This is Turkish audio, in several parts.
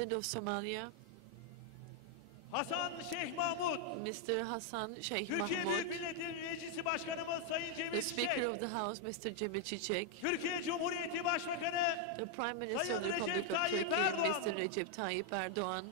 President of Somalia, Hasan Şeyh Mahmud, Mr. Hasan Sheikh Türkiye Mahmud, Büyük Millet Meclisi Başkanımız Sayın Cemil the Çiçek, Speaker of the House, Mr. Cemil Çiçek, Türkiye Cumhuriyeti Başbakanı the Prime Minister of the Sayın Republic Recep of Tayyip Turkey, Erdoğan, Mr. Recep Tayyip Erdoğan,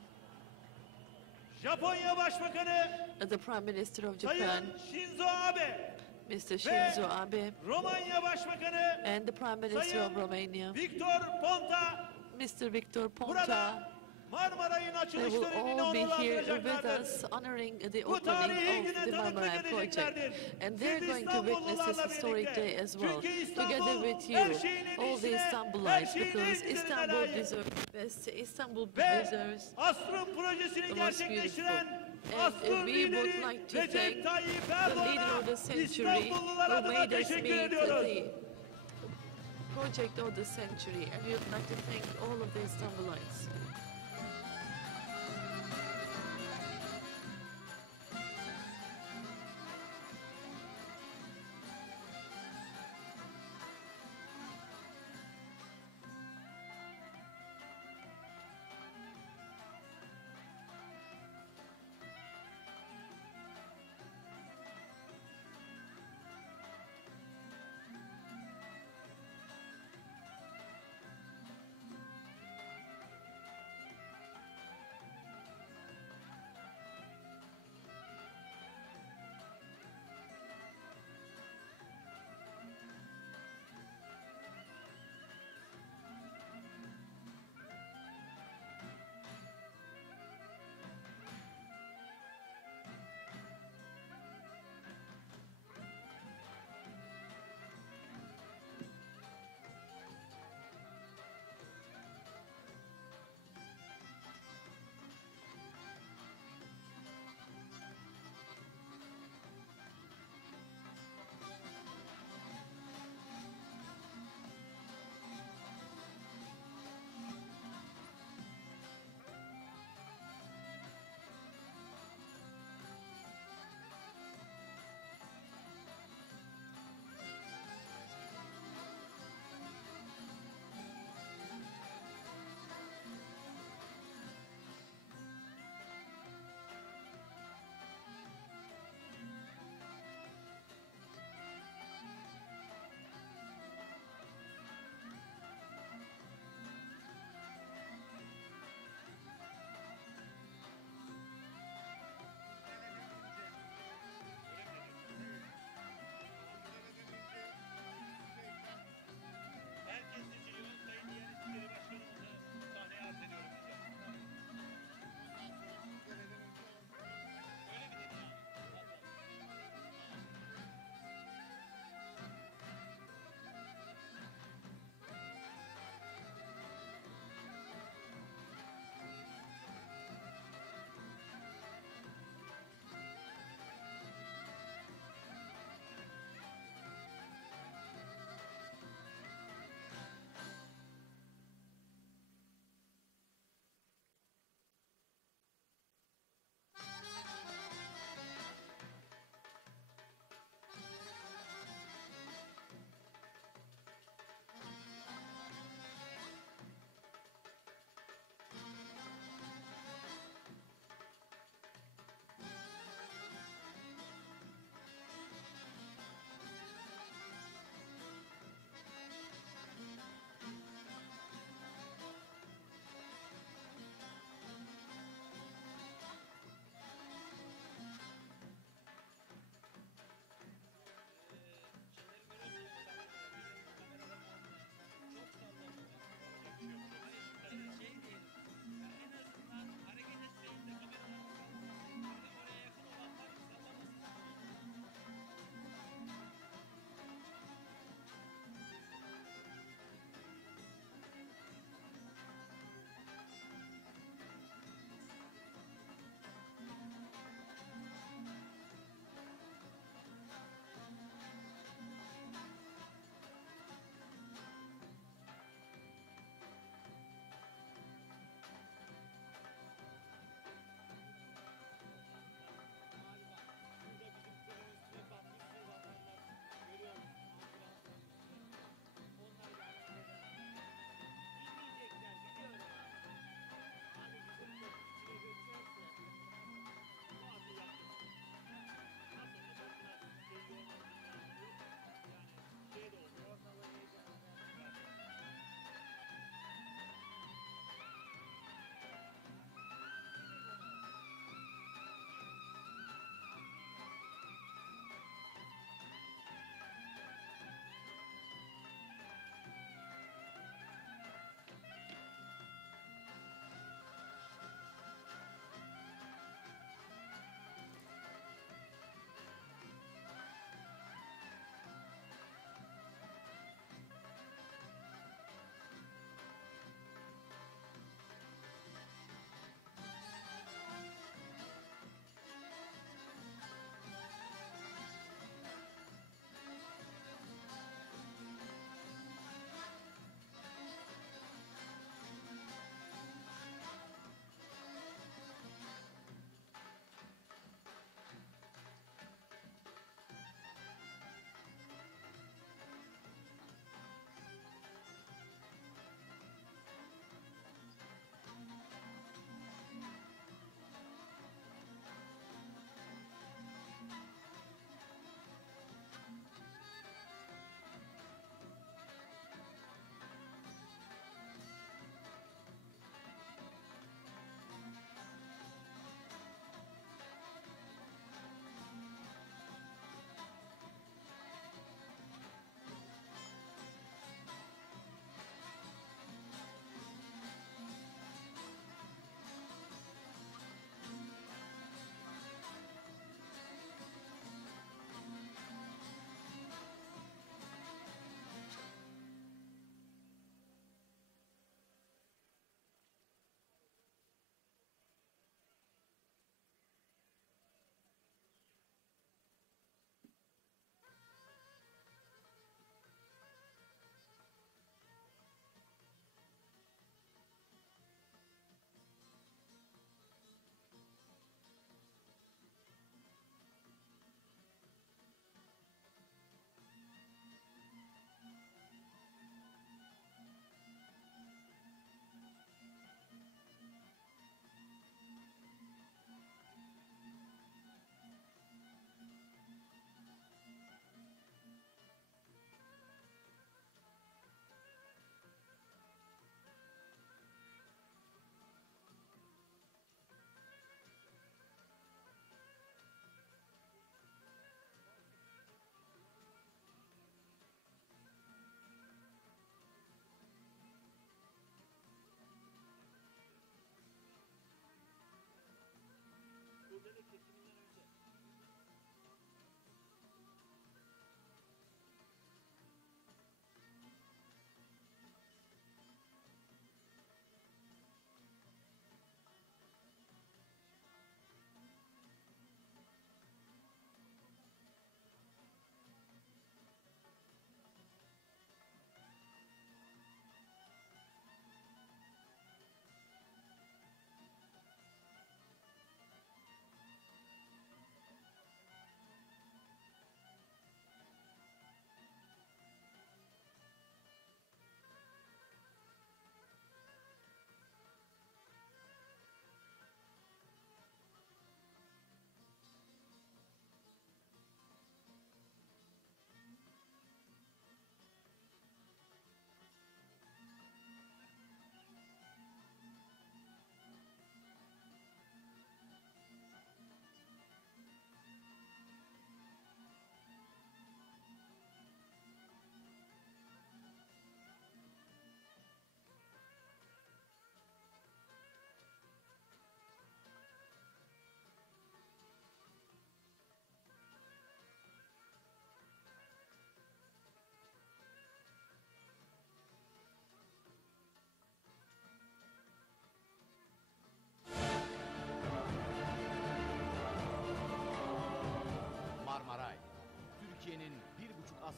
Japonya Başbakanı the Prime Minister of Japan, Sayın Shinzo Abe Mr. Shinzo Abe, Romanya Başbakanı and the Prime Minister of Sayın Romania, Victor Ponta Mr. Victor Ponta. burada Marmaray'ın They açılış will törenini all be here with onurlandıracaklardır. us, honoring the Bu tarihi opening of güne the tanıklık Marmaray project. edeceklerdir. And they're Siz going to witness this İstanbullularla historic birlikte. day as well, Çünkü together İstanbul with her you, şeyin en all the iyisine, her Istanbulites, şeyin en because güzeline Istanbul layık. deserves the best. Istanbul Ve deserves asrın projesini the most gerçekleştiren beautiful. asrın And we would lideri like to thank Recep Tayyip the leader Erdoğan'a of the century İstanbullular who adına made us teşekkür meet ediyoruz. the project of the century. And we would like to thank all of the Istanbulites.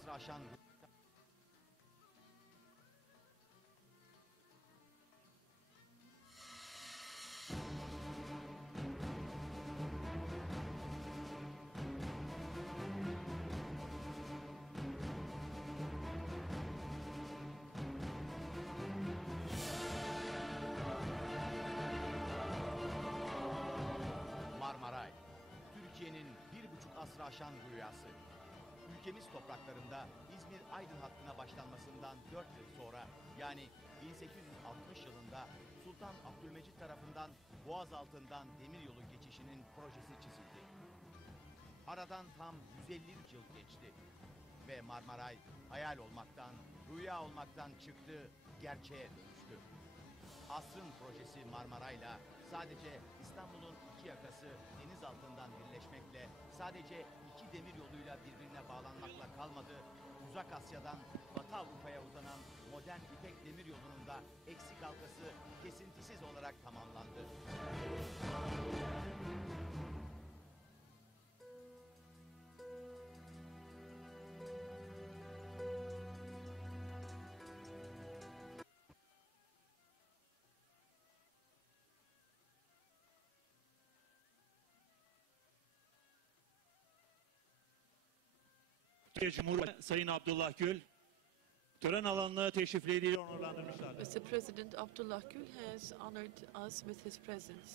asrı aşan Marmaray, Türkiye'nin 1,5 asrı aşan rüyası. Ülkemiz topraklarında İzmir-Aydın hattına başlanmasından 4 yıl sonra, yani 1860 yılında Sultan Abdülmecit tarafından Boğaz altından demiryolu geçişinin projesi çizildi. Aradan tam 150 yıl geçti ve Marmaray hayal olmaktan, rüya olmaktan çıktı, gerçeğe dönüştü. Asrın projesi Marmaray'la sadece İstanbul'un iki yakası deniz altından birleşmekle, sadece iki demir yoluyla birbirine bağlanmakla kalmadı, Uzak Asya'dan Batı Avrupa'ya uzanan modern İpek demir yolunun da eksik halkası kesintisiz olarak tamamlandı. Türkiye Cumhurbaşkanı Sayın Abdullah Gül, tören alanına teşrifleriyle onurlandırmışlardır. Mr. President Abdullah Gül has honored us with his presence.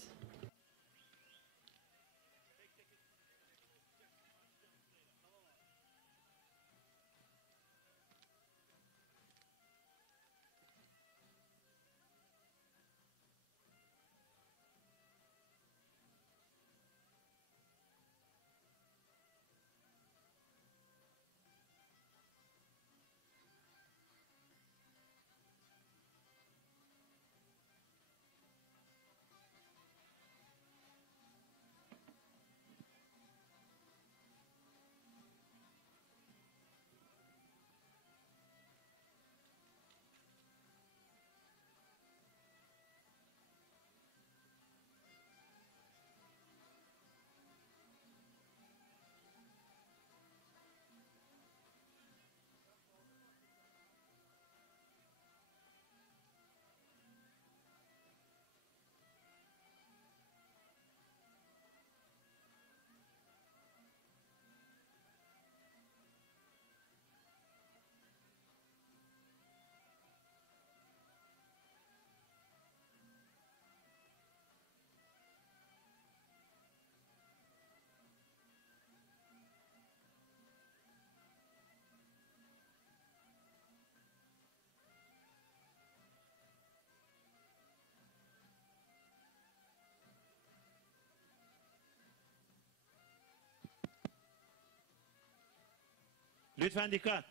Lütfen dikkat.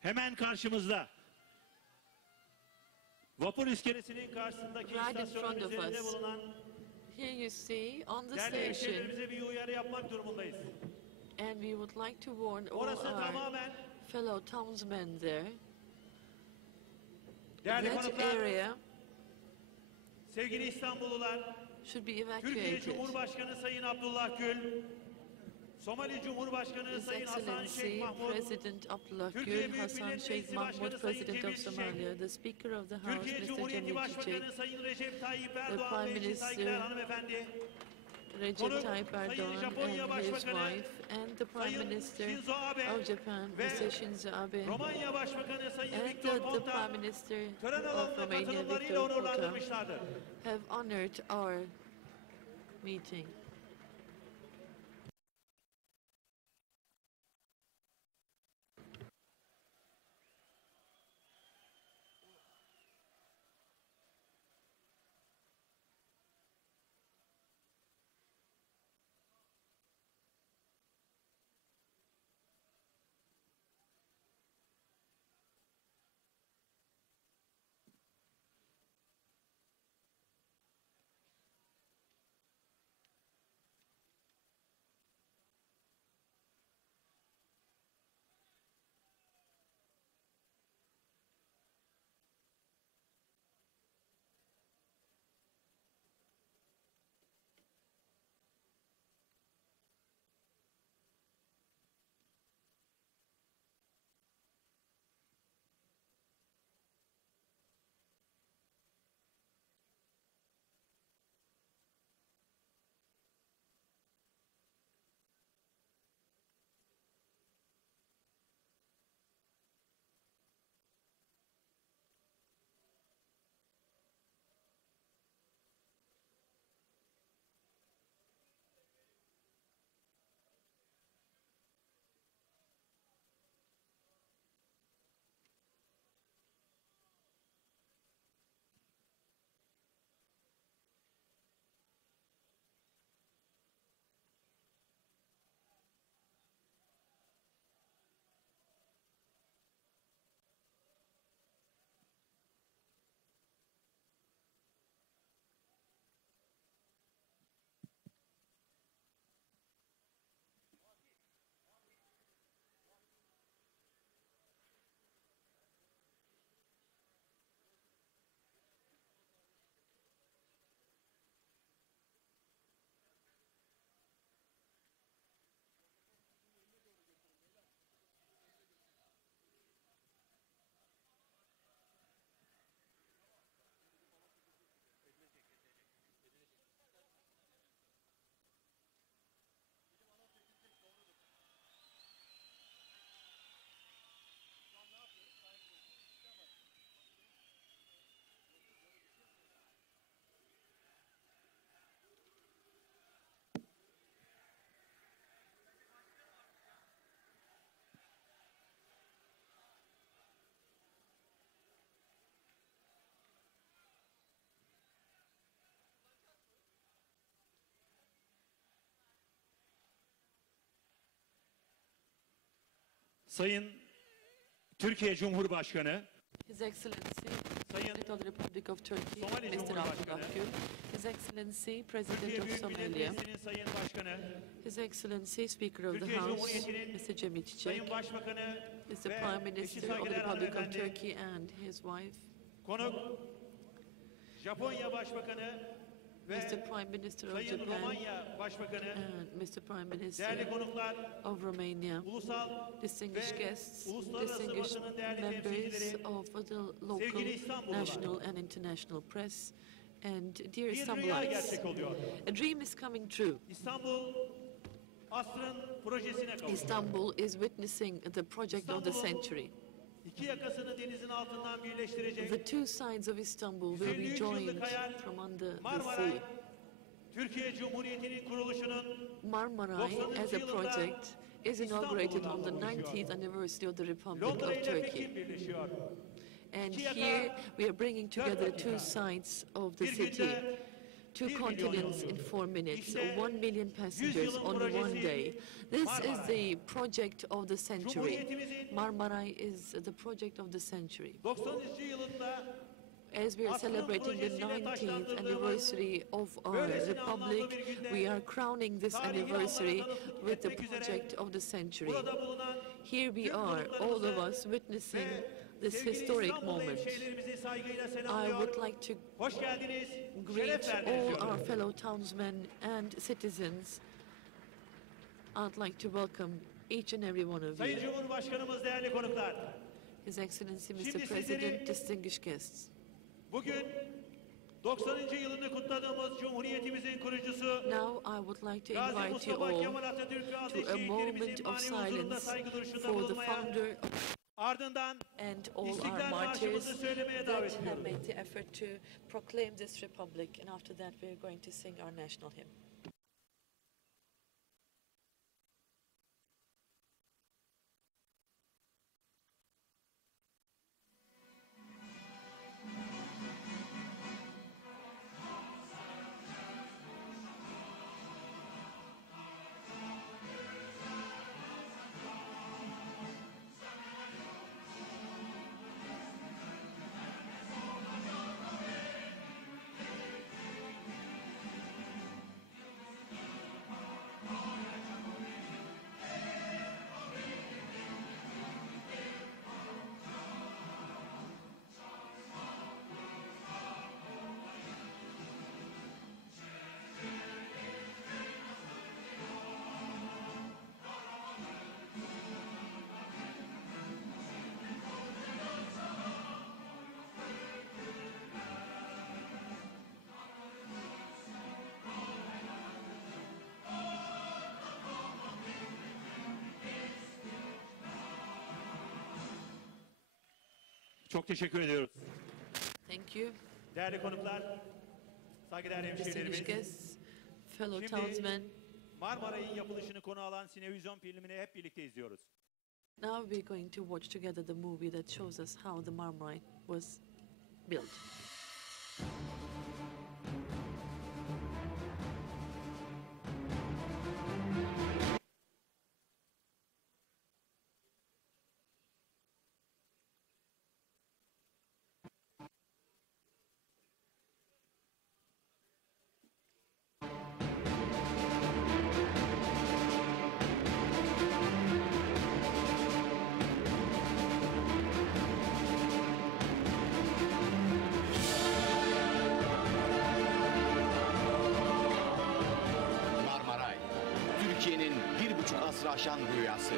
Hemen karşımızda, vapur iskelesinin karşısındaki Right in istasyonun front of üzerinde us. bulunan Here you see on the değerli station, hemşehrilerimize bir uyarı yapmak durumundayız. and we would like to warn all Orası our tamamen fellow townsmen there, değerli that konuklar, area sevgili İstanbullular, should be Türkiye evacuated. Cumhurbaşkanı Sayın Abdullah Gül, Somali Cumhurbaşkanı His Sayın Hasan Excellency Şeyh Mahmud, President Abdullah Türkiye Gül, Büyük Hasan Millet Sheikh Meclisi Mahmud, Başkanı Sayın President Cemil of Çiçek, Somalia, the Speaker of the House, Türkiye Mr. Cumhuriyeti Cemil Başbakanı Çiçek, Sayın Recep Tayyip Erdoğan Prime ve eşi Minister saygıdeğer hanımefendi, Recep Konuk, Tayyip Sayın Erdoğan Japonya and his Başbakanı wife, and the Prime Sayın Minister Shinzo Abe of Japan, ve Mr. Shinzo Abe, Romanya Başbakanı Sayın and Victor the Ponta Prime Minister tören of alanına Romania, katılımlarıyla Victor Ponta, onurlandırmışlardır. have honored our meeting. Sayın Türkiye Cumhurbaşkanı, His Excellency, Sayın President of the Republic of Turkey, Somali Mr. Abdullah Cumhurbaşkanı, Gül, His Excellency, President Türkiye of Büyük Millet Somalia, Meclisi'nin Sayın Başkanı, His Excellency, Speaker of the Türkiye House, Cumhuriyeti'nin Mr. Cemil Çiçek, Sayın Başbakanı Mr. ve Prime eşi Minister of the saygıdeğer Republic of hanımefendi, Turkey and his wife, konuk Japonya Başbakanı ve Mr. Prime Minister of Sayın Japan, Romanya Başbakanı, and Mr. Prime değerli Minister konuklar, of Romania, ulusal distinguished ve guests, uluslararası distinguished basının değerli members temsilcileri, of the local, sevgili İstanbullular, national and international press, and dear bir rüya Istanbulites, gerçek oluyor. a dream is coming true. İstanbul asrın projesine kavuştu. Istanbul is witnessing the project of the century. İki yakasını denizin altından birleştirecek The two sides of Istanbul will be 153 joined yıllık hayal from under the Marmaray, sea. Türkiye Cumhuriyeti'nin kuruluşunun Marmaray, 90. as a yılında project, is inaugurated on the İstanbul'dan 90th anniversary of the Republic Londra of ile Turkey. Pekin birleşiyor. And İki yaka, here we are bringing together the two dakikA. sides of the Bir city. günde Two 1 milyon continents yolcu. in 4 minutes, İşte 1 million passengers yılın on projesi one day. This is Marmaray. the project of the century. Cumhuriyetimizin Marmaray is the project of the century. 90. yılında As we are Asrın celebrating the projesiyle 90th taşlandırdığımız anniversary of our böylesine anlamlı republic, bir günde we are crowning this tarihi anniversary anlara tanıklık with the etmek üzere project of the century. burada bulunan Here we tüm are, all of konuklarımızı us, witnessing ve this sevgili historic İstanbul moment. hemşehrilerimizi saygıyla I selamlıyor. would like to Hoş geldiniz, greet şeref verdiniz all diyorum. our fellow townsmen and citizens. I'd like to welcome each and every one of Sayın you. Cumhurbaşkanımız, değerli konuklar. His Excellency Mr. Şimdi President, sizleri- distinguished guests. Bugün 90. yılını kutladığımız Cumhuriyetimizin kurucusu Now I would like to Gazi invite you Mustafa all Kemal Atatürk'ü adlı to a moment şehitlerimizin of manevi huzurunda silence saygı duruşunda for the bulunmaya, founder ardından and all our İstiklal martyrs Marşımızı söylemeye davet that have ediyoruz. made the effort to proclaim this republic. And after that, we are going to sing our national hymn. Çok teşekkür ediyoruz. Thank you, Değerli konuklar, saygıdeğer hemşehrilerimiz. distinguished guests, fellow Şimdi townsmen. Marmaray'ın yapılışını konu alan sinevizyon filmini hep birlikte izliyoruz. Now we're going to watch together the movie that shows us how the Marmaray was built. Marmaray, Türkiye'nin 1,5 asrı aşan rüyası.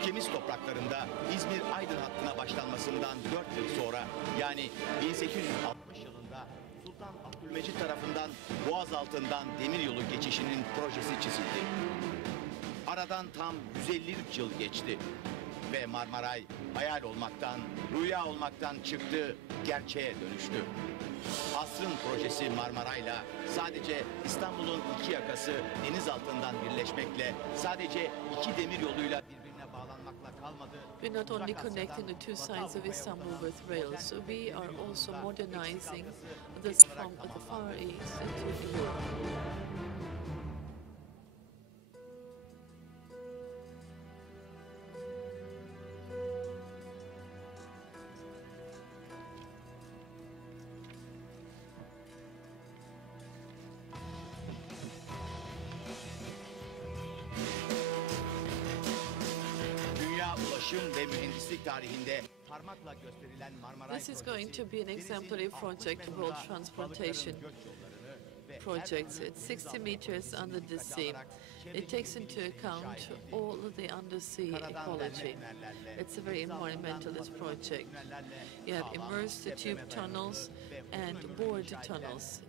Ülkemiz topraklarında İzmir-Aydın hattına başlanmasından 4 yıl sonra, yani 1860 yılında Sultan Abdülmecit tarafından Boğaz altından demiryolu geçişinin projesi çizildi. Aradan tam 153 yıl geçti ve Marmaray hayal olmaktan, rüya olmaktan çıktı, gerçeğe dönüştü. Asrın projesi Marmaray'la sadece İstanbul'un iki yakası deniz altından birleşmekle, sadece iki demir yoluyla birbirine bağlanmakla kalmadı. We're not only Uzak Asya'dan connecting the two Batı sides of Avrupa'ya Istanbul uzanan with rails, modern we are demir also yoluyla modernizing eksik this halkası from ilk the olarak Far tamamlandı. East to Europe. lojistik tarihinde parmakla gösterilen Marmaray This is going to be an exemplary project of all transportation projects. It's 60 meters under the sea. It takes into account all of the undersea ecology. It's a very environmentalist project. You have immersed tube tunnels and bored tunnels.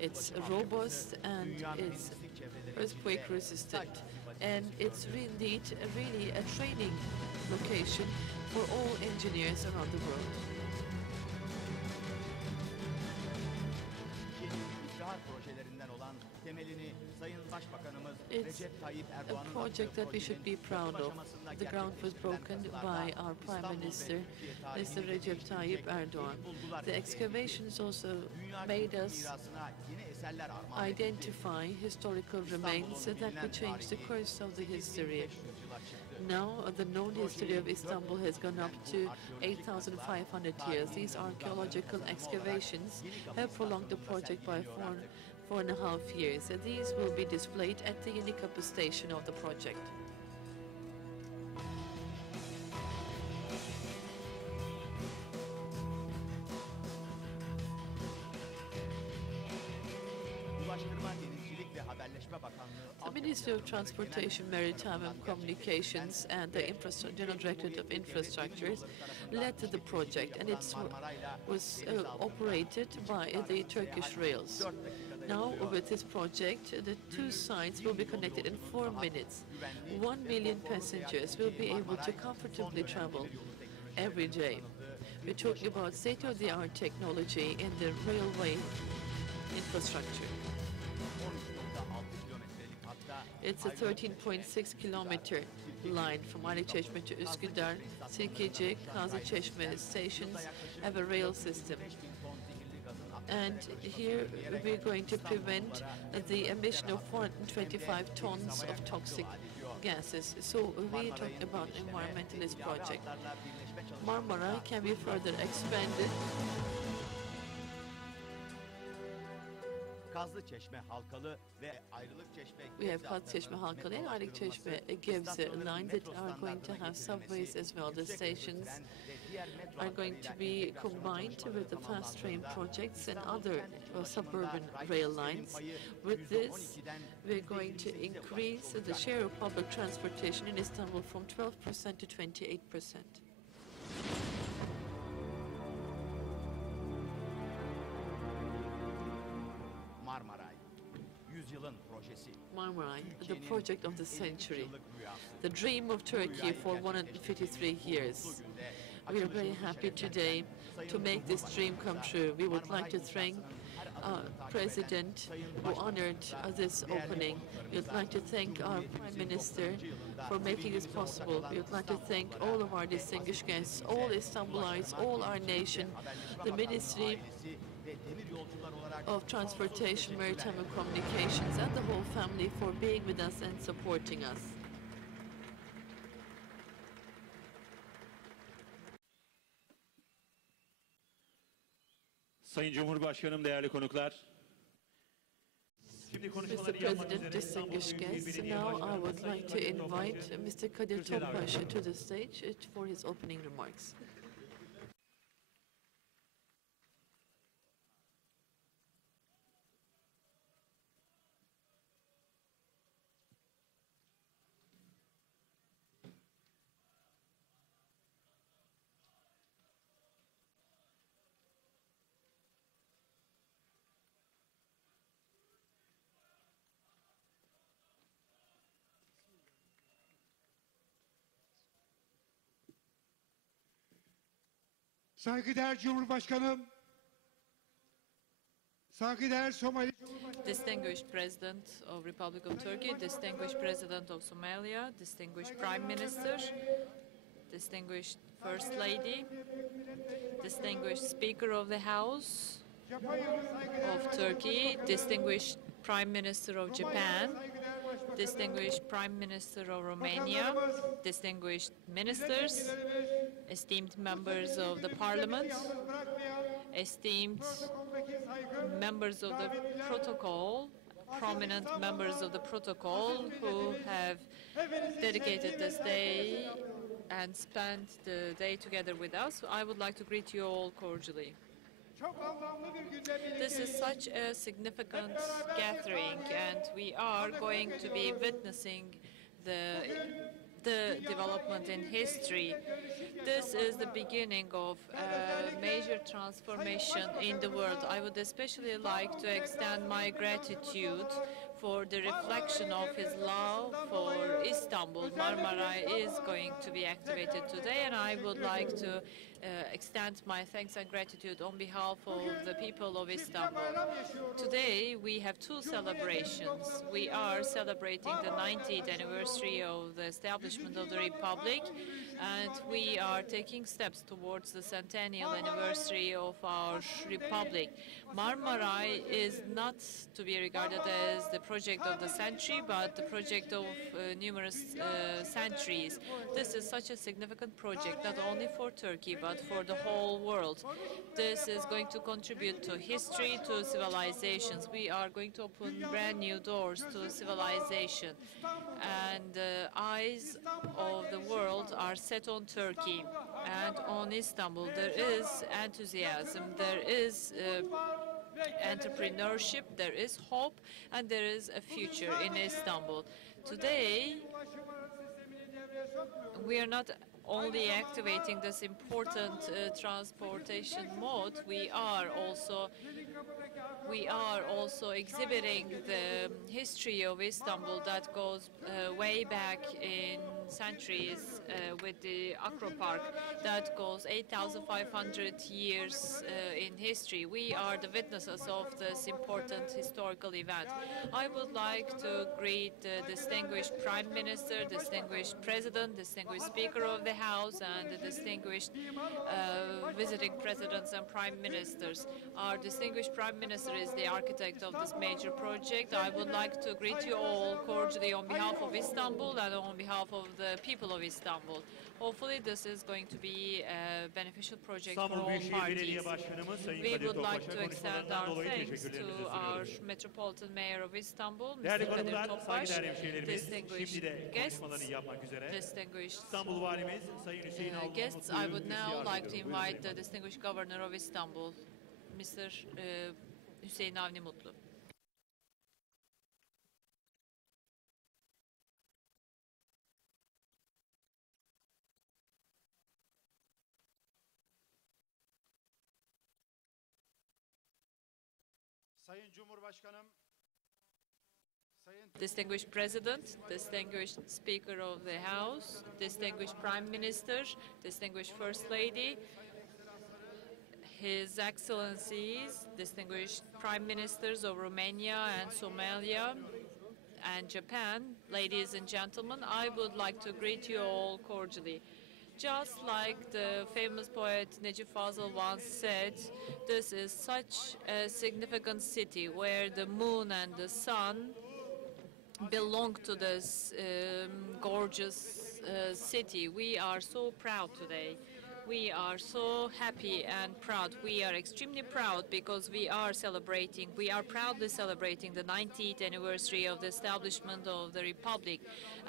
It's robust and it's earthquake resistant. And it's indeed really a training location for all engineers around the world. projelerinden olan temelini Sayın Başbakanımız It's Recep Tayyip a Erdoğan'ın project that we should be proud of. The ground was broken by our Prime Minister, Mr. Recep Tayyip Erdoğan. The excavations also made us identify historical remains that could change the course of the history. Now, the known history of Istanbul has gone up to 8,500 years. These archaeological excavations have prolonged the project by 4.5 years. These will be displayed at the Yenikapı station of the project. The Ministry of Transportation, Maritime and Communications and the General Directorate of Infrastructures led to the project, and it was operated by the Turkish Rails. Now, with this project, the two sides will be connected in 4 minutes. 1 million passengers will be able to comfortably travel every day. We're talking about state-of-the-art technology in the railway infrastructure. It's a 13.6 kilometer line from Aliçeşme to Üsküdar. Sirkeci, Kazlıçeşme stations have a rail system. And here we're going to prevent the emission of 425 tons of toxic gases. So we're talking about an environmentalist project. Marmaray can be further expanded. We have Kazlıçeşme Halkalı and Aliçeşme gives lines that are going to have subways as well. The stations are going to be combined with the fast train projects and other suburban rail lines. With this, we're going to increase the share of public transportation in Istanbul from 12% to 28%. Marmaray, the project of the century, the dream of Turkey for 153 years. We are very happy today to make this dream come true. We would like to thank our President who honored this opening. We would like to thank our Prime Minister for making this possible. We would like to thank all of our distinguished guests, all Istanbulites, all our nation, the Ministry of Transportation, Maritime and Communications, and the whole family for being with us and supporting us. Sayın Cumhurbaşkanım, değerli konuklar. Mr. President, distinguished guests, now I would like to invite Mr. Kadir Topbaş to the stage for his opening remarks. Saygıdeğer Cumhurbaşkanım, saygıdeğer Somali Distinguished President of Republic of Turkey, distinguished President of Somalia, distinguished Prime Minister, distinguished First Lady, distinguished Speaker of the House of Turkey, distinguished Prime Minister of Japan, distinguished Prime Minister of Romania, distinguished ministers, esteemed members of the Parliament, esteemed members of the protocol, prominent members of the protocol who have dedicated this day and spend the day together with us. I would like to greet you all cordially. This is such a significant gathering, and we are going to be witnessing the development in history. This is the beginning of a major transformation in the world. I would especially like to extend my gratitude for the reflection of his love for Istanbul. Marmaray is going to be activated today, and I would like to extend my thanks and gratitude on behalf of the people of Istanbul. Today we have two celebrations. We are celebrating the 90th anniversary of the establishment of the Republic, and we are taking steps towards the centennial anniversary of our Republic. Marmaray is not to be regarded as the project of the century, but the project of numerous centuries. This is such a significant project, not only for Turkey, but for the whole world. This is going to contribute to history, to civilizations. We are going to open brand new doors to civilization. And the eyes of the world are set on Turkey and on Istanbul. There is enthusiasm, there is entrepreneurship, there is hope, and there is a future in Istanbul. Today, we are not only activating this important transportation mode, we are also exhibiting the history of Istanbul that goes way back in centuries with the Akro Park that goes 8,500 years in history. We are the witnesses of this important historical event. I would like to greet the distinguished Prime Minister, distinguished President, distinguished Speaker of the House, and the distinguished visiting Presidents and Prime Ministers. Our distinguished Prime Minister is the architect of this major project. I would like to greet you all cordially on behalf of Istanbul and on behalf of the people of Istanbul. Hopefully this is going to be a beneficial project for all parties. We would like to extend our thanks to our Metropolitan Mayor of Istanbul, Mr. Kadir Topbaş, distinguished guests, guests. I would now like to invite the distinguished Governor of Istanbul, Mr. Hüseyin Avni Mutlu. Distinguished President, distinguished Speaker of the House, distinguished Prime Minister, distinguished First Lady, His Excellencies, distinguished Prime Ministers of Romania and Somalia and Japan, ladies and gentlemen, I would like to greet you all cordially. Just like the famous poet Necip Fazıl once said, this is such a significant city where the moon and the sun belong to this gorgeous city. We are so proud today. We are so happy and proud. We are extremely proud because we are proudly celebrating the 90th anniversary of the establishment of the Republic.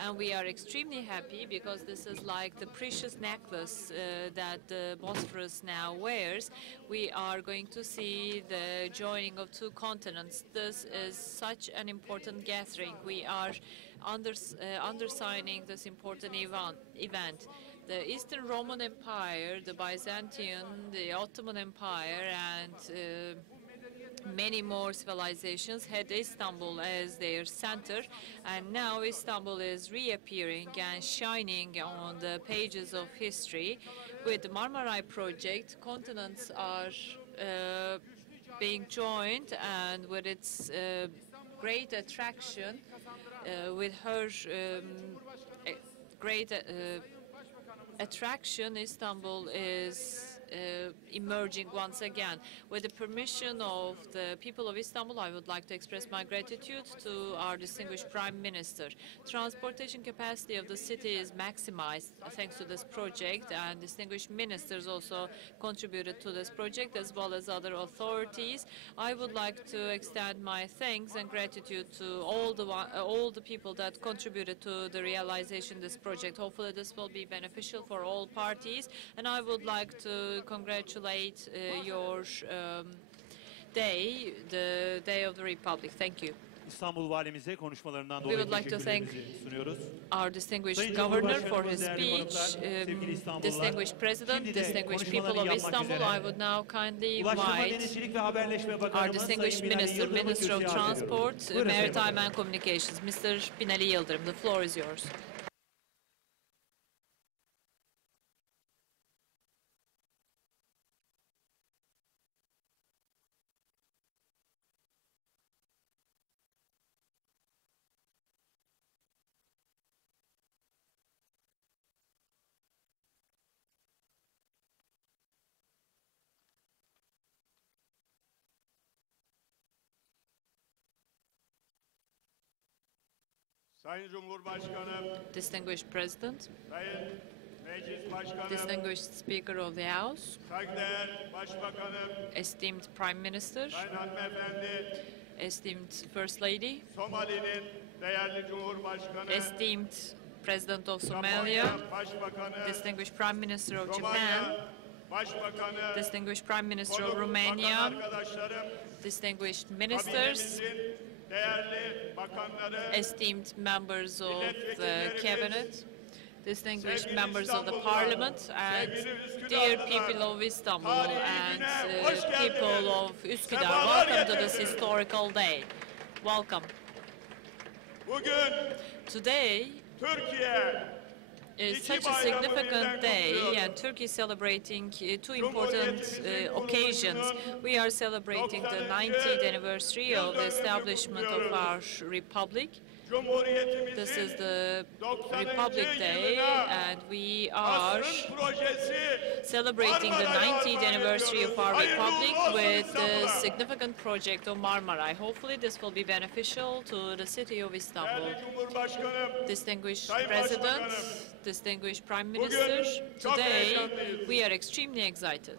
And we are extremely happy because this is like the precious necklace that the Bosphorus now wears. We are going to see the joining of two continents. This is such an important gathering. We are undersigning this important event. The Eastern Roman Empire, the Byzantine, the Ottoman Empire, and many more civilizations had Istanbul as their center, and now Istanbul is reappearing and shining on the pages of history. With the Marmaray project, continents are being joined, and with its great attraction, with her great attraction, Istanbul is emerging once again. With the permission of the people of Istanbul, I would like to express my gratitude to our distinguished Prime Minister. Transportation capacity of the city is maximized thanks to this project, and distinguished ministers also contributed to this project, as well as other authorities. I would like to extend my thanks and gratitude to all the people that contributed to the realization of this project. Hopefully this will be beneficial for all parties, and I would like to congratulate your day, the Day of the Republic. Thank you. İstanbul Valimize konuşmalarından We dolayı would like to thank teşekkürlerimizi sunuyoruz. our distinguished Sayın governor for his Cumhurbaşkanımız, değerli speech, konuklar, sevgili İstanbullular, distinguished president, şimdi de distinguished people konuşmalarını of yapmak Istanbul. üzere I would now kindly Ulaşımı, invite Denizcilik ve Haberleşme our Bakanımız distinguished Sayın Binali minister, Yıldırım'ı Minister of kürsüye arz ediyorum. Transport, Buyurun efendim. Maritime and Communications, Mr. Binali Yıldırım. The floor is yours. Sayın Cumhurbaşkanım, Distinguished President, Sayın Meclis Başkanım, distinguished Speaker of the House, saygıdeğer Başbakanım, esteemed Prime Minister, Sayın Hanımefendi, esteemed First Lady, Somali'nin değerli Cumhurbaşkanı, esteemed President of Somalia, Japonya Başbakanı, distinguished Prime Minister of Japan, Romanya Başbakanı, distinguished Prime Minister of konuk bakan Romania, arkadaşlarım, distinguished ministers, kabinemizin değerli bakanları, esteemed members of the cabinet, distinguished members of the parliament, and dear people of Istanbul and people of Üsküdar, welcome to this historical day. Welcome. bugün Today Türkiye is such a significant day, and Turkey is celebrating two important occasions. We are celebrating the 90th anniversary of the establishment of our republic. This is the Republic Day, and we are celebrating the 90th anniversary of our republic with the significant project of Marmaray. Hopefully this will be beneficial to the city of Istanbul. Distinguished President, distinguished Prime Minister, today we are extremely excited.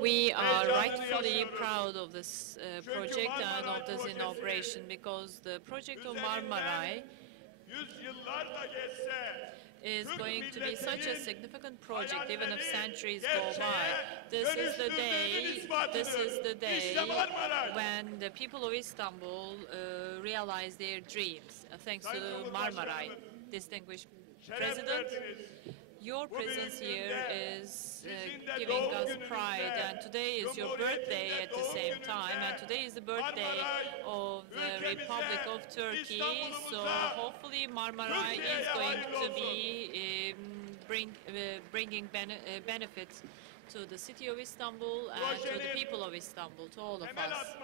We are rightfully proud of this project and of this inauguration, because the project of Marmaray is going to be such a significant project, even if centuries go by. This is the day when the people of Istanbul realize their dreams, thanks to Marmaray. Distinguished President, your presence here is giving us pride, and today is your birthday at the same time, and today is the birthday of the Republic of Turkey, so hopefully Marmaray is going to be bringing benefits to the city of Istanbul and to the people of Istanbul, to all of us.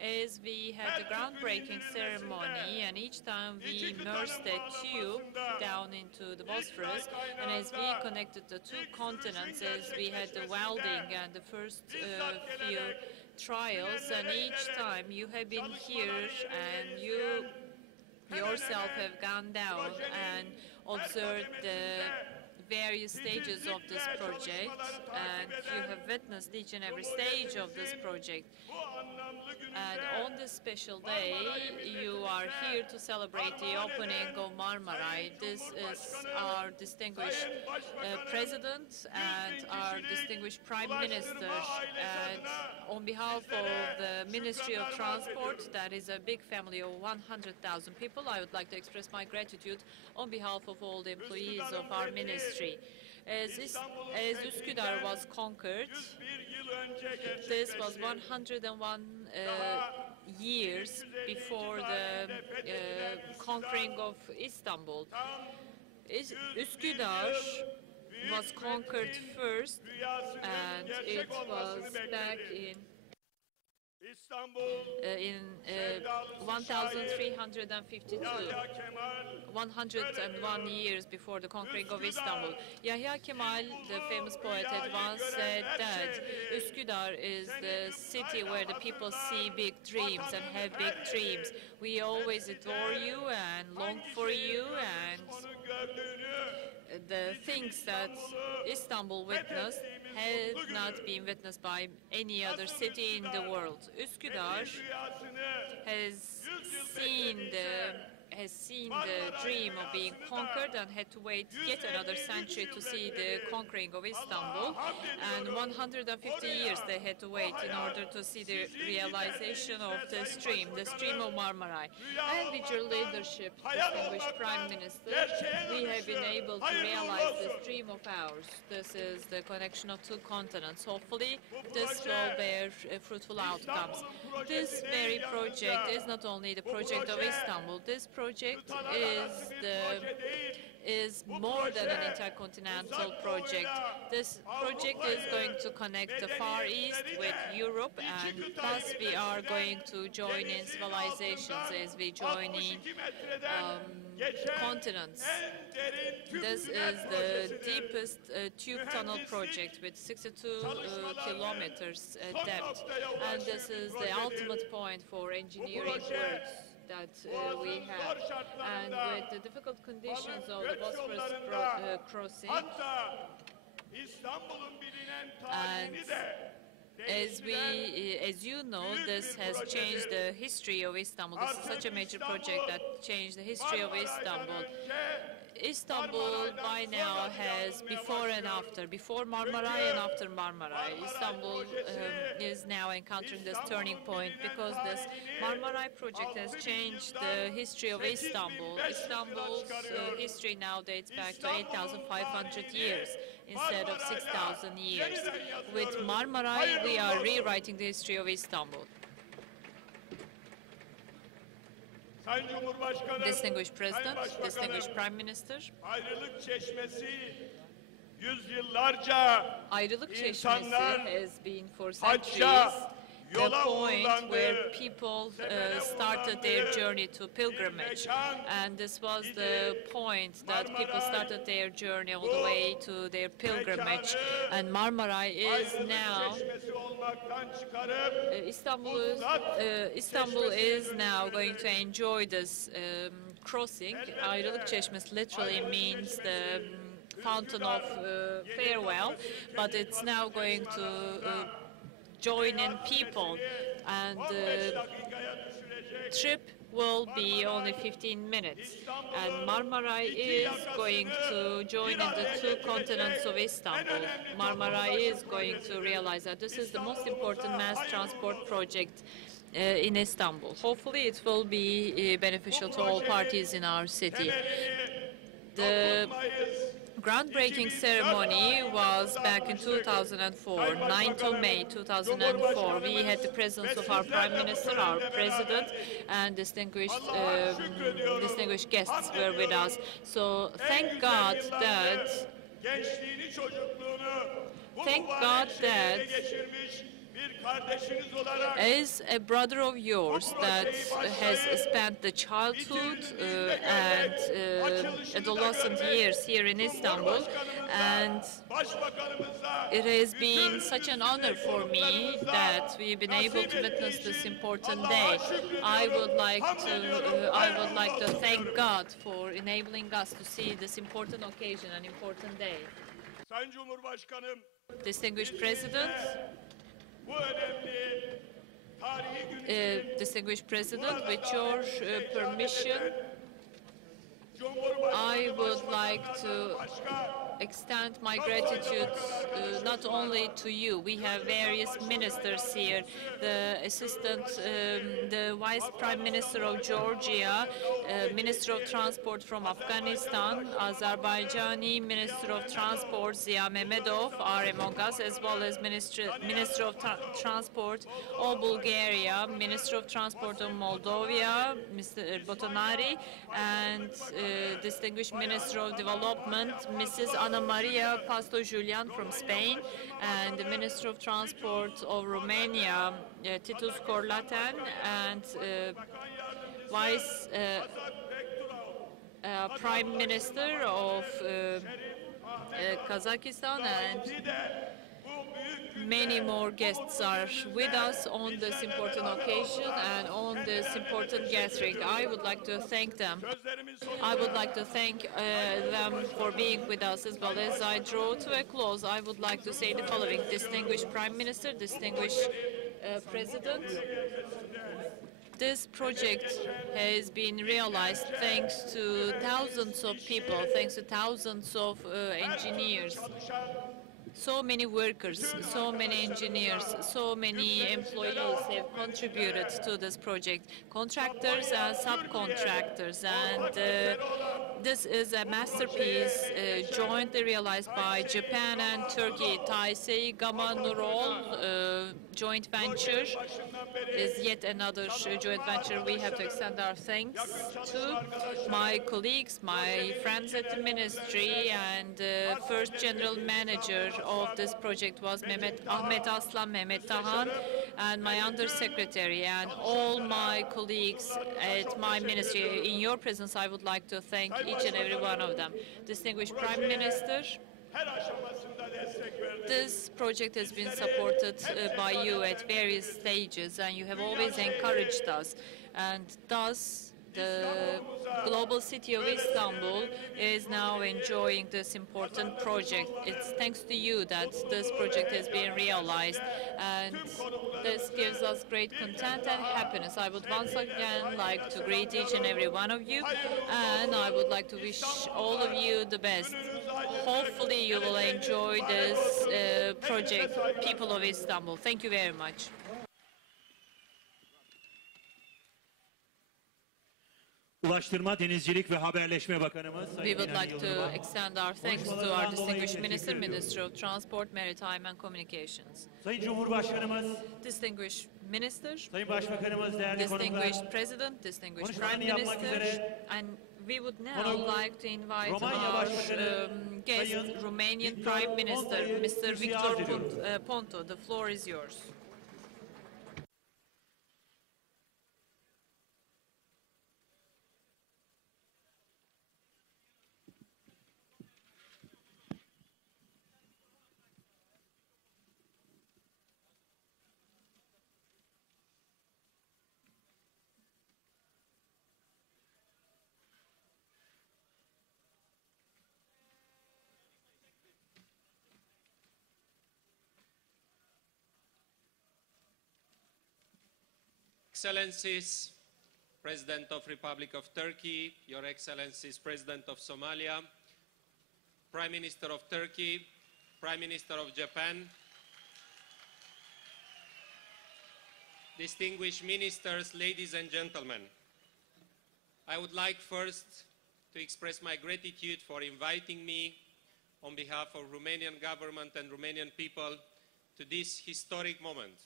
As we had the groundbreaking ceremony, and each time we immersed a tube down into the Bosphorus, and as we connected the two continents, as we had the welding and the first few trials, and each time you have been here and you yourself have gone down and observed the various stages of this project, and you have witnessed each and every stage of this project. And on this special day, you are here to celebrate the opening of Marmaray. This is our distinguished President and our distinguished Prime Minister. And on behalf of the Ministry of Transport, that is a big family of 100,000 people, I would like to express my gratitude on behalf of all the employees of our ministry. As Üsküdar was conquered, this was 101 years before the conquering of Istanbul. Üsküdar was conquered first, and it was back in in 1352, 101 years before the conquering of Istanbul. Yahya Kemal, the famous poet, had once said that Üsküdar is the city where the people see big dreams and have big dreams. We always adore you and long for you, and the things that Istanbul witnessed had not been witnessed by any other city in the world. Üsküdar has seen the dream of being conquered and had to wait yet another century to see the conquering of Istanbul. And 150 years they had to wait in order to see the realization of the stream of Marmaray. And with your leadership, distinguished Prime Minister, we have been able to realize this dream of ours. This is the connection of two continents. Hopefully, this will bear fruitful outcomes. This very project is not only the project of Istanbul. This project is more than an intercontinental project. This project is going to connect the Far East with Europe, and thus we are going to join in civilizations as we join in continents. This is the deepest tube tunnel project with 62 kilometers depth, and this is the ultimate point for engineering works that we have. And with the difficult conditions of the Bosphorus crossing, and as you know, this has changed the history of Istanbul. This is such a major project that changed the history of Istanbul. Istanbul by now has before and after, before Marmaray and after Marmaray. Istanbul is now encountering this turning point because this Marmaray project has changed the history of Istanbul. Istanbul's history now dates back to 8,500 years instead of 6,000 years. With Marmaray, we are rewriting the history of Istanbul. Distinguished President, distinguished Prime Minister, Ayrılık Çeşmesi has been for centuries the point where people started their journey to pilgrimage. And this was the point that people started their journey all the way to their pilgrimage. And Marmaray is now, Istanbul is now going to enjoy this crossing. Ayrılık Çeşmesi literally means the fountain of farewell, but it's now going to join in people, and the trip will be only 15 minutes. And Marmaray is going to join in the two continents of Istanbul. Marmaray is going to realize that this is the most important mass transport project in Istanbul. Hopefully it will be beneficial to all parties in our city. The groundbreaking ceremony was back in 2004, 9th of May 2004. We had the presence of our Prime Minister, our President, and distinguished guests were with us. So thank God that as a brother of yours that has spent the childhood and adolescent years here in Istanbul, and it has been such an honor for me that we've been able to witness this important day. I would like to thank God for enabling us to see this important occasion, an important day. Distinguished President, distinguished President, with your permission, I would like to extend my gratitude not only to you. We have various ministers here, the assistant, the Vice Prime Minister of Georgia, Minister of Transport from Afghanistan, Azerbaijani Minister of Transport Ziya Mehmedov are among us, as well as Minister of Transport of Bulgaria, Minister of Transport of Moldova, Mr. Botanari, and distinguished Minister of Development, Mrs. Ana Maria Pasto Julian from Spain, and the Minister of Transport of Romania, Titus Corlaten, and Vice Prime Minister of Kazakhstan, and many more guests are with us on this important occasion and on this important gathering. I would like to thank them. I would like to thank them for being with us as well. As I draw to a close, I would like to say the following. Distinguished Prime Minister, distinguished President, this project has been realized thanks to thousands of people, thanks to thousands of engineers. So many workers, so many engineers, so many employees have contributed to this project, contractors and subcontractors, and this is a masterpiece jointly realized by Japan and Turkey. TAYYİP joint venture is yet another joint venture we have to extend our thanks to. My colleagues, my friends at the ministry, and first general manager of this project was Ahmet Aslan Mehmet Tahan, and my undersecretary, and all my colleagues at my ministry. In your presence, I would like to thank each and every one of them. Distinguished Prime Minister, this project has been supported by you at various stages, and you have always encouraged us, and thus the global city of Istanbul is now enjoying this important project. It's thanks to you that this project has been realized, and this gives us great content and happiness. I would once again like to greet each and every one of you, and I would like to wish all of you the best. Hopefully you will enjoy this project, people of Istanbul. Thank you very much. Ulaştırma, Denizcilik ve Haberleşme Bakanımız We would like to extend our thanks to our distinguished Minister, Minister of Transport, Maritime and Communications. Sayın Cumhurbaşkanımız, Distinguished Minister, Sayın Başbakanımız, değerli konuklar, distinguished President, distinguished Prime Minister, and we would now like to invite our guest, Romanian Prime Minister, Mr. Victor Ponta. The floor is yours. Excellencies, President of Republic of Turkey, Your Excellencies, President of Somalia, Prime Minister of Turkey, Prime Minister of Japan, distinguished ministers, ladies and gentlemen. I would like first to express my gratitude for inviting me on behalf of Romanian government and Romanian people to this historic moment,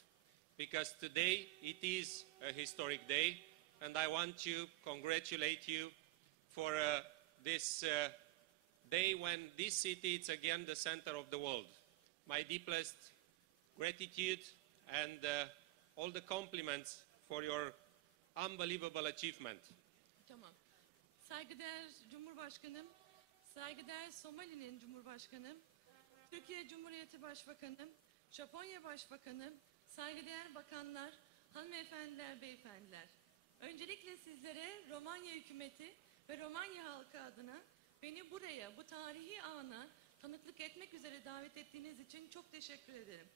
because today it is a historic day, and I want to congratulate you for this day when this city is again the center of the world. My deepest gratitude and all the compliments for your unbelievable achievement. Tamam. Saygıdeğer Cumhurbaşkanım, saygıdeğer Somali'nin Cumhurbaşkanı, Türkiye Cumhuriyeti Başbakanı, Japonya Başbakanı, saygıdeğer bakanlar, hanımefendiler, beyefendiler. Öncelikle sizlere Romanya hükümeti ve Romanya halkı adına beni buraya, bu tarihi ana tanıklık etmek üzere davet ettiğiniz için çok teşekkür ederim.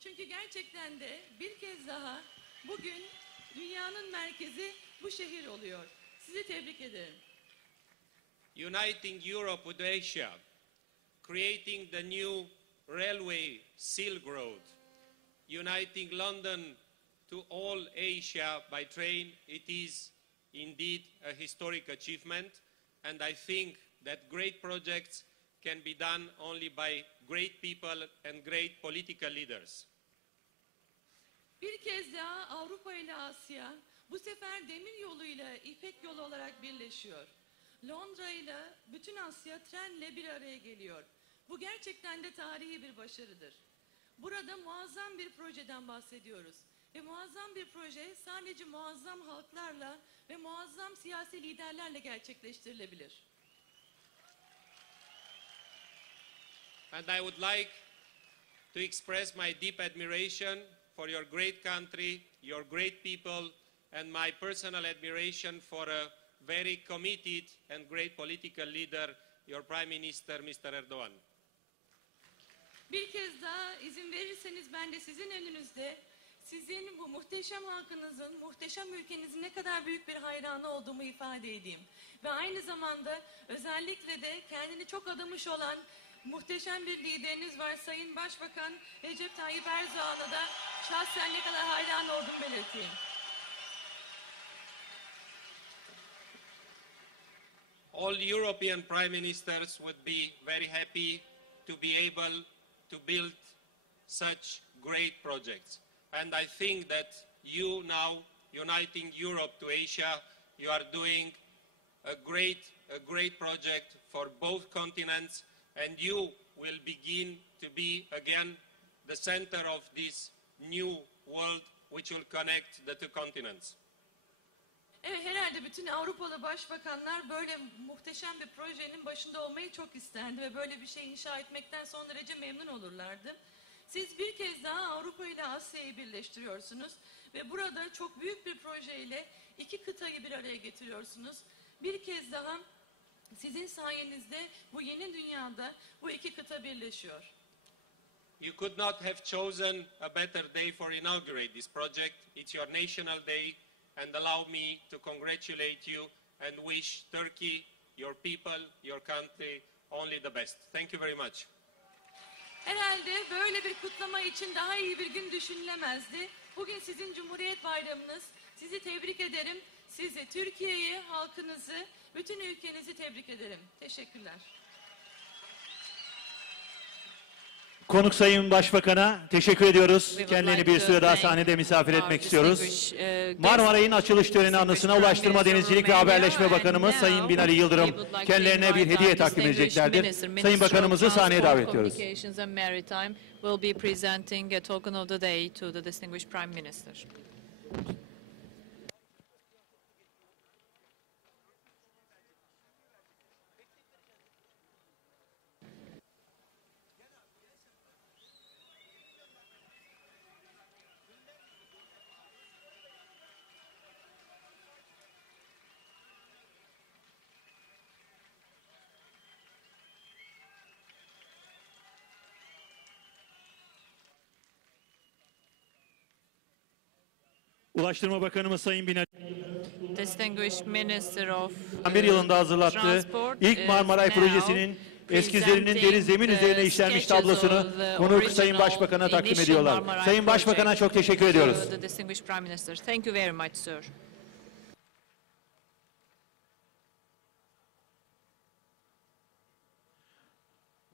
Çünkü gerçekten de bir kez daha bugün dünyanın merkezi bu şehir oluyor. Sizi tebrik ederim. Uniting Europe with Asia, creating the new railway Silk Road, uniting London to all Asia by train, it is indeed a historic achievement, and I think that great projects can be done only by great people and great political leaders. Bir kez daha Avrupa ile Asya bu sefer demir yoluyla İpek yolu olarak birleşiyor. Londra ile bütün Asya trenle bir araya geliyor. Bu gerçekten de tarihi bir başarıdır. Burada muazzam bir projeden bahsediyoruz. Ve muazzam bir proje sadece muazzam halklarla ve muazzam siyasi liderlerle gerçekleştirilebilir. And I would like to express my deep admiration for your great country, your great people, and my personal admiration for a very committed and great political leader, your Prime Minister, Mr. Erdoğan. Bir kez daha izin verirseniz ben de sizin önünüzde sizin bu muhteşem halkınızın, muhteşem ülkenizin ne kadar büyük bir hayranı olduğumu ifade edeyim. Ve aynı zamanda özellikle de kendini çok adamış olan muhteşem bir lideriniz var Sayın Başbakan Recep Tayyip Erdoğan'a da şahsen ne kadar hayran olduğumu belirteyim. All European prime ministers would be very happy to be able to build such great projects. And I think that you now, uniting Europe to Asia, you are doing a great project for both continents, and you will begin to be again the center of this new world which will connect the two continents. Evet, herhalde bütün Avrupalı başbakanlar böyle muhteşem bir projenin başında olmayı çok isterdi ve böyle bir şey inşa etmekten son derece memnun olurlardı. Siz bir kez daha Avrupa ile Asya'yı birleştiriyorsunuz ve burada çok büyük bir projeyle iki kıtayı bir araya getiriyorsunuz. Bir kez daha sizin sayenizde bu yeni dünyada bu iki kıta birleşiyor. You could not have chosen a better day for inaugurate this project. It's your national day, and allow me to congratulate you and wish Turkey, your people, your country only the best. Thank you very much. Herhalde böyle bir kutlama için daha iyi bir gün düşünülemezdi. Bugün sizin Cumhuriyet Bayramınız. Sizi tebrik ederim. Sizi, Türkiye'yi, halkınızı, bütün ülkenizi tebrik ederim. Teşekkürler. Konuk Sayın Başbakan'a teşekkür ediyoruz. Kendilerini bir süre daha sahnede misafir etmek istiyoruz. Marmaray'ın açılış töreni anısına Ulaştırma, Denizcilik ve Haberleşme Bakanımız Sayın Binali Yıldırım kendilerine bir hediye takdim edeceklerdir. Sayın Bakanımızı sahneye davet ediyoruz. Ulaştırma Bakanımız Sayın Binali Distinguished Minister of 2001 yılında hazırlattığı ilk Marmaray projesinin eskizlerinin deri zemin üzerine işlenmiş tablosunu konuk Sayın Başbakan'a takdim ediyorlar. Sayın Başbakan'a çok teşekkür ediyoruz. Thank you very much, sir.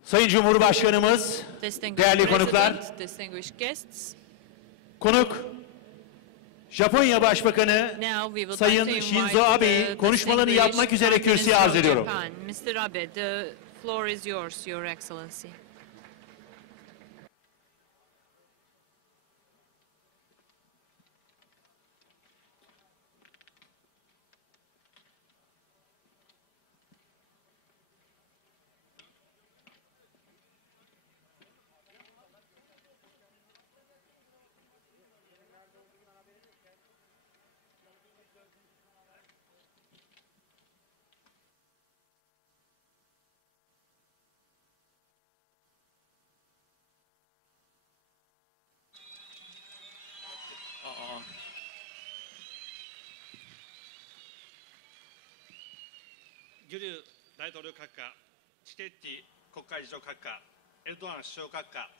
Sayın Cumhurbaşkanımız, değerli konuklar, konuk Japonya Başbakanı Sayın Shinzo Abe'yi konuşmalarını yapmak üzere kürsüye arz ediyorum. Mr. Abe, the floor is yours, Your Excellency. Gül大統領閣下、チテッティ国会議長閣下、エルドアン首相閣下、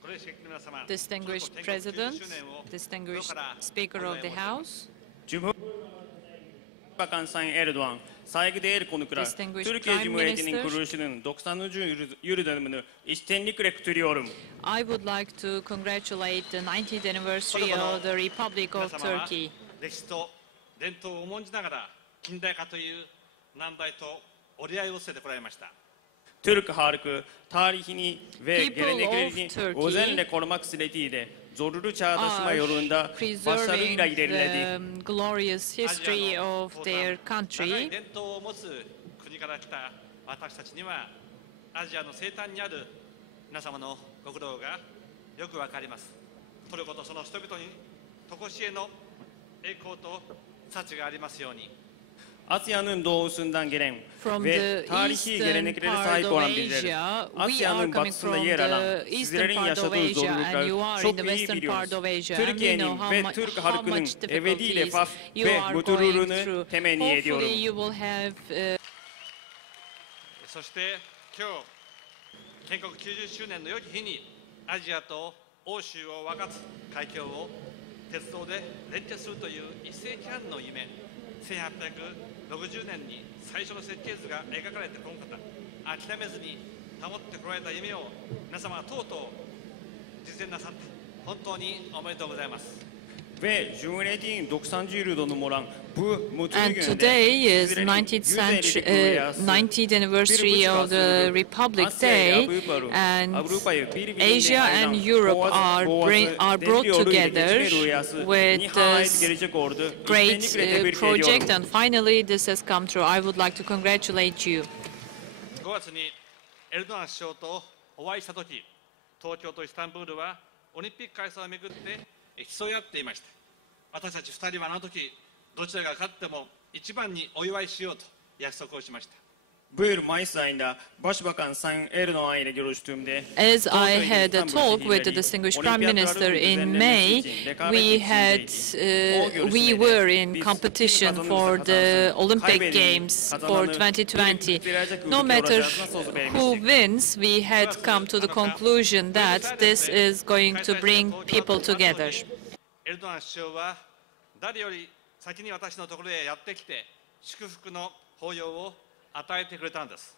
ご列席の皆様、 Distinguished President, distinguished Speaker of the House, Başbakan Sayın Erdoğan, saygıdeğer konuklar, Türkiye Cumhuriyeti'nin kuruluşunun 90. yıl dönümünü içtenlikle kutluyorum. I would like to congratulate the 90th anniversary of the Republic of Turkey. 歴史と伝統を重んじながら近代化という難題と折り合いをつけてこられました。Türk halkı tarihini ve People geleneklerini of Turkey özenle korumak suretiyle zorlu çağdaşma yolunda are başarıyla preserving ilerledi. the glorious history of their 長い country. 伝統を持つ国から来た私たちにはアジアの西端にある皆様のご苦労がよくわかります。トルコとその人々に常しえの栄光と幸がありますように。 Asya'nın doğusundan gelen From ve the tarihi eastern gelenekleri part sahip of olan bizleriz. Asia, we are Asya'nın coming batısında from yer alan the eastern sizlerin part of yaşadığı Asia, and you zorlukları are in çok the iyi western biliyoruz. part of Asia, and we know Türkiye'nin ve how Türk much halkının ebedi difficulties refah you ve are going mutluluğunu through. temenni ediyorum. Hopefully you will have そして今日建国90周年の良き日にアジアと欧州を分かつ海峡を鉄道で連結するという一世紀半の夢、1860年に最初の設計図が描かれてこの方、諦めずに保ってこられた夢を皆様はとうとう実現なさった、本当におめでとうございます。 Ve Cumhuriyet'in 90. yıl dönümü olan bu mutlu and günde today is sizlerin 90th anniversary of the Republic Day, and Asia and Europe are brought together with this great project, and finally this has come true. I would like to congratulate you. 5月にエルドアン首相とお会いしたとき、東京とイスタンブールはオリンピック開催をめぐって競い合っていました。私たち2人はあの時どちらが勝っても一番にお祝いしようと約束をしました。 Bu yıl Mayıs ayında Başbakan Sayın Erdoğan ile görüştüğümde As I had a talk with the distinguished Prime Minister in May, we were in competition for the Olympic Games for 2020. No matter who wins, we had come to the conclusion that this is going to bring people together. エルドアン首相は誰より先に私のところへやってきて祝福の抱擁を与えてくれたんです。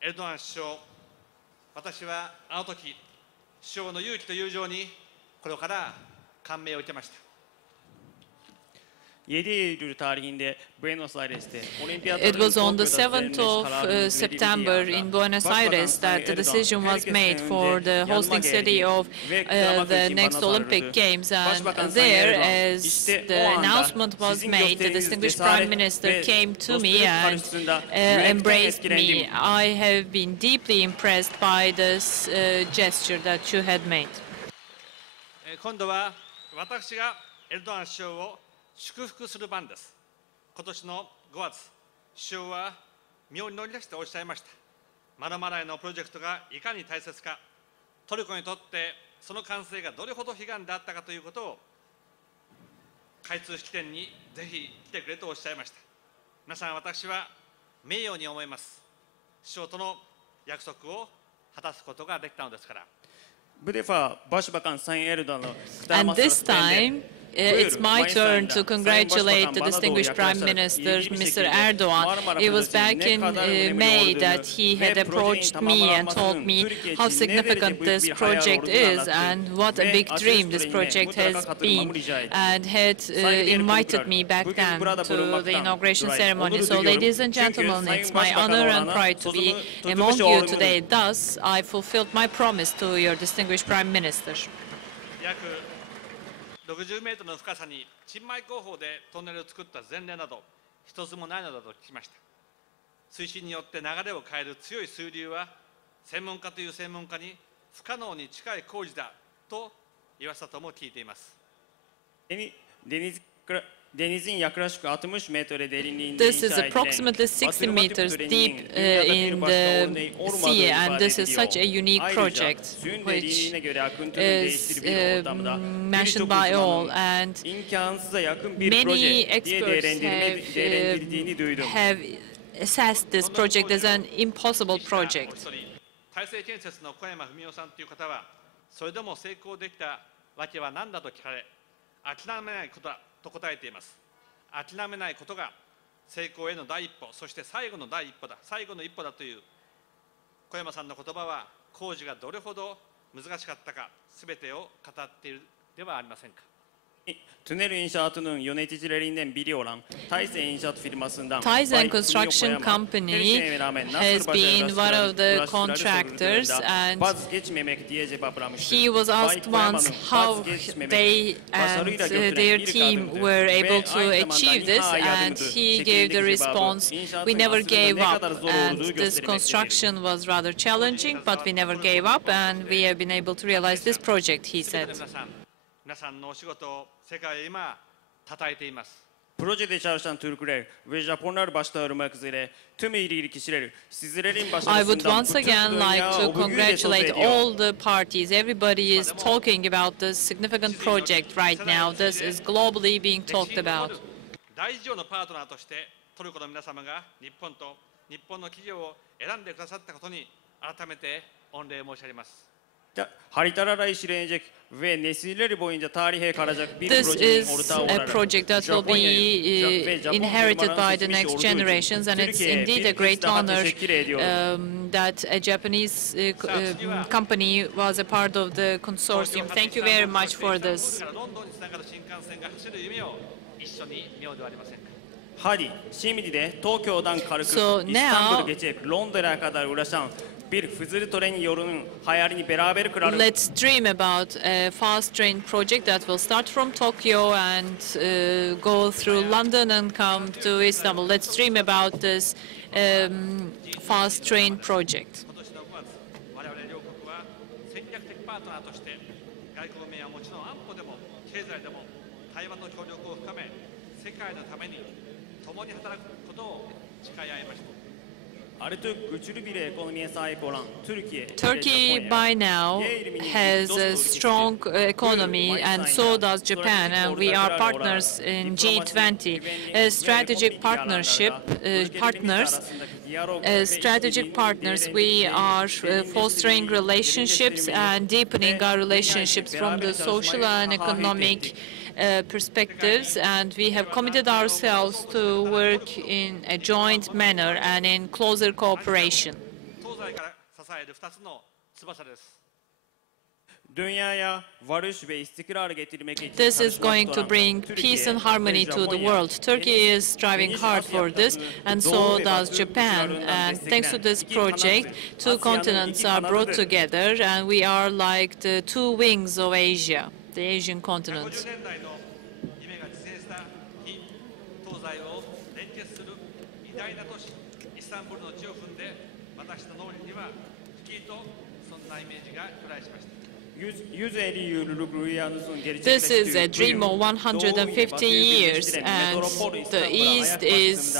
エルドアン首相、私はあの時首相の勇気と友情にこれから感銘を受けました。 7 Eylül tarihinde Buenos Aires'te It was on the 7th of September in Buenos Aires that the decision was made for the hosting city of the next Olympic Games, and there, as the announcement was made, the distinguished Prime Minister came to me and embraced me. I have been deeply impressed by this gesture that you had made. 今度は私がエルドアン首相を祝福する番です。今年の5月、首相は妙に乗り出しておっしゃいました。マラマライのプロジェクトがいかに大切か、トルコにとってその完成がどれほど悲願であったかということを開通式典にぜひ来てくれとおっしゃいました。皆さん、私は名誉に思います。首相との約束を果たすことができたのですから。 Bu defa Başbakan Sayın Erdoğan'ı And this time, it's my turn to congratulate the distinguished Prime Minister, Mr. Erdoğan. It was back in May that he had approached me and told me how significant this project is and what a big dream this project has been, and had invited me back then to the inauguration ceremony. So, ladies and gentlemen, it's my honor and pride to be among you today. Thus, I fulfilled my promise to your distinguished Prime Minister. 60メートルの深さに沈埋工法でトンネルを作った前例など一つもないのだと聞きました。水深によって流れを変える強い水流は専門家という専門家に不可能に近い工事だと言わせたとも聞いています。 Denizin yaklaşık 60 metre derinliğinde This is approximately 60 meters deep in the sea, and this is such a unique project, which is mentioned by all, and many experts have assessed this project as an impossible project. 大成建設の小山文夫さんという方は、それでも成功できたわけは何だと聞かれ、諦めないことだと答えています。諦めないことが成功への第一歩、そして最後の第一歩だ、最後の一歩だという小山さんの言葉は、工事がどれほど難しかったか、すべてを語っているではありませんか。Tünel inşaatının yöneticilerinden biri olan Tayzen İnşaat firmasından Tayzen Construction Company has been one of the contractors, and he was asked once how they and their team were able to achieve this, and he gave the response, "We never gave up, and this construction was rather challenging, but we never gave up, and we have been able to realize this project," he said. 皆さんのお仕事を世界へ今叩いています。 Projede çalışan Türkler ve Japonlar başta olmak üzere tüm iyilik kişileri sizlerin I başarısından would once again like to congratulate all the parties. Everybody is talking about this significant project right now. This is globally being talked about. 第一条のパートナーとしてトルコの皆様が日本と日本の企業を選んでくださったことに改めて御礼申し上げます。 haritalara işlenecek ve nesiller boyunca tarihe kalacak bir This projenin is ortağı a olarak project that will be inherited by the next generations, and it's indeed a great honor that a Japanese company was a part of the consortium. Thank you very much for this. Hadi şimdi de Tokyo'dan kalkıp İstanbul'a geçip Londra'ya kadar ulaşan bir hızlı tren yolunun hayalini beraber kuralım. Let's dream about a fast train project that will start from Tokyo and go through London and come to Istanbul. Let's dream about this fast train project. 我々両国は戦略的パートナーとして外交面はもちろん安保でも経済でも対話と協力を深め世界のために共に働くことを誓い合いました。 Artık güçlü bir ekonomiye sahip olan Türkiye, Turkey by now has a strong economy, and so does Japan, and we are partners in G20. As strategic partners, we are fostering relationships and deepening our relationships from the social and economic perspectives, and we have committed ourselves to work in a joint manner and in closer cooperation. This is going to bring peace and harmony to the world. Turkey is striving hard for this, and so does Japan. And thanks to this project, two continents are brought together, and we are like the two wings of Asia, the Asian continent. This is a dream of 150 years, and the East is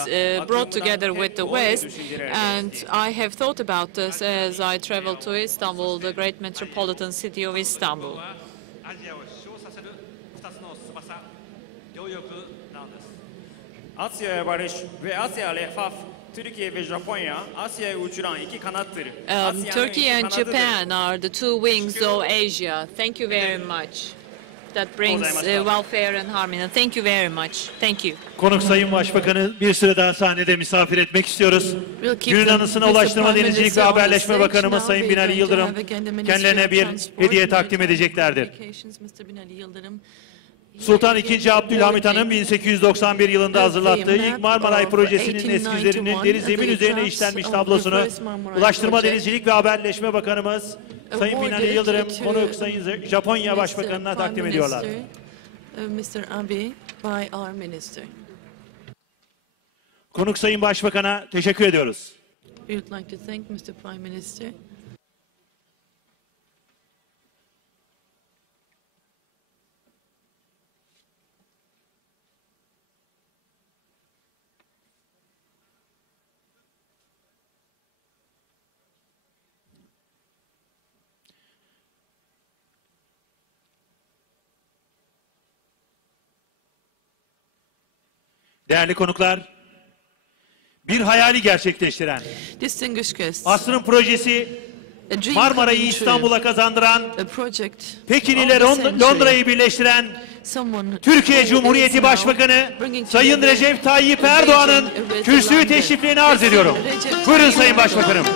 brought together with the West, and I have thought about this as I travel to Istanbul, the great metropolitan city of Istanbul. Asya'ya barış ve Asya refah Türkiye ve Japonya Asya'ya uçuran iki kanattır. Turkey and Japan are the two wings of Asia. Thank you very much. That brings welfare and harmony. Thank you very much. Thank you. Konuk Sayın Başbakanı bir süre daha sahnede misafir etmek istiyoruz. Günün anısına Ulaştırma, Denizcilik ve Haberleşme Bakanımız Sayın Binali Yıldırım kendilerine bir hediye takdim edeceklerdir. Sultan II. Abdülhamit Han'ın 1891 yılında hazırlattığı ilk Marmaray projesinin eskizlerinin deri zemin üzerine işlenmiş tablosunu Ulaştırma, Denizcilik ve Haberleşme Bakanımız Sayın Binali Yıldırım konuk Sayın Japonya Başbakanı'na takdim ediyorlar. Mr. Abe by our minister. Konuk Sayın Başbakan'a teşekkür ediyoruz. We would like to thank Mr. Prime Minister. Değerli konuklar, bir hayali gerçekleştiren, asrın projesi Marmaray'ı İstanbul'a kazandıran, Pekin ile Londra'yı birleştiren Türkiye Cumhuriyeti Başbakanı Sayın Recep Tayyip Erdoğan'ın kürsüyü teşriflerini arz ediyorum. Buyurun Sayın Başbakanım.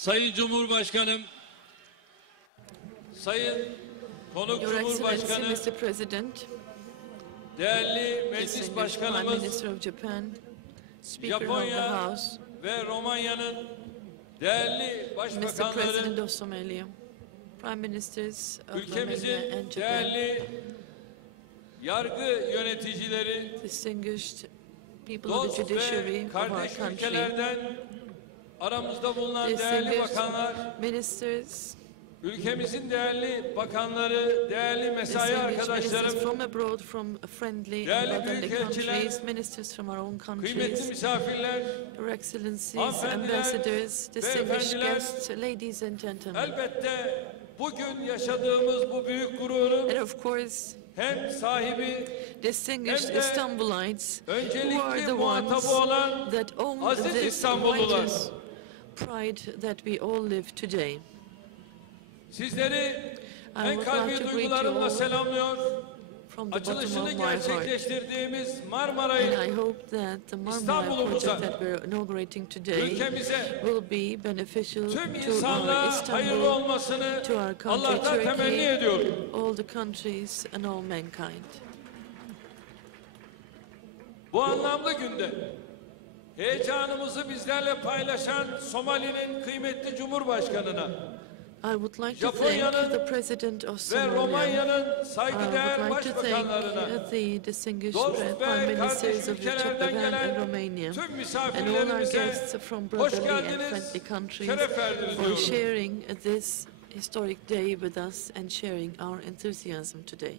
Sayın Cumhurbaşkanım, Sayın Konuk Your Excellency, Cumhurbaşkanı, Mr. President, değerli Meclis Prime Başkanımız, Minister of Japan, Speaker of the Japonya House, ve Romanya'nın değerli Mr. başbakanları, President of Somalia, Prime Ministers of Romania ülkemizin and Japan, değerli yargı yöneticileri, distinguished people of the dost judiciary ve of our kardeş country, ülkelerden aramızda bulunan değerli distinguished bakanlar, ministers, ülkemizin değerli bakanları, değerli mesai distinguished ministers arkadaşlarım, from abroad, from friendly and değerli brotherly büyükelçiler, countries, ministers from our own kıymetli countries, misafirler, Your Excellencies, hanımefendiler, ambassadors, distinguished beyefendiler, guests, ladies and gentlemen. elbette bugün yaşadığımız bu büyük gururun And of course, hem sahibi distinguished hem de Istanbulites who are öncelikli the ones muhatabı olan that own aziz this İstanbullular. righteous pride that we all live today. Sizleri I en would kalbi like to greet you duygularımla all selamlıyor. from the bottom Açılışını of my heart. gerçekleştirdiğimiz And I Marmaray'ın hope that the Marmaray İstanbul'umuza, project that we're inaugurating today ülkemize, will be beneficial tüm to our insanlığa hayırlı Istanbul, olmasını to our country Allah'tan temenni Turkey, ediyorum. all the countries and all mankind. Bu anlamlı günde heyecanımızı bizlerle paylaşan Somali'nin kıymetli Cumhurbaşkanı'na, I would like to Japonya'nın thank the President of ve Somalia. Romanya'nın I saygıdeğer would like to başbakanlarına, thank the distinguished dost Prime ve kardeş Ministers of ülkelerden Japan and gelen Romania, tüm and all our misafirlerimize guests from hoş brotherly and geldiniz, friendly countries şeref verdiniz for diyorum. sharing this historic day with us and sharing our enthusiasm today.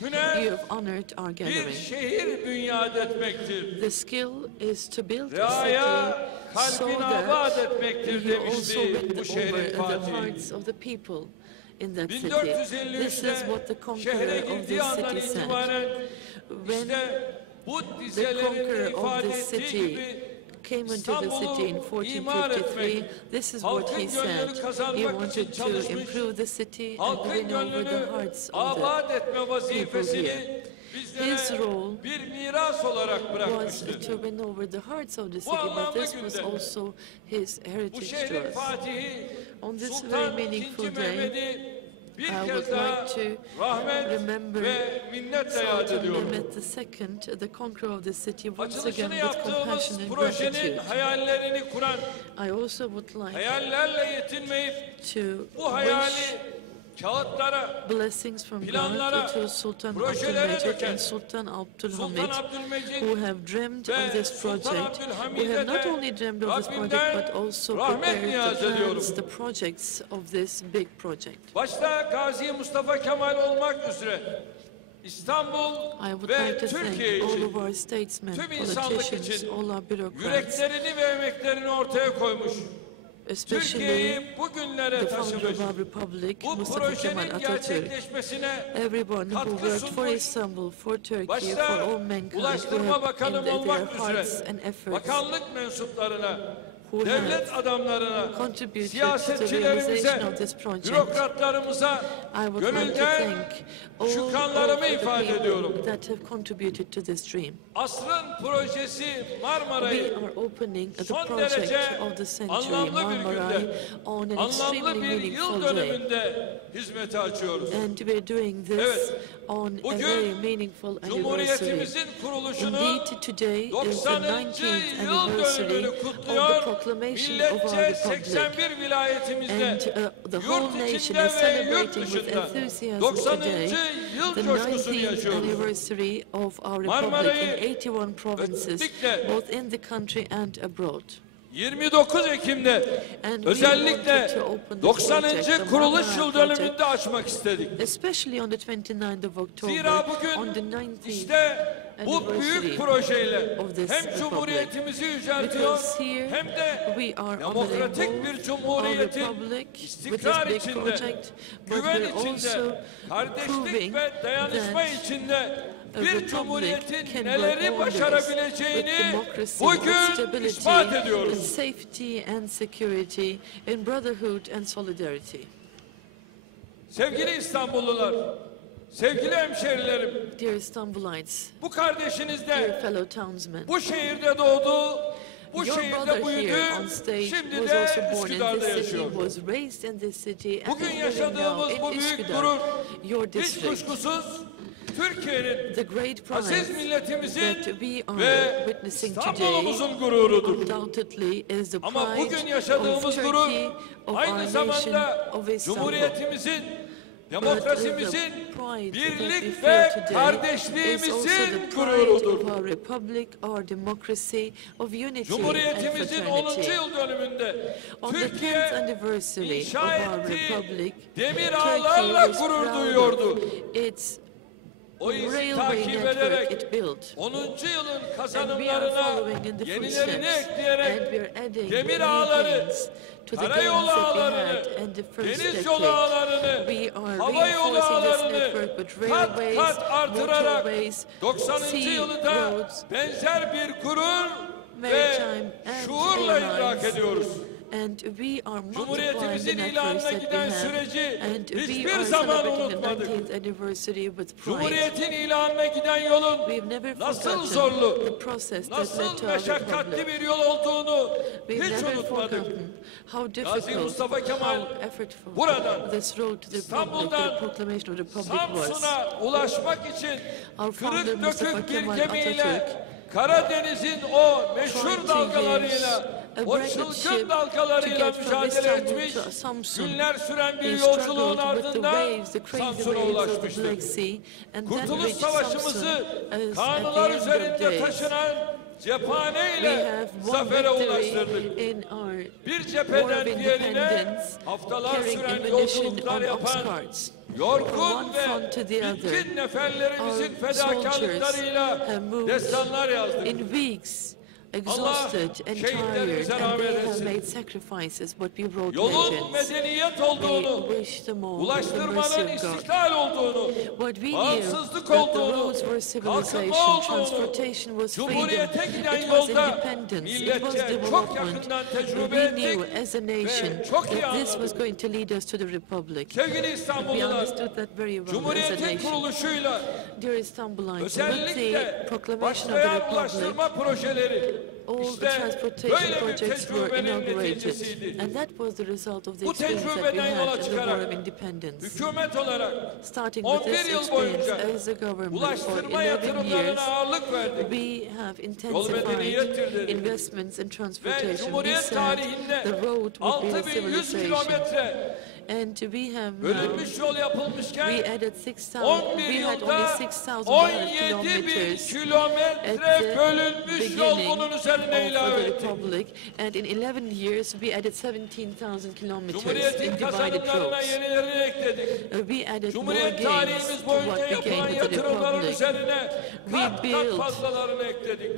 Hüner You have honored our bir gathering. şehir bünyat etmektir. The skill is to build a Reaya city so kalbini abad that etmektir you also demişti win bu over şehrin the fatihi. hearts of the people in that city. 1453'te This is what the şehre conqueror of girdiği this andan city said. itibaren When işte bu the dizelerin conqueror of ifade this ettiği city gibi came into the İstanbul'u city in imar 1453, etmek, this is what halkın he gönlünü said. He kazanmak için wanted to çalışmış, improve the city and halkın win over the gönlünü hearts of the abad etme people vazifesini here. His bizlere role bir miras olarak was bırakmıştır. to win over the hearts of the Bu city, but anlamlı this was günde also his Bu heritage to şehrin us. fatihi On this very Sultan II. meaningful day, Mehmet'i bir I kez would daha like to rahmet remember ve minnetle yad Sultan ediyorum. Mehmet II, the conqueror of the city, once again Açılışını with yaptığımız compassion and projenin gratitude. hayallerini kuran, I also would like hayallerle yetinmeyip to bu hayali wish kağıtlara, blessings from planlara, God to Sultan projelere Abdülmecid döken and Sultan Abdülhamid, Sultan Abdülmecid who have dreamed ve of this Sultan project, who Abdülhamid'e have not de only dreamed of this project, Rabbimden but also rahmet prepared niyaz the ediyorum. plans, the projects of this big project. Başta Gazi Mustafa Kemal olmak üzere İstanbul I would ve like to Türkiye thank all için of our statesmen, tüm insanlık politicians, için all our bureaucrats, yüreklerini ve emeklerini ortaya koymuş, especially Türkiye'yi bugünlere the founder taşımış, of our republic, bu Mustafa Kemal projenin Atatürk, gerçekleşmesine everyone who katkı worked for sunmuş, Istanbul, for Turkey, for başta all mankind, who Ulaştırma have Bakanı in their olmak hearts üzere and efforts, bakanlık mensuplarına, who devlet have adamlarına, contributed to the siyasetçilerimize, realization of this project. bürokratlarımıza I would like to gönülden thank all of şükranlarımı the ifade people ediyorum. that have contributed to this dream. Asrın projesi We Marmaray'ı are opening the son project derece of the century, anlamlı bir Marmaray, günde, on an anlamlı extremely bir yıl meaningful day. dönümünde hizmete açıyoruz. And we're doing this Evet, on a bugün very meaningful anniversary. Cumhuriyetimizin kuruluşunu Indeed, today is the 90. 19th yıl anniversary dönümünü of the kutluyor. proclamation of our Milletçe republic. 81 vilayetimizde, And the whole yurt nation içinde is ve yurt celebrating with dışında enthusiasm 90. today yıl the coşkusunu 19th yaşıyoruz. anniversary of our republic Marmaray'ı in 81 provinces, özellikle both in the country and abroad. 29 Ekim'de And we özellikle wanted to open this 90. project, the kuruluş Marmaray yıl project, dönümünde açmak istedik. especially on the 29th of October, Zira on the bugün 19th işte bu anniversary büyük projeyle of this hem republic. cumhuriyetimizi yüceltiyor Because here hem de we are demokratik honoring bir both our cumhuriyetin republic with this istikrar big içinde, project, but güven we're also içinde, kardeşlik proving ve dayanışma that içinde a bir republic cumhuriyetin can work neleri wonders with başarabileceğini democracy, with bugün stability, ispat with ediyoruz. safety and security, in brotherhood and solidarity. Sevgili İstanbullular, sevgili hemşerilerim, Dear Istanbulites, bu kardeşiniz dear de fellow townsmen, bu şehirde doğdu, bu Your şehirde brother büyüdü, here on stage şimdi was de also born in Üsküdar'da this city, yaşıyor. was raised in this city, and Bugün is living now yaşadığımız bu in büyük Üsküdar, gurur your hiç district. kuşkusuz Türkiye'nin The great aziz prize milletimizin that we ve are witnessing today İstanbul'umuzun gururudur. undoubtedly is the Ama pride bugün of yaşadığımız gurur Turkey, of our aynı nation, zamanda of Istanbul. Cumhuriyetimizin, But demokrasimizin, the pride that we birlik feel ve today is also kardeşliğimizin the pride gururudur. of our republic, our democracy, of unity and Cumhuriyetimizin 10. fraternity. yıl dönümünde On the 10th Türkiye anniversary of inşa our ettiği republic, demir Turkey ağlarla was gurur proud duyuyordu. of its O izi railway takip network ederek it built. 10. yılın And we are kazanımlarına following in the yenilerini footsteps, ekleyerek and we are adding demir new ağları, gains to the gains karayolu that we ağlarını, had in the first deniz yolu decade. ağlarını, We are hava yolu reinforcing this ağlarını network with kat railways, kat artırarak motorways, 90. sea yılında roads, benzer bir gurur ve maritime and şuurla idrak airlines. ediyoruz. And we are multiplying the Cumhuriyetimizin networks ilanına that we giden have. süreci And we hiçbir are zaman celebrating the unutmadık. 19th anniversary with pride. Cumhuriyetin ilanına giden yolun We've never nasıl forgotten zorlu, the process that led nasıl to our meşakkatli republic. bir yol olduğunu We've hiç never unutmadık. forgotten how Gazi difficult, Mustafa Kemal how effortful buradan this road to the republic, İstanbul'dan the proclamation of the republic was. Samsun'a ulaşmak için Our founder kırık Mustafa dökük bir Kemal gemiyle Atatürk Karadeniz'in o meşhur tried to dalgalarıyla, use a o breakage çılgın ship to dalgalarıyla get from mücadele Istanbul etmiş, to Samsun. günler süren bir He yolculuğun struggled with the ardından waves, the crazy Samsun'a waves of the ulaşmıştır. Black Sea, and then Kurtuluş reached Savaşımızı Samsun as kanılar at the end of üzerinde days. taşınan cephane We ile have one zafere victory ulaştırdık. in our Bir war of cepheden diğerine independence, haftalar carrying süren ammunition yolculuklar on ox yapan carts. From yorgun one ve front to the other, bitkin neferlerimizin our soldiers fedakarlıklarıyla have moved destanlar yazdık. in weeks, exhausted and şehitlerimize tired, and rahmet they have etsin. made sacrifices, but we wrote Yolun legends. medeniyet We olduğunu, wish them all the ulaştırmanın mercy of God. istiklal olduğunu, What we knew, bağımsızlık that the olduğunu, roads were civilization, kalkınma olduğunu, transportation was freedom, Cumhuriyete giden it was yolda independence, it was milletçe çok development. yakından tecrübe We knew ettik as a nation ve çok iyi that this was anladık. going to lead us to the Republic. Sevgili We İstanbullular, understood that very well as a Cumhuriyetin nation. kuruluşuyla Dear Istanbulites, with özellikle the proclamation of the başlayan Republic, ulaştırma projeleri all the işte transportation böyle bir projects were tecrübenin inaugurated, neticesiydi. and that was the result of the Bu experience that we tecrübeden yola had in the War çıkarak of Independence. hükümet olarak Starting with 11 this yıl experience boyunca as a government for ulaştırma 11 yatırımlarına years, ağırlık verdik. we have medeniyettir intensified dedik. investments in Ve transportation. We Cumhuriyet said tarihinde the road would be a 6100 civilization. kilometre And we have now, bölünmüş yol yapılmışken we added 6,000, 11 we had yılda only 6,500 17 bin kilometers at kilometre the bölünmüş yol beginning bunun of üzerine ilave the ettik. Republic, and in 11 years we added 17,000 kilometers in Cumhuriyetin divided kazanımlarına roads. yenilerini ekledik. We added more Cumhuriyet gains tarihimiz to boyunca what we yapılan gained with the yatırımların Republic. üzerine kat kat built fazlalarını ekledik.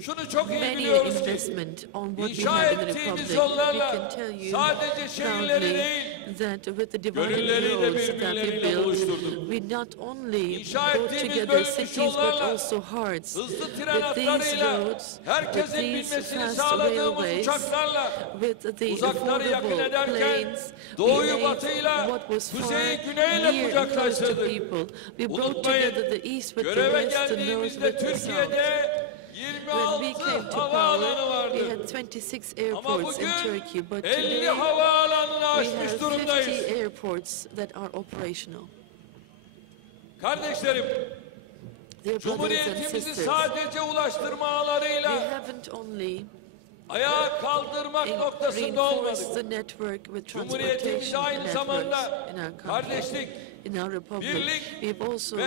Şunu çok iyi Many biliyoruz ki investment on what we inşa have in the ettiğimiz Republic. We yollarla can tell you sadece şehirleri proudly değil, that with the divided gönülleri de roads that we birbirleriyle built, buluşturduk. we not only İnşa brought ettiğimiz together bölünmüş cities but yollarla also hearts. hızlı tren With these hatlarıyla roads, with herkesin these binmesini fast sağladığımız railways, uçaklarla with the uzakları yakın affordable ederken planes, doğuyu we made batıyla what was far kuzeyi güneyle near and close to kucaklaştırdık. people. We brought Unutmayın, together the east with the göreve west, the north geldiğimizde with the south. Türkiye'de When we 26 came to havaalanı power, we vardı. had 26 Ama airports in bugün Turkey, but 50 today havaalanını we aşmış have durumdayız. 50 airports that are operational. Kardeşlerim, Dear brothers and Cumhuriyetimizi sisters, sadece ulaştırma we ağlarıyla haven't only ayağa kaldırmak noktasında reinforced olmadık. the network with Cumhuriyetimizi transportation aynı networks zamanda in our country, kardeşlik, in our republic. birlik We've also ve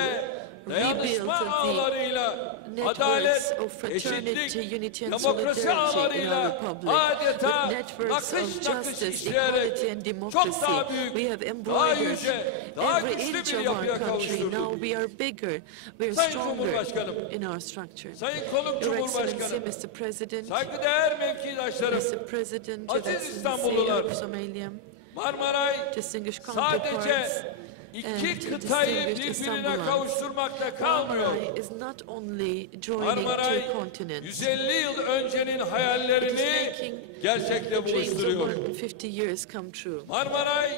rebuilt dayanışma the ağlarıyla networks adalet, of fraternity, eşitlik, unity and demokrasi solidarity in our ağlarıyla republic, adeta with networks nakış of nakış justice, işleyerek equality and çok democracy. daha büyük, We have daha embroidered yüce, daha every güçlü inch bir of our yapıya country. Now kavuşturduk. we are bigger, we are Sayın stronger Cumhurbaşkanım, in our structure. Sayın Konuk Your Excellency, Cumhurbaşkanı, Mr. President, saygıdeğer mevkidaşlarım, Mr. President, Your aziz Excellency İstanbullular, of Somalia, Marmaray distinguished sadece counterparts, iki and kıtayı distinguished birbirine Istanbulites. kavuşturmakta kalmıyor. Marmaray is not only joining Marmaray two continents, 150 yıl öncenin it is hayallerini making gerçekle dreams of buluşturuyor. 150 years come true. Marmaray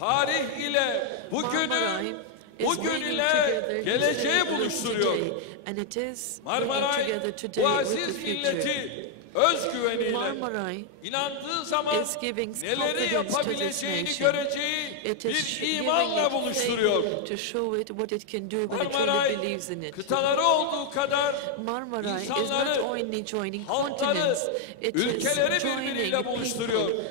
tarih ile Marmaray bugünü, is bugün bringing ile together geleceği history with buluşturuyor. today, and it is bringing Marmaray together bu today with the aziz future. milleti özgüveniyle Marmaray inandığı zaman is giving neleri confidence to this yapabileceğini nation. göreceği It is bir giving imanla it buluşturuyor. faith to show it what it can do when it Marmaray really believes in it. kıtaları olduğu kadar Marmaray is insanları, not only joining halkları, continents, it is ülkeleri joining birbiriyle buluşturuyor. people,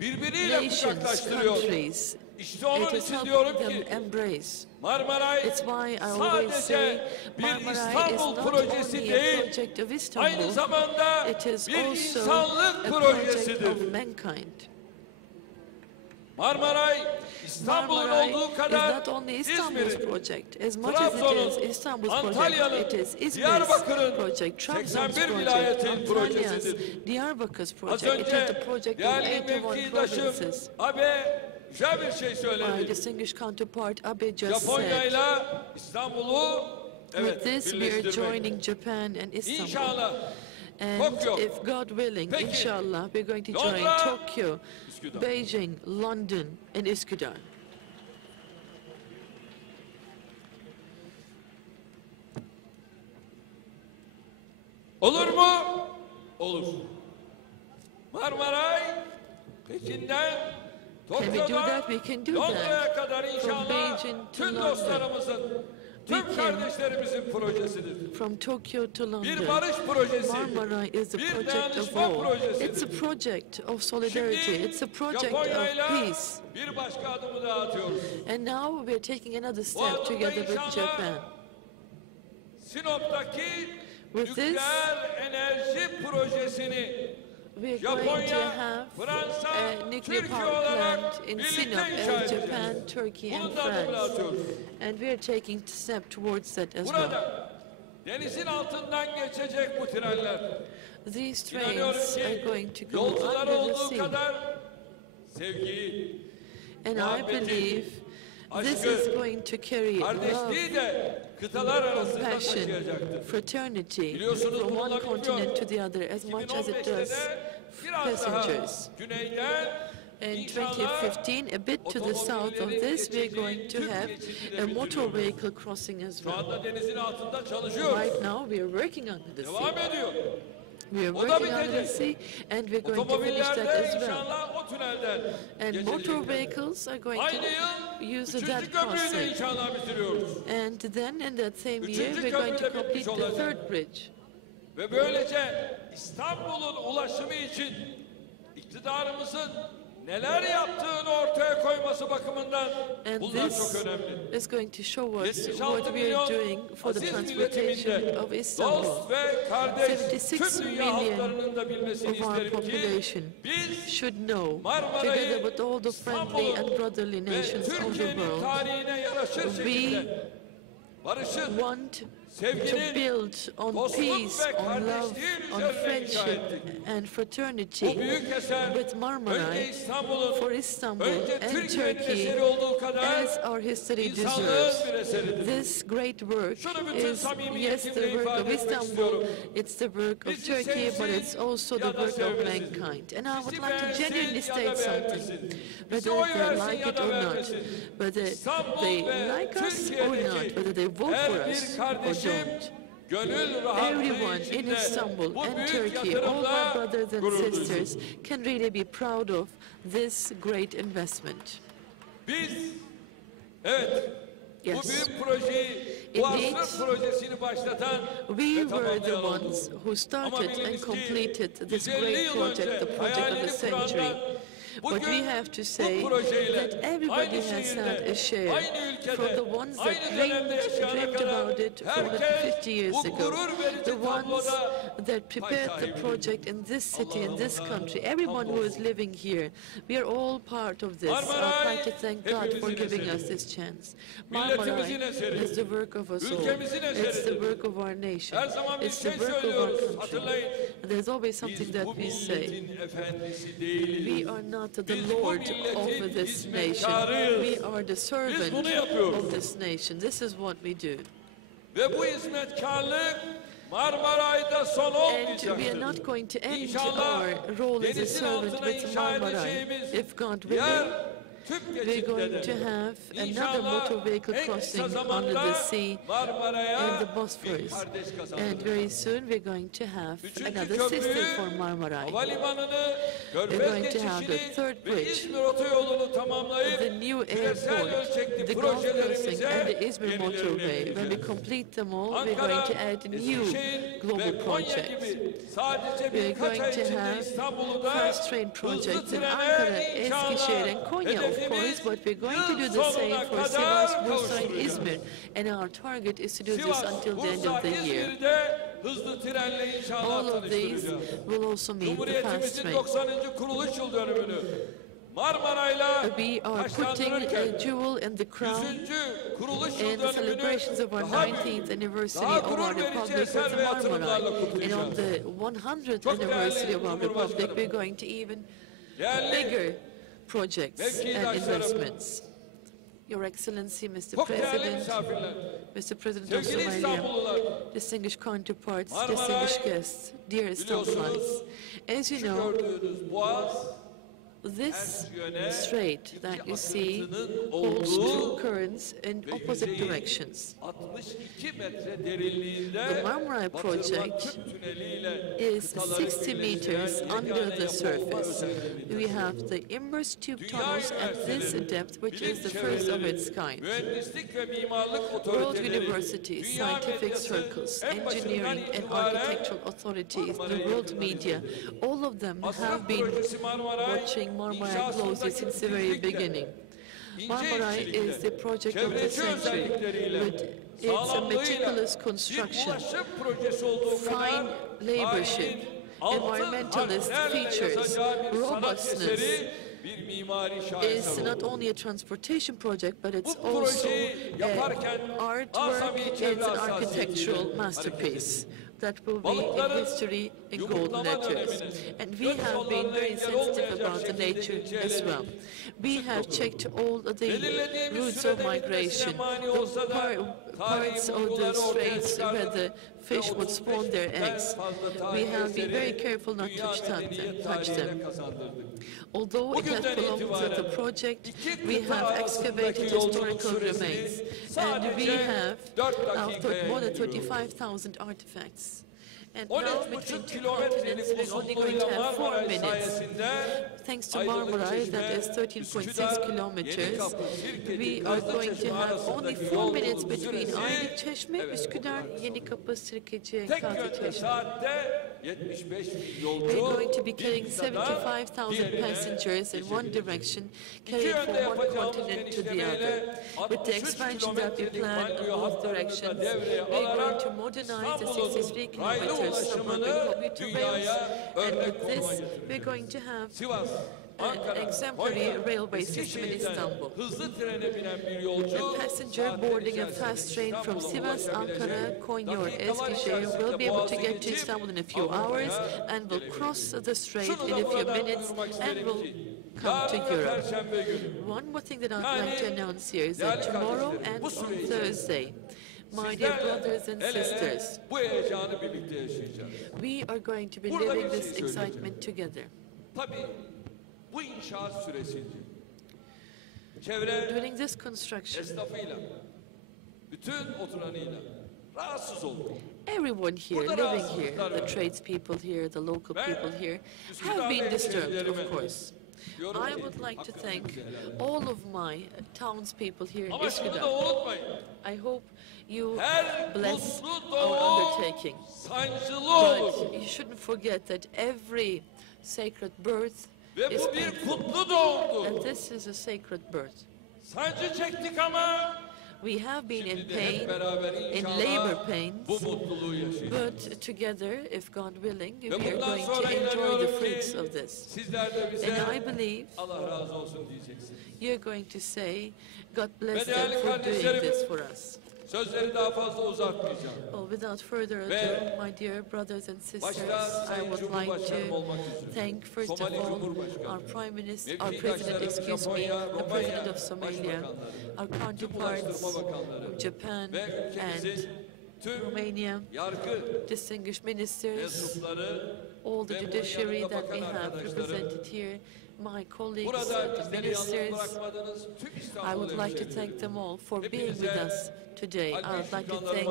Birbiriyle nations, kucaklaştırıyor. countries. İşte onun It is için diyorum helping ki them embrace. Marmaray It's why I always say sadece bir Marmaray is İstanbul not projesi only a değil, project of aynı Istanbul, zamanda it is bir also insanlık a project projesidir. of mankind. Marmaray İstanbul'un Marmaray olduğu is kadar not only Istanbul's İzmir'in, project. As much as it Trabzon'un, is Istanbul's project, Antalya'nın, it is İzmir's Diyarbakır'ın, project, Trabzon's 81 project, vilayetin Antalya's, projesidir. Diyarbakır's Az project. It is önce the project of değerli 81 mevkidaşım provinces. Abe güzel bir şey My söyledi. distinguished counterpart Abe just Japonya said, ile İstanbul'u with this we are birleştirmek. joining Japan and Istanbul. İnşallah And Tokyo. if God willing, Peki. inshallah, we're going to join Londra, Tokyo, Üsküdar. Beijing, London, and Üsküdar. Olur mu? Olur. Marmaray Pekin'den Can we do Tokyo'dan that? We can do Londra'ya that. kadar From inşallah Beijing to tüm London. dostlarımızın, We tüm can- kardeşlerimizin projesidir. From Tokyo to London, Bir barış projesi, Marmaray is the bir project of dayanışma all. projesidir. It's a project of solidarity. Şimdi It's a project Japonya'yla of peace. bir başka adımı daha atıyoruz. And now we're taking another Bu step adımda together with inşallah Japan. Sinop'taki With this, nükleer enerji projesini we're going to Japonya, have Fransa, a nuclear Türkiye power olarak plant in birlikte Sinop inşa as edeceğiz. Japan, Turkey, and Bunun da adımını France. atıyoruz. And we're taking a step towards that as well. Burada denizin altından geçecek bu treller. These İnanıyorum trains ki are going to go yolcular under the olduğu sea. kadar sevgiyi, And I muhabbeti, believe this aşkı, is going to carry love, kardeşliği de kıtalar arasında compassion, taşıyacaktır. fraternity Biliyorsunuz from bununla one bitmiyor. continent to the other as much as it 2015'te does de biraz daha passengers. güneyden In inşallah 2015, a bit to the south of this, we're going to have a motor vehicle crossing as şu well. anda denizin altında çalışıyoruz. Right now, we are working under the Devam sea. ediyor. We are O da working under the bitecek. sea, and we're going to finish that Otomobillerde as well. inşallah o tünelden And motor geçilecek. vehicles are going Aynı to yıl use üçüncü that köprüyü de crossing. inşallah bitiriyoruz. And then in that same year, Üçüncü we're going to köprü de complete bitmiş the olacak. third bridge. Ve böylece İstanbul'un ulaşımı için iktidarımızın neler yaptığını ortaya koyması bakımından And bunlar this çok önemli. is going to show us 76 what we milyon are doing for the aziz transportation milletimizde of Istanbul. dost ve kardeş 76 tüm dünya million halklarının da bilmesini of our isterim ki population biz should know, Marmaray'ı, together with all the friendly and brotherly ve nations of the Türkiye'nin world, tarihine yaraşır we şekilde barışın, want to sevginin, build on dostluk peace, ve on love, kardeşliğin on üzerine inşa friendship ettik. and fraternity Bu büyük eser with önce Marmaray İstanbul'un, for Istanbul önce and Türkiye'nin Turkey eseri olduğu kadar as our history insanlığın deserves. bir eseridir. This great work Şunu bütün is, yes, samimiyetimle the work ifade of etmek Istanbul, istiyorum. it's the work of Bizi Turkey, but sevsin it's also the ya da work of sevmesin. mankind. And I would Bizi like to beğensin genuinely ya state da something, beğenmesin. Bize whether oy they versin like ya it da or not, vermesin. whether İstanbul they ve like us or Türkiye'deki not, whether they vote for her us bir or kardeşim don't. gönül Everyone rahatlığı in içinde Istanbul bu and büyük Turkey, all my yatırımla brothers and gurur duysun. sisters, can really be proud of this great investment. Biz, evet, bu Yes. büyük projeyi, bu Indeed, asrın projesini başlatan we ve were the tamamlayan ones olduk. who Ama started and biliniz ki completed this 150 great yıl project, önce the project of hayalini the century. kuranlar But we bugün have to bu say projeyle that everybody aynı has had şehirde, a share. aynı ülkede, From the ones that aynı dönemde yaşayana dreamed kadar about it more than herkes 50 years bu ago, gurur verici the ones tabloda that prepared the sahibi. project in this city, in this Allah'ımıza country, everyone who is living here, we are all part of this. Marmaray, I'd like to thank God for hepimizin giving eseri. us this chance. Milletimizin Marmaray eseri. is the work of us all. Ülkemizin It's the eseridir. work of our nation. Her zaman bir It's the şey work of our söylüyoruz, country. hatırlayın. There's always something Biz that bu we say. milletin efendisi değiliz. We are not the Biz bu Lord milletin over this nation. hizmetkarıyız. We are the servant bunu yapıyoruz. of this nation. This is what we do. Ve bu hizmetkarlık Marmaray'da son And we are olmayacaktır. not going to end İnşallah our role as a denizin servant altına with inşa Marmaray, edeceğimiz if God yer willing. We're going to have another motor vehicle crossing under the sea and the Bosphorus. And very soon we're going to have another system for Marmaray. We're going to have the third bridge, the new airport, the Gulf crossing, and the Izmir motorway. When we complete them all, we're going to add new global projects. We're going to have fast train projects in Ankara, Eskişehir, and Konya, of course, but we're going to do the same for Sivas, Bursa, and Izmir, and our target is to do this until the end of the year. All of these will also mean the fast train. We are putting a jewel in the crown in the celebrations of our 19th anniversary of our republic with the Marmaray. And on the 100th anniversary of our republic, we're going to even bigger projects and investments. Your Excellency, Mr. President, Mr. President of Somalia, distinguished counterparts, distinguished guests, dear Istanbulites, as you know, this strait that you see holds two currents in opposite directions. The Marmaray project is 60 meters under the surface. We have the immersed tube tunnels at this depth, which is the first of its kind. World universities, scientific circles, engineering and architectural authorities, the world media, all of them have been watching Marmaray closely since the very beginning. Marmaray is the project of the century, with its meticulous construction, fine laborship, environmentalist features, robustness. It's not only a transportation project, but it's also an artwork, it's an architectural masterpiece that will be in history in golden letters. And we have been very sensitive about the nature as well. We have checked all the routes of migration, the parts of the straits where the fish would spawn their eggs. We have been very careful not to touch them. Although it has belonged to the project, we have excavated historical remains, and we have more than 35,000 artifacts. And now, between two continents, we're only going to have 4 minutes. Thanks to Marmaray, that is 13.6 kilometers, we are going to have only 4 minutes between Aydın Çeşme, Üsküdar, Yenikapı, Sirkeci, and Kazı We're going to be carrying 75,000 passengers in one direction, carried from one continent to the other. With the expansion that we plan in both directions, we're going to modernize the 63 kilometers suburban commuter rails, and with this, we're going to have an exemplary railway system in Istanbul. A passenger boarding a fast train from Sivas, Ankara, Konya, or Eskişehir will be able to get to Istanbul in a few hours and will cross the strait in a few minutes and will come to Europe. One more thing that I'd like to announce here is that tomorrow and on Thursday, my dear brothers and sisters, we are going to be living this excitement together. During this construction, everyone here, living here, the tradespeople here, the local people here, have been disturbed, of course. I would like to thank all of my townspeople here in Üsküdar. I hope you bless our undertaking. But you shouldn't forget that every sacred birth is painful. And this is a sacred birth. We have been in pain, in labor pains, but together, if God willing, we are going to enjoy the fruits of this. And I believe you're going to say, God bless them for doing this for us. Well, without further ado, my dear brothers and sisters, I would like to thank, first of all, our Prime Minister, our President, excuse me, the President of Somalia, our counterparts from Japan and Romania, distinguished ministers, all the judiciary that we have represented here, my colleagues, Burada the bizleri yalnız ministers. bırakmadığınız tüm I İstanbul would like to hemşehrilerimize, thank them all for being with hepinize us today. I would like to thank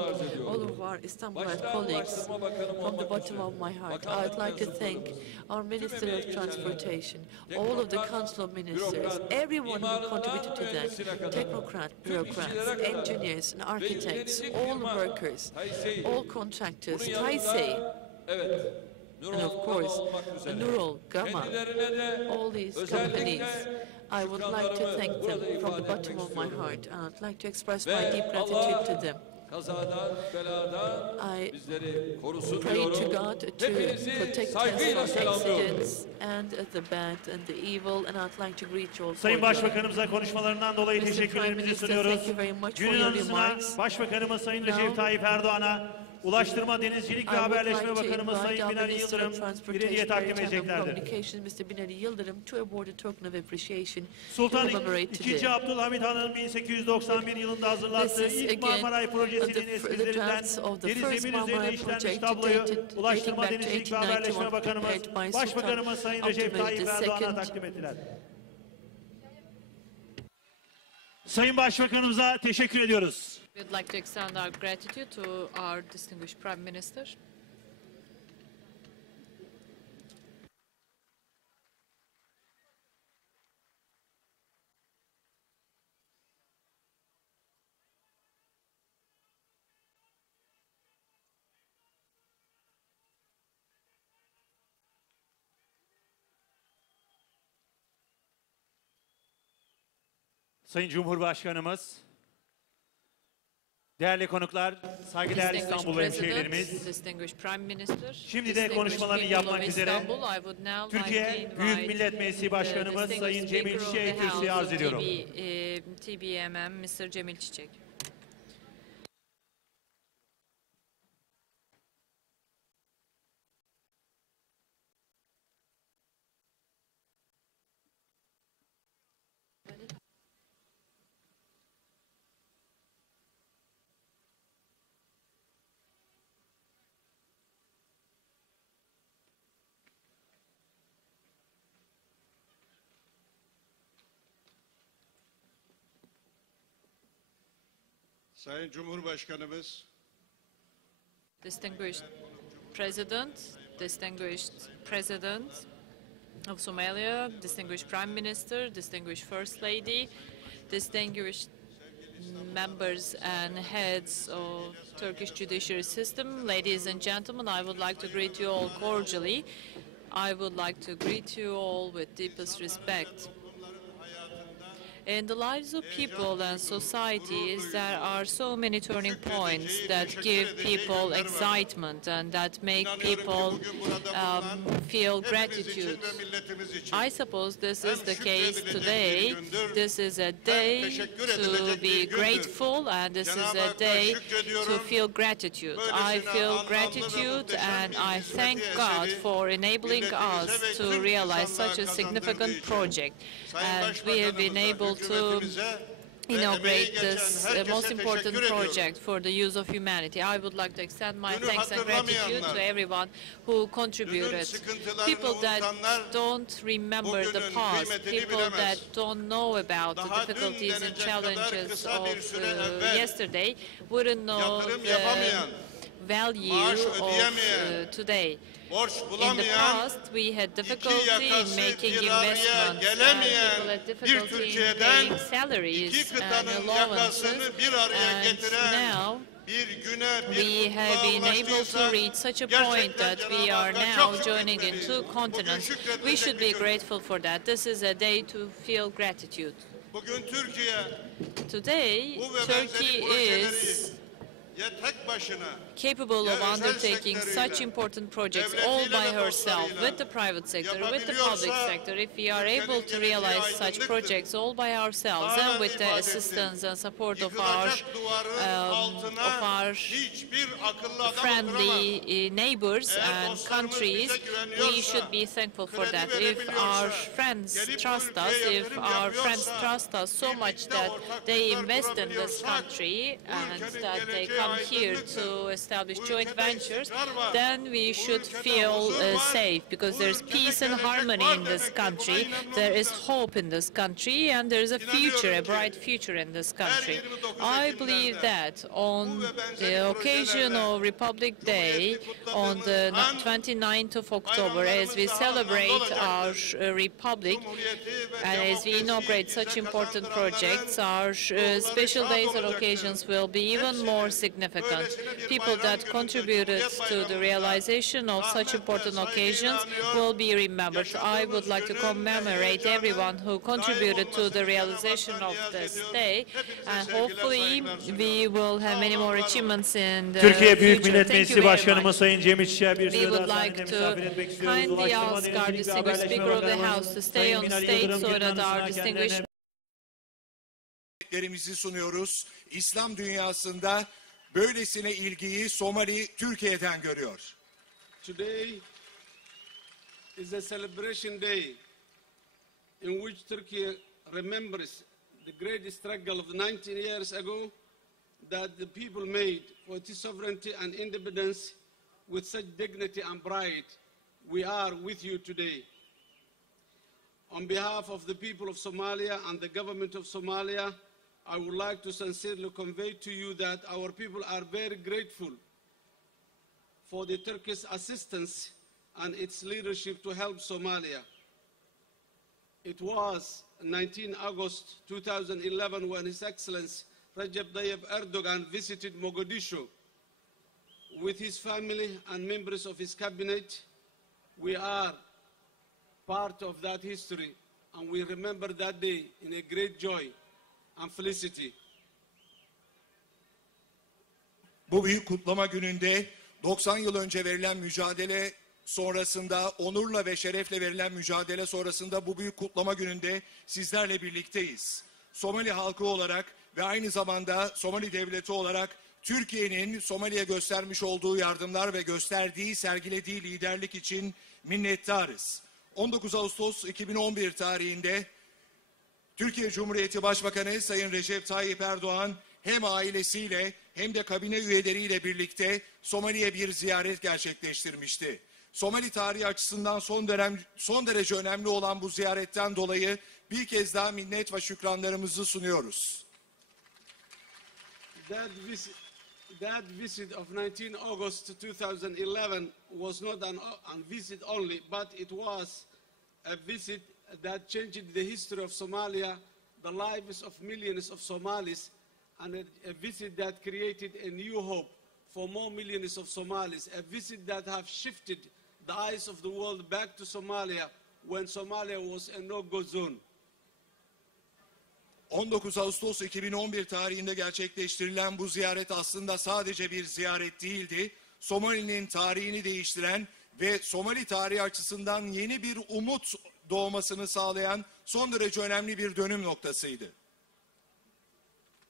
all of our Istanbulite Başta colleagues Ulaştırma Bakanım from the olmak bottom üzere, of my heart. I bakanlık would like to thank mensuplarımız, our Minister emeği of geçenler, Transportation, all of the teknokrat, Council of Ministers, bürokrat, everyone who mimarından contributed to mühendisine that, kadar, technocrat, tüm bureaucrats, işçilere kadar engineers and ve architects, yönetici all firma, workers, TAYYİP, all contractors, bunun TAYYİP, yanında, evet, and Nural, of course, olmak üzere, Nural, Gama, kendilerine de all these özellikle companies. I would like to thank them from the bottom of my heart, and I'd like to express my deep gratitude to them. kazadan, beladan I bizleri korusun pray diyorum. to God to Hepinizi protect us saygıyla from selamlıyorum. accidents and the bad and the evil, and I'd like to greet you all Sayın cordially. Başbakanımıza konuşmalarından dolayı Mr. Prime teşekkürlerimizi Minister, sunuyoruz. thank you very much for Günün your anısına remarks. Başbakanımız Sayın Now, Recep Tayyip Erdoğan'a Ulaştırma, Denizcilik ve I would Haberleşme like to Bakanımız invite Sayın our Binali Minister Yıldırım of bir hediye Transportation, takdim Maritime and edeceklerdir. Communications, Mr. Binali Yıldırım, to award a token of appreciation Sultan to commemorate II. today. Abdülhamit Han'ın 1891 yılında This hazırlattığı is ilk again Marmaray projesinin the eskizlerinden drafts of the deniz first zemini üzerinde Marmaray işlenmiş project tabloyu dating Ulaştırma, back to Denizcilik ve 1891, Haberleşme Bakanımız prepared by Başbakanımız Sultan Sayın Recep Abdullah Tayyip Gül Erdoğan'a II. takdim ettiler. Sayın Başbakanımıza teşekkür ediyoruz. We'd like to extend our gratitude to our distinguished Prime Minister. Sayın Cumhurbaşkanımız, değerli konuklar, saygıdeğer Distinguished İstanbul President, hemşehrilerimiz, distinguished Prime Minister, şimdi de distinguished konuşmalarını people yapmak of üzere Istanbul, I would now like to Türkiye invite Büyük Millet Meclisi Başkanımız the Sayın Cemil Speaker of the Çiçek'i House kürsüye arz of ediyorum. TBMM, Mr. Cemil Çiçek. Sayın Cumhurbaşkanımız, Distinguished President of Somalia, distinguished Prime Minister, distinguished First Lady, distinguished members and heads of Turkish judiciary system, ladies and gentlemen, I would like to greet you all cordially. I would like to greet you all with deepest respect. In the lives of people and societies, there are so many turning points that give people excitement and that make people feel gratitude. I suppose this is the case today. This is a day to be grateful, and this is a day to feel gratitude. I feel gratitude, and I thank God for enabling us to realize such a significant project. And we have been able to inaugurate this most important project for the use of humanity. I would like to extend my thanks and gratitude to everyone who contributed. People that don't remember the past, people that don't know about the difficulties and challenges of yesterday, wouldn't know the value of today. In the past, we had difficulty in making investments, and people had difficulty in paying salaries and allowances, and now we have been able to reach such a point that we are now joining in two continents. We should be grateful for that. This is a day to feel gratitude. Today, Turkey is capable of undertaking such important projects all by herself, with the private sector, with the public sector. If we are able to realize such projects all by ourselves and with the assistance and support of our friendly neighbors and countries, we should be thankful for that. If our friends trust us, if our friends trust us so much that they invest in this country and that they come here to establish joint ventures, then we should feel safe, because there's peace and harmony in this country, there is hope in this country, and there is a future, a bright future in this country. I believe that on the occasion of Republic Day, on the 29th of October, as we celebrate our Republic, and as we inaugurate such important projects, our special days or occasions will be even more significant. People that contributed to the realization of such important occasions will be remembered. I would like to commemorate everyone who contributed to the realization of this day, and hopefully we will have many more achievements in the Türkiye Büyük future. Millet Thank you Meclisi very Başkanımız much. Sayın Cemil Çiçek'e bir We süre would daha like sahnede to misafir etmek istiyoruz. kindly Ulaştırma, ask our Denizcilik ve distinguished Haberleşme Speaker of the Bakanımız House to stay Sayın on Binali stage Yıldırım so that Gül'ün our anısına distinguished kendilerine sunuyoruz. İslam dünyasında böylesine ilgiyi Somali Türkiye'den görüyor. Today is a celebration day in which Turkey remembers the great struggle of 19 years ago that the people made for its sovereignty and independence with such dignity and pride. We are with you today. On behalf of the people of Somalia and the government of Somalia, I would like to sincerely convey to you that our people are very grateful for the Turkish assistance and its leadership to help Somalia. It was 19 August 2011 when His Excellency Recep Tayyip Erdoğan visited Mogadishu with his family and members of his cabinet. We are part of that history, and we remember that day in a great joy and felicity. Bu büyük kutlama gününde 90 yıl önce verilen mücadele sonrasında, onurla ve şerefle verilen mücadele sonrasında bu büyük kutlama gününde sizlerle birlikteyiz. Somali halkı olarak ve aynı zamanda Somali devleti olarak Türkiye'nin Somali'ye göstermiş olduğu yardımlar ve gösterdiği, sergilediği liderlik için minnettarız. 19 Ağustos 2011 tarihinde Türkiye Cumhuriyeti Başbakanı Sayın Recep Tayyip Erdoğan hem ailesiyle hem de kabine üyeleriyle birlikte Somali'ye bir ziyaret gerçekleştirmişti. Somali tarihi açısından son derece önemli olan bu ziyaretten dolayı bir kez daha minnet ve şükranlarımızı sunuyoruz. That visit of 19 August 2011 was not an visit only, but it was a visit that changed the history of Somalia, the lives of millions of Somalis, and a visit that created a new hope for more millions of Somalis, a visit that have shifted the eyes of the world back to Somalia when Somalia was a no-go zone. 19 Ağustos 2011 tarihinde gerçekleştirilen bu ziyaret aslında sadece bir ziyaret değildi. Somali'nin tarihini değiştiren ve Somali tarihi açısından yeni bir umut doğmasını sağlayan son derece önemli bir dönüm noktasıydı.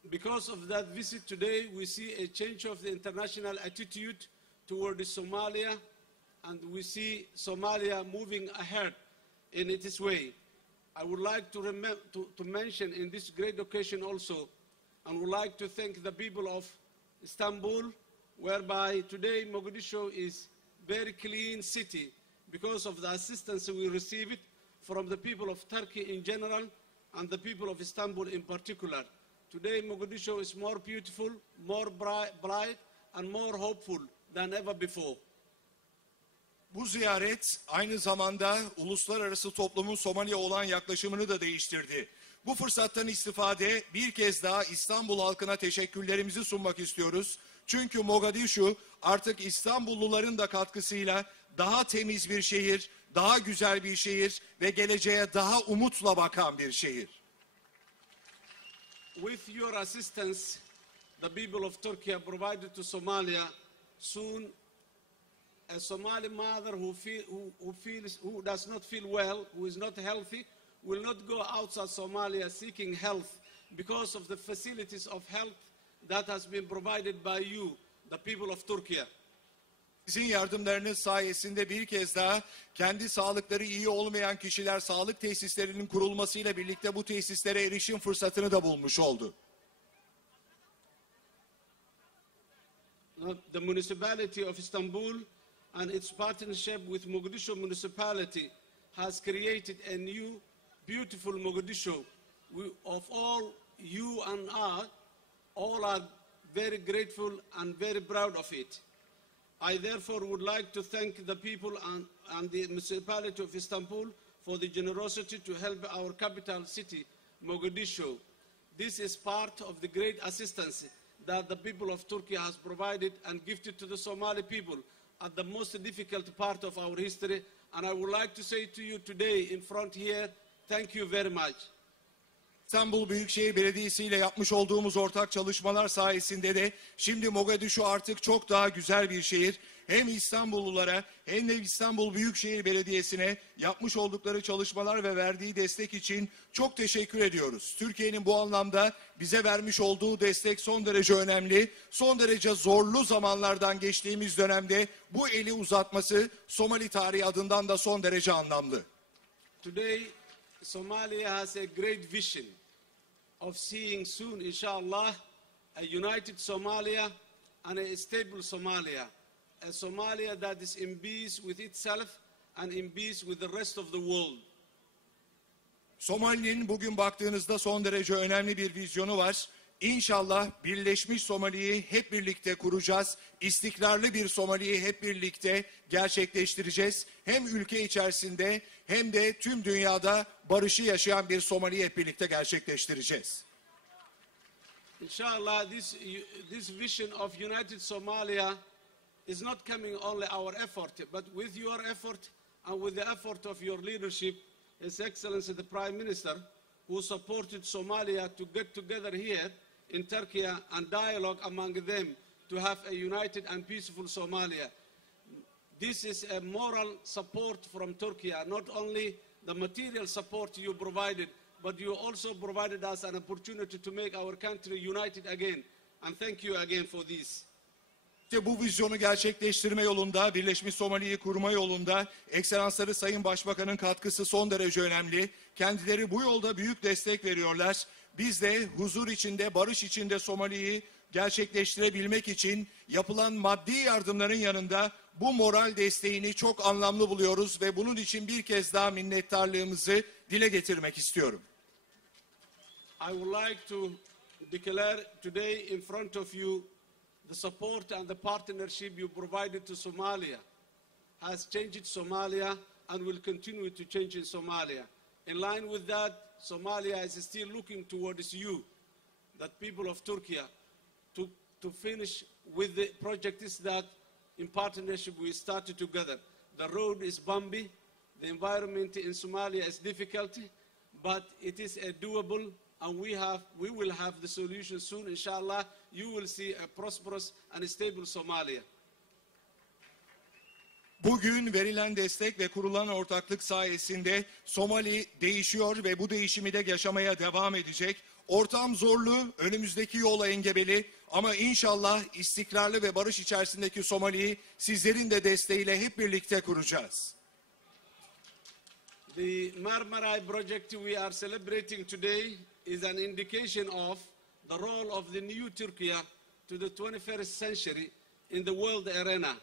Because of that visit today, we see a change of the international attitude toward Somalia, and we see Somalia moving ahead in its way. I would like to mention in this great occasion also, and would like to thank the people of Istanbul, whereby today Mogadishu is very clean city because of the assistance we received from the people of Turkey in general and the people of Istanbul in particular. Today Mogadishu is more beautiful, more bright and more hopeful than ever before. Bu ziyaret aynı zamanda uluslararası toplumun Somali'ye olan yaklaşımını da değiştirdi. Bu fırsattan istifade bir kez daha İstanbul halkına teşekkürlerimizi sunmak istiyoruz. Çünkü Mogadishu artık İstanbulluların da katkısıyla daha temiz bir şehir, daha güzel bir şehir ve geleceğe daha umutla bakan bir şehir. With your assistance, the people of Turkey provided to Somalia soon. A Somali mother who does not feel well, who is not healthy, will not go outside Somalia seeking health because of the facilities of health that has been provided by you, the people of Turkey. Sizin yardımlarınız sayesinde bir kez daha kendi sağlıkları iyi olmayan kişiler sağlık tesislerinin kurulmasıyla birlikte bu tesislere erişim fırsatını da bulmuş oldu. the municipality of Istanbul and its partnership with Mogadishu municipality has created a new, beautiful Mogadishu. Of all you and I, all are very grateful and very proud of it. I therefore would like to thank the people and the municipality of Istanbul for the generosity to help our capital city, Mogadishu. This is part of the great assistance that the people of Turkey has provided and gifted to the Somali people at the most difficult part of our history. And I would like to say to you today in front here, thank you very much. İstanbul Büyükşehir Belediyesi ile yapmış olduğumuz ortak çalışmalar sayesinde de şimdi Mogadishu artık çok daha güzel bir şehir. Hem İstanbullulara hem de İstanbul Büyükşehir Belediyesi'ne yapmış oldukları çalışmalar ve verdiği destek için çok teşekkür ediyoruz. Türkiye'nin bu anlamda bize vermiş olduğu destek son derece önemli. Son derece zorlu zamanlardan geçtiğimiz dönemde bu eli uzatması Somali tarihi adından da son derece anlamlı. Today, Somalia has a great vision of seeing soon, inshallah, a united Somalia and a stable Somalia. A Somalia that is in peace with itself and in peace with the rest of the world. Somali'nin bugün baktığınızda son derece önemli bir vizyonu var. İnşallah birleşmiş Somali'yi hep birlikte kuracağız. İstikrarlı bir Somali'yi hep birlikte gerçekleştireceğiz. Hem ülke içerisinde hem de tüm dünyada barışı yaşayan bir Somali'yi hep birlikte gerçekleştireceğiz. Inshallah, this vision of united Somalia is not coming only our effort, but with your effort and with the effort of your leadership, His Excellency the Prime Minister, who supported Somalia to get together here in Turkey and dialogue among them to have a united and peaceful Somalia. This is a moral support from Turkey, not only the material support you provided, but you also provided us an opportunity to make our country united again. And thank you again for this. İşte bu vizyonu gerçekleştirme yolunda, Birleşmiş Somali'yi kurma yolunda Ekselansları Sayın Başbakan'ın katkısı son derece önemli. Kendileri bu yolda büyük destek veriyorlar. Biz de huzur içinde, barış içinde Somali'yi gerçekleştirebilmek için yapılan maddi yardımların yanında bu moral desteğini çok anlamlı buluyoruz ve bunun için bir kez daha minnettarlığımızı dile getirmek istiyorum. I would like to declare today in front of you the support and the partnership you provided to Somalia has changed Somalia and will continue to change in Somalia. In line with that, Somalia is still looking towards you, that people of Turkey, to finish with the projects that in partnership we started together. The road is bumpy, the environment in Somalia is difficult, but it is doable, and we will have the solution soon, inshallah. You will see a prosperous and stable Somalia. Bugün verilen destek ve kurulan ortaklık sayesinde Somali değişiyor ve bu değişimi de yaşamaya devam edecek. Ortam zorlu, önümüzdeki yol engebeli ama inşallah istikrarlı ve barış içerisindeki Somali'yi sizlerin de desteğiyle hep birlikte kuracağız. The Marmaray project we are celebrating today is an indication of the role of the new Turkey to the 21st century in the world arena.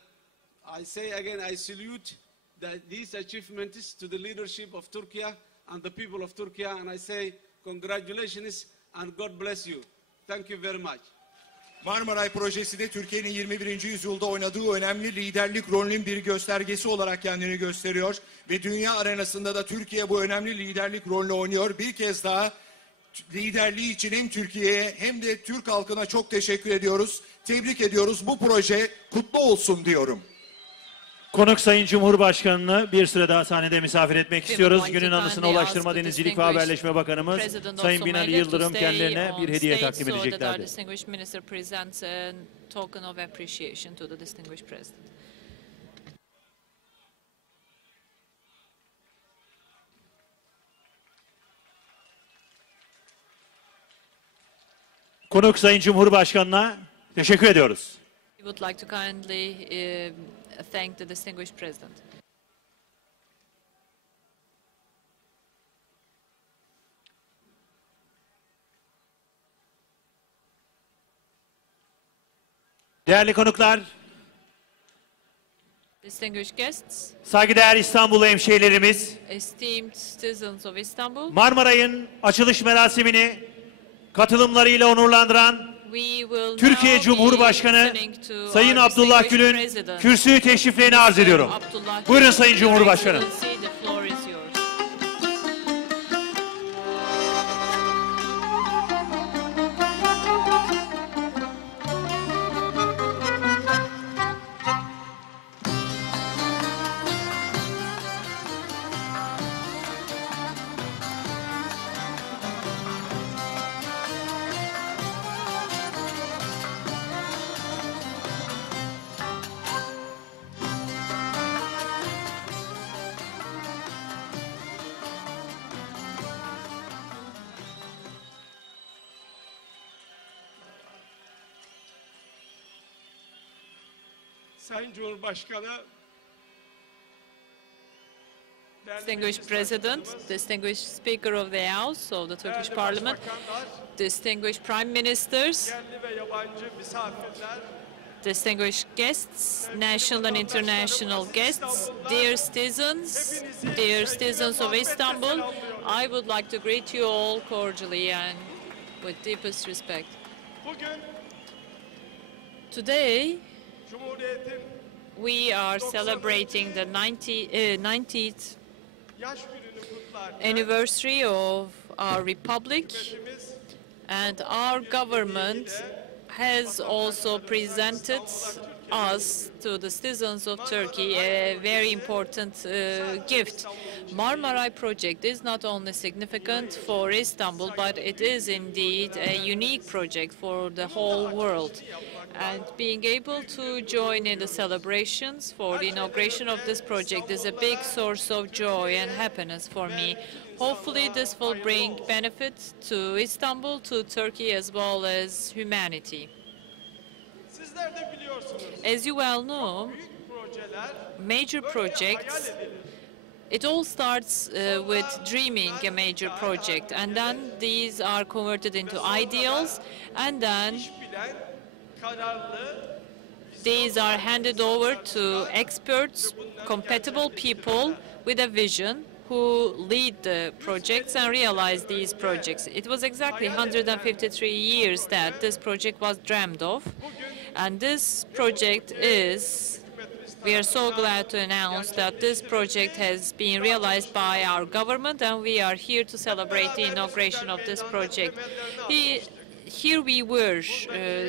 I say again, I salute these achievements to the leadership of Turkey and the people of Turkey, and I say congratulations and God bless you. Thank you very much. Marmaray projesi de Türkiye'nin 21. yüzyılda oynadığı önemli liderlik rolünün bir göstergesi olarak kendini gösteriyor ve dünya arenasında da Türkiye bu önemli liderlik rolünü oynuyor. Bir kez daha liderliği için hem Türkiye'ye hem de Türk halkına çok teşekkür ediyoruz. Tebrik ediyoruz. Bu proje kutlu olsun diyorum. Konuk Sayın Cumhurbaşkanı'nı bir süre daha sahnede misafir etmek istiyoruz. Günün anısına Ulaştırma, Denizcilik ve Haberleşme Bakanımız Sayın Binali Yıldırım kendilerine bir hediye takdim edeceklerdir. Konuk Sayın Cumhurbaşkanı'na teşekkür ediyoruz. We would like to kindly thank the distinguished president. Değerli konuklar, distinguished guests, saygıdeğer İstanbul hemşehrilerimiz, esteemed citizens of Istanbul, Marmaray'ın açılış merasimini katılımlarıyla onurlandıran Türkiye Cumhurbaşkanı Sayın Abdullah Gül'ün kürsüyü teşriflerini arz ediyorum. Buyurun Sayın Cumhurbaşkanı. Sayın Cumhurbaşkanı, distinguished President, distinguished Speaker of the House of the Turkish Parliament, distinguished Prime Ministers, yerli ve yabancı misafirler, distinguished guests, national and international guests, dear citizens of Istanbul, I would like to greet you all cordially and with deepest respect. bugün Today, Cumhuriyet'in we are celebrating the 90th yaş gününü kutlarken anniversary of our republic, and our government has also presented us to the citizens of Turkey a very important gift. Marmaray project is not only significant for Istanbul, but it is indeed a unique project for the whole world. And being able to join in the celebrations for the inauguration of this project is a big source of joy and happiness for me. Hopefully this will bring benefit to Istanbul, to Turkey, as well as humanity. sizler de biliyorsunuz. As you well know, Projeler major projects, it all starts with dreaming a major project, and then these are converted into ideals, and then bilen, kararlı, these are handed over to experts, compatible people with a vision who lead the projects and realize these projects. It was exactly 153 years that this project was dreamed of, and this project is, we are so glad to announce that this project has been realized by our government, and we are here to celebrate the inauguration of this project. Here we were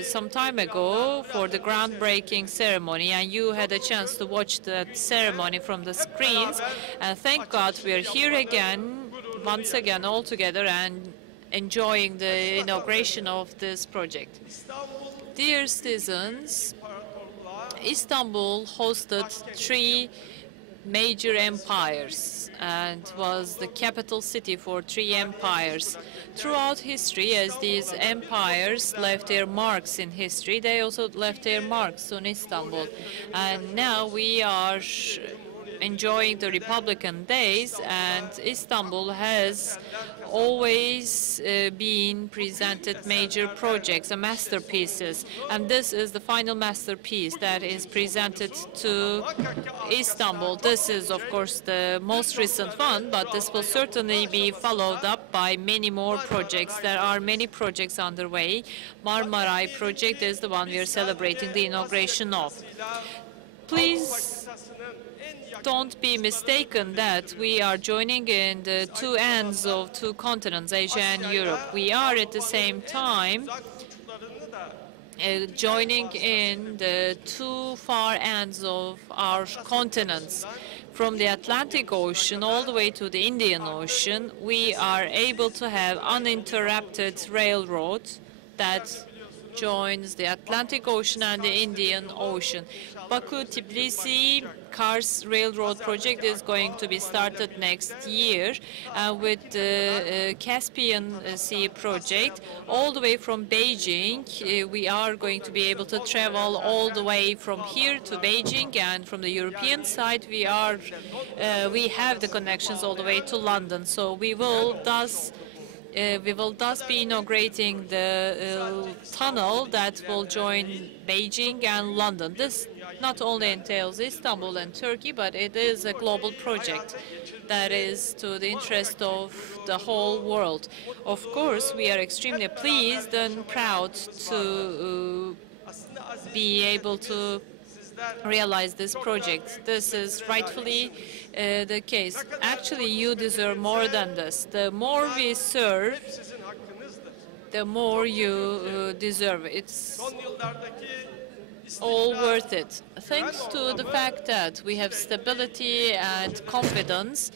some time ago for the groundbreaking ceremony, and you had a chance to watch that ceremony from the screens, and thank God we are here again, once again all together and enjoying the inauguration of this project. Dear citizens, Istanbul hosted 3 major empires and was the capital city for 3 empires. Throughout history, as these empires left their marks in history, they also left their marks on Istanbul. And now we are enjoying the Republican days, and Istanbul has always been presented major projects and masterpieces, and this is the final masterpiece that is presented to Istanbul. This is, of course, the most recent one, but this will certainly be followed up by many more projects. There are many projects underway. Marmaray project is the one we are celebrating the inauguration of. Please don't be mistaken that we are joining in the 2 ends of 2 continents, Asia and Europe. We are at the same time joining in the 2 far ends of our continents. From the Atlantic Ocean all the way to the Indian Ocean, we are able to have uninterrupted railroad that joins the Atlantic Ocean and the Indian Ocean. Baku-Tbilisi Kars Railroad project is going to be started next year, with the Caspian Sea project. All the way from Beijing, we are going to be able to travel all the way from here to Beijing, and from the European side, we have the connections all the way to London. So we will thus We will thus be inaugurating the tunnel that will join Beijing and London. This not only entails Istanbul and Turkey, but it is a global project that is to the interest of the whole world. Of course, we are extremely pleased and proud to be able to realize this project. This is rightfully the case. Actually, you deserve more than this. The more we serve, the more you deserve. It's all worth it. Thanks to the fact that we have stability and confidence,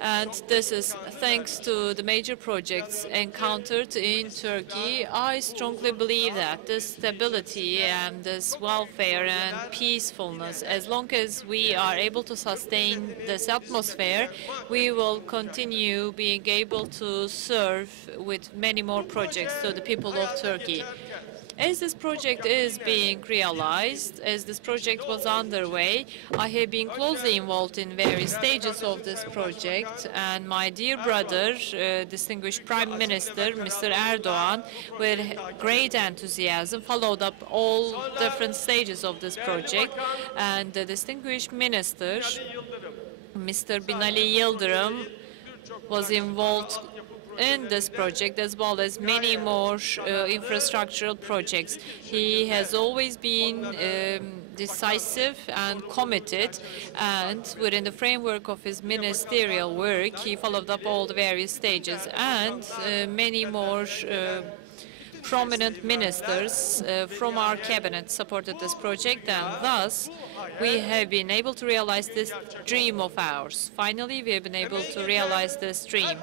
and this is thanks to the major projects encountered in Turkey, I strongly believe that this stability and this welfare and peacefulness, as long as we are able to sustain this atmosphere, we will continue being able to serve with many more projects to the people of Turkey. As this project is being realized, as this project was underway, I have been closely involved in various stages of this project, and my dear brother, distinguished Prime Minister, Mr. Erdoğan, with great enthusiasm followed up all different stages of this project, and the distinguished minister, Mr. Binali Yıldırım, was involved in this project, as well as many more infrastructural projects. He has always been decisive and committed, and within the framework of his ministerial work, he followed up all the various stages, and many more prominent ministers from our cabinet supported this project, and thus we have been able to realize this dream of ours. Finally, we have been able to realize this dream.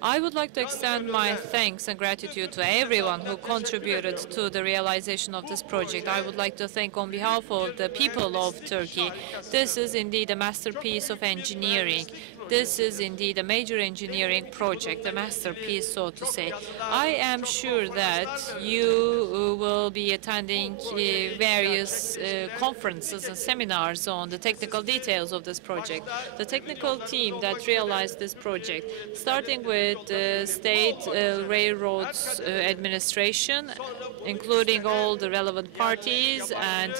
I would like to extend my thanks and gratitude to everyone who contributed to the realization of this project. I would like to thank on behalf of the people of Turkey. This is indeed a masterpiece of engineering. This is indeed a major engineering project, a masterpiece, so to say. I am sure that you will be attending various conferences and seminars on the technical details of this project. The technical team that realized this project, starting with the State Railroads Administration, including all the relevant parties and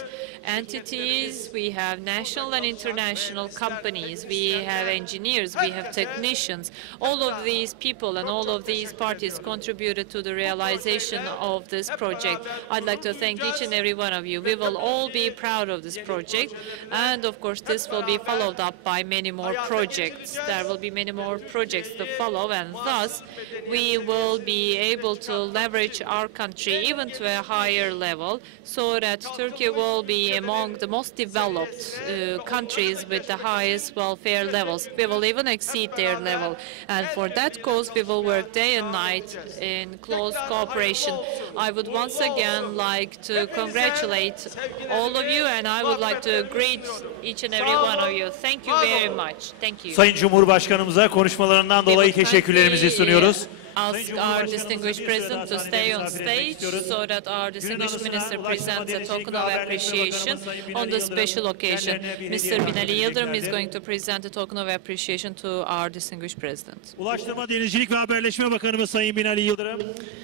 entities, we have national and international companies, we have engineers, we have technicians. All of these people and all of these parties contributed to the realization of this project. I'd like to thank each and every one of you. We will all be proud of this project, and of course this will be followed up by many more projects. There will be many more projects to follow, and thus we will be able to leverage our country even to a higher level, so that Turkey will be among the most developed countries with the highest welfare levels. We will even exceed their level, and for that cause we will work day and night in close cooperation. I would once again like to congratulate all of you, and I would like to greet each and every one of you. Thank you very much. Thank you. Sayın Cumhurbaşkanımıza konuşmalarından dolayı teşekkürlerimizi sunuyoruz. Ask our distinguished president to stay on stage so that our distinguished minister presents a token of appreciation on the special occasion. Mr. Binali Yıldırım is going to present a token of appreciation to our distinguished president. Ulaştırma, Denizcilik ve Haberleşme Bakanımız Sayın Binali Yıldırım,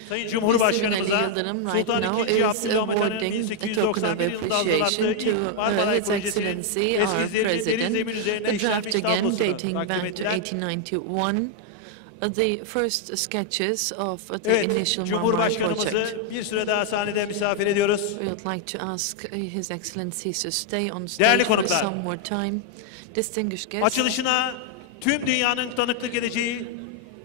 Sayın Cumhurbaşkanımıza Sultan II. Abdülhamid'in 1891 yılında hazırlattığı Marmaray projesi eski zemin üzerinde işlenmiş tablosudur. dating back to 1891. The first sketches of the initial Marmaray project. Bir süre daha sahnede misafir ediyoruz. We would like to ask His Excellency to stay on stage for some more time. Distinguished guests. Açılışına tüm dünyanın tanıklık edeceği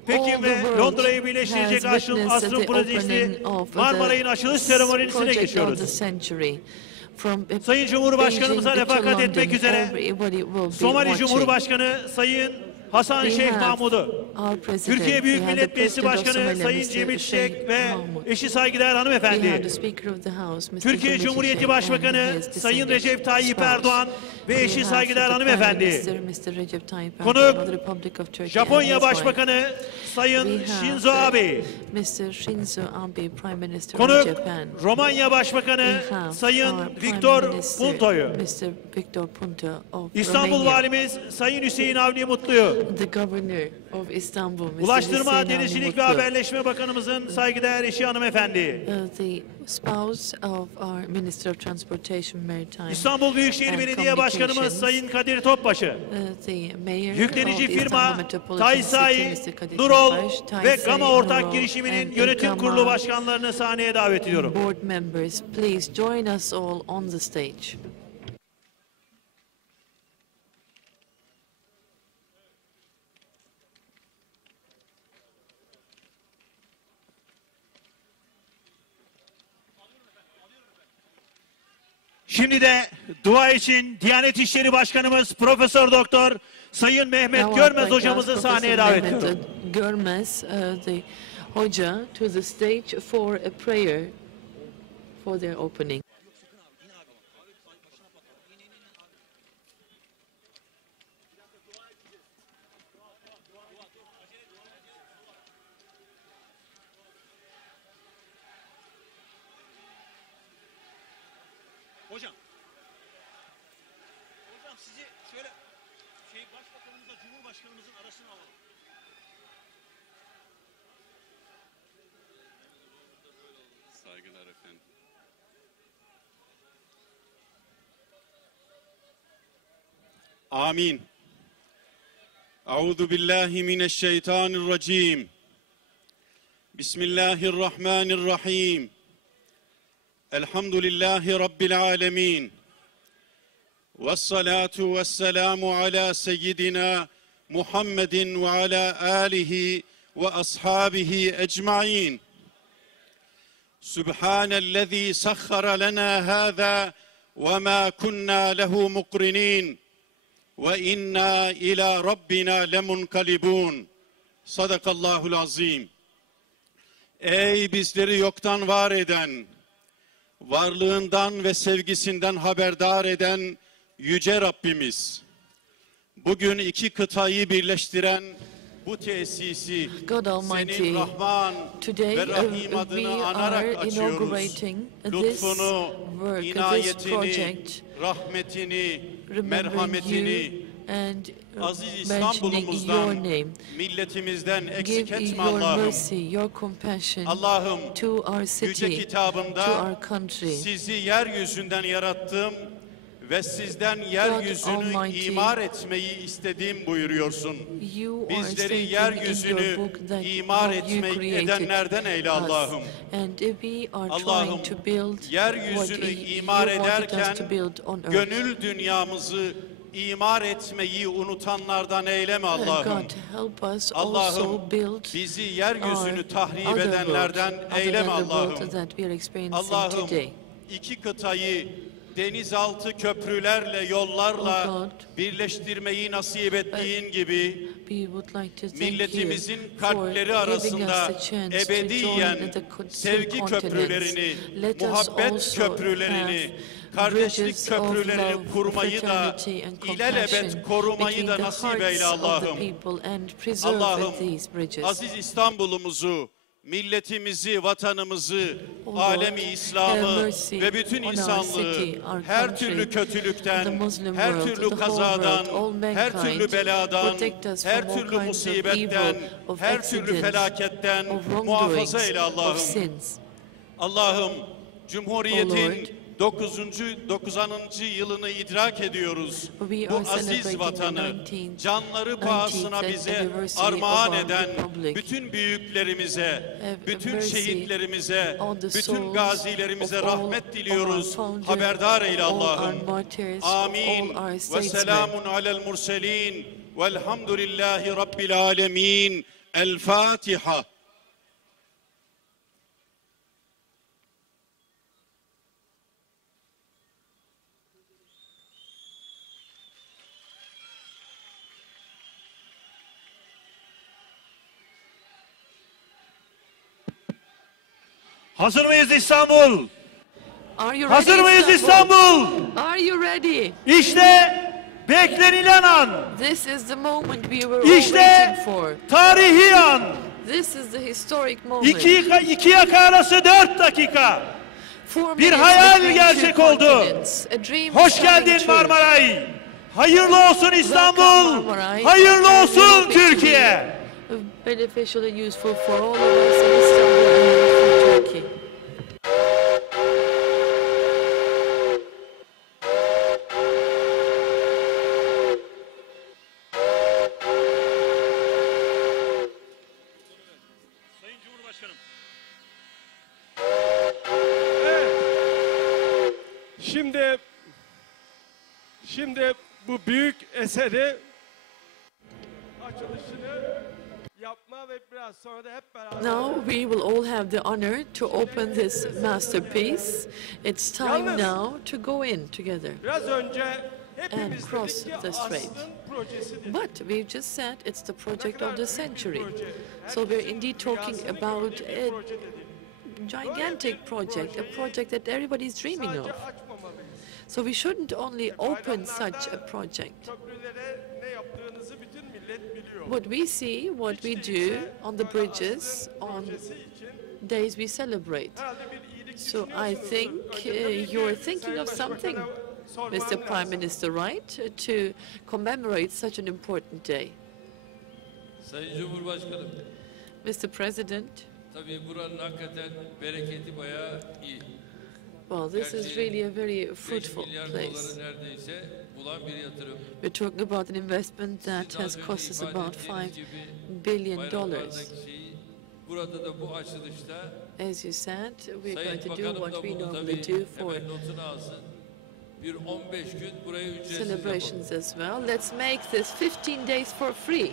Pekin ve Londra'yı birleştirecek asrın projesi Marmaray'ın açılış seremonisine geçiyoruz. Sayın Cumhurbaşkanımıza refakat etmek üzere Somali Cumhurbaşkanı Sayın Hasan Şeyh Mahmud'u, Türkiye Büyük Millet Meclisi Başkanı Sayın Cemil Çiçek ve eşi saygıdeğer hanımefendi, Türkiye Cumhuriyeti Başbakanı Sayın Recep Tayyip Erdoğan ve eşi saygıdeğer hanımefendi, konuk Japonya Başbakanı Sayın Shinzo Abe. Mr. Shinzo Abe, Prime Minister Konuk of Japan. Romanya Başbakanı Sayın Victor Punto'yu. Mr. Victor Punto of İstanbul Romania. Valimiz Sayın Hüseyin Avni Mutlu'yu. The Governor of Istanbul, Mr. Ulaştırma, Hüseyin Avni Denizcilik Mutlu. ve Haberleşme Bakanımızın saygıdeğer eşi hanımefendi. The spouse of our Minister of Transportation, Maritime İstanbul Büyükşehir Belediye Başkanımız Sayın Kadir Topbaşı. The Mayor Yüklenici of firma Istanbul Metropolitan TAYYİP, City, Mr. Kadir Nurol Topbaş, ve TAYYİP, Gama Ortak Nurol, Girişimi'nin and yönetim Gama kurulu başkanlarını sahneye davet ediyorum. Board members, please join us all on the stage. Şimdi de dua için Diyanet İşleri Başkanımız Profesör Doktor Sayın Mehmet Görmez hocamızı sahneye davet ediyorum. Görmez, the Hoca, to the stage for a prayer for their opening. Hocam sizi şöyle Başbakanımızla Cumhurbaşkanımızın arasına alalım. Saygılar efendim. Amin. Euzu billahi mineşşeytanirracim. Bismillahirrahmanirrahim. Elhamdülillahi Rabbil alemin. Vessalatu vesselamu ala seyyidina Muhammedin ve ala alihi ve ashabihi ecmain. Subhanellezî sahhara lana hâzâ ve mâ kunnâ lehu muqrinin ve inna ila rabbina lemunkalibun. Sadakallahul azim. Ey bizleri yoktan var eden, varlığından ve sevgisinden haberdar eden Yüce Rabbimiz, bugün iki kıtayı birleştiren bu tesisi senin Rahman ve Rahim adını anarak açıyoruz. Lütfunu, inayetini, rahmetini, merhametini, aziz İstanbul'umuzdan, milletimizden eksik etme Allah'ım. Allah'ım, Yüce kitabında sizi yeryüzünden yarattım ve sizden yeryüzünü imar etmeyi istedim buyuruyorsun. Bizleri yeryüzünü imar edenlerden eyle Allah'ım. Allah'ım, yeryüzünü imar ederken gönül dünyamızı imar etmeyi unutanlardan eyleme Allah'ım. Allah'ım, bizi yeryüzünü tahrip edenlerden eyleme Allah'ım. Allah'ım, iki kıtayı denizaltı köprülerle, yollarla birleştirmeyi nasip ettiğin gibi milletimizin kalpleri arasında ebediyen sevgi köprülerini, muhabbet köprülerini, kardeşlik köprülerini kurmayı da ilelebet korumayı da nasip eyle Allah'ım. Allah'ım, aziz İstanbul'umuzu, milletimizi, vatanımızı, alemi İslam'ı ve bütün insanlığı her türlü kötülükten, her türlü kazadan, her türlü beladan, her türlü musibetten, her türlü felaketten muhafaza eyle Allah'ım. Allah'ım, Cumhuriyet'in 90. yılını idrak ediyoruz. Bu aziz vatanı canları pahasına bize armağan eden bütün büyüklerimize, bütün şehitlerimize, bütün gazilerimize rahmet diliyoruz. Haberdar eyle Allah'ım. Amin. Ve selamun alel murselin. Velhamdülillahi Rabbil alemin. El Fatiha. Hazır mıyız İstanbul? Are you Hazır ready, mıyız İstanbul? Are you ready? İşte Beklenilen an. This is the moment we were all waiting for. Tarihi an. This is the historic moment. İki yaka arası 4 dakika. Bir hayal gerçek oldu. Hoş geldin Marmaray. Hayırlı olsun İstanbul. Hayırlı olsun Türkiye. Beneficial and useful for all of us in Istanbul and for Turkey. Sayın Cumhurbaşkanım. Şimdi bu büyük eseri açılışını yapma ve biraz sonra da hep beraber. Now we will all have the honor to open this masterpiece. It's time now to go in together Biraz önce and hepimiz cross dedik ki the strait. Asrın projesidir. But we've just said it's the project of the century. So we're indeed talking about a gigantic project, a project that everybody's dreaming of. So we shouldn't only open such a project. Köprülere ne yaptığınızı bütün millet biliyor. What we see, what we do on the bridges, on days we celebrate. So I think you're thinking of something, Mr. Prime Minister, right, to commemorate such an important day. Sayın Cumhurbaşkanım, Mr. President, tabii buranın hakikaten bereketi bayağı iyi. well, this is really a very fruitful place. Neredeyse bulan bir yatırım. We're talking about an investment that has cost us about $5 billion. Burada da bu açılışta As you said, we're going to do what we normally do for bir 15 gün buraya ücretsiz celebrations as well. Let's make this 15 days for free.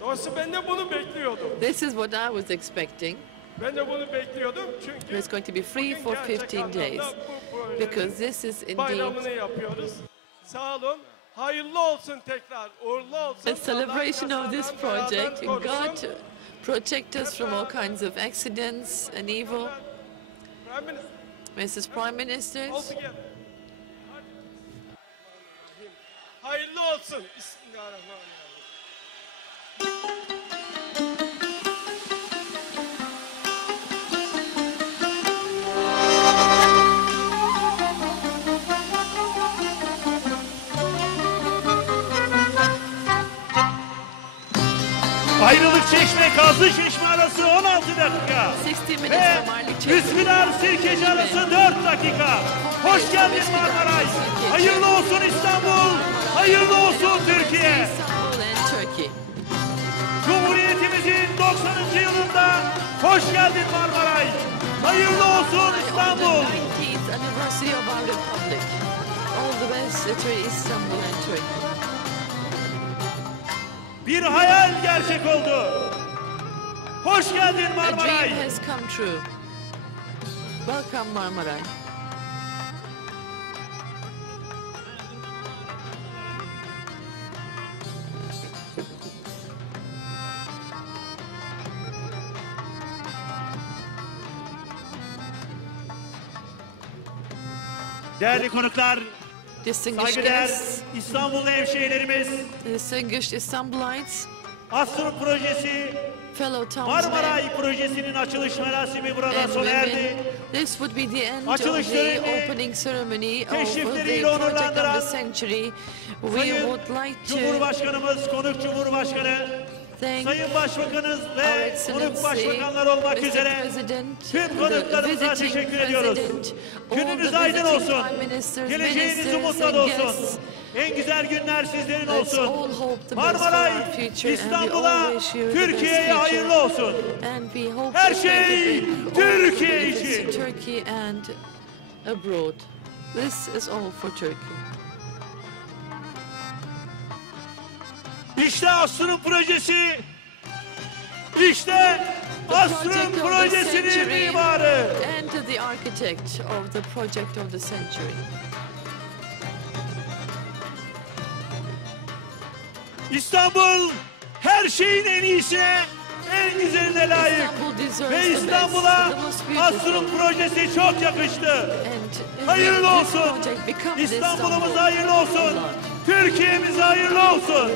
Doğrusu ben de bunu bekliyordum. This is what I was expecting. Ben de bunu bekliyordum çünkü It's going to be free for 15 days because this is indeed bayramını yapıyoruz. Sağ olun. Hayırlı olsun tekrar. Uğurlu olsun. a celebration of this project. God protect us from all kinds of accidents and evil. Mrs. Prime Minister, Hayırlı olsun. Bismillahirrahmanirrahim. Ayrılık Çeşme Kazlı Çeşme arası 16 dakika. 60 minutes Ve from Arlik Çeşme. Üsküdar Sirkeci arası 4 dakika. Hoş geldin Marmaray. Hayırlı olsun İstanbul. Hayırlı olsun Türkiye. Istanbul and Turkey. Cumhuriyetimizin 90. yılında hoş geldin Marmaray. Hayırlı olsun İstanbul. On the 19th anniversary of our republic. All the best to Istanbul and Turkey. Bir hayal gerçek oldu. Hoş geldin A Marmaray. dream has come true. Welcome Marmaray. Değerli konuklar, Distinguished saygıdeğer guests, İstanbullu hemşehrilerimiz, distinguished Istanbulites, Asrın Projesi, fellow townsmen, Marmaray Projesi'nin açılış merasimi burada and sona erdi. women. This would be the end of Açılış the töreni opening ceremony of the teşrifleriyle project of onurlandıran the century. We Sayın would like to Cumhurbaşkanımız, konuk Cumhurbaşkanı, thank Sayın Başbakanız Our ve konuk Excellency, başbakanlar olmak Mr. üzere President, tüm konuklarımıza visiting teşekkür ediyoruz. President, all Gününüz the aydın visiting olsun. prime ministers, Geleceğiniz ministers umutla and dolsun. guests. En güzel günler sizlerin Let's all olsun. hope the best for Marmaray, our future and we İstanbul'a, all wish you the best Türkiye'ye future. hayırlı olsun. And we hope Her it's going to şey bring all Türkiye the benefits için. to Turkey and abroad. This is all for Turkey. İşte Asrın Projesi, işte Asrın Project of the Projesi'nin century mimarı. and the architect of the project of the century. İstanbul her şeyin en iyisine en güzeline layık. Ve İstanbul'a Asrın projesi çok yakıştı. Hayırlı olsun. İstanbul'umuza hayırlı olsun. Türkiye'mize hayırlı olsun.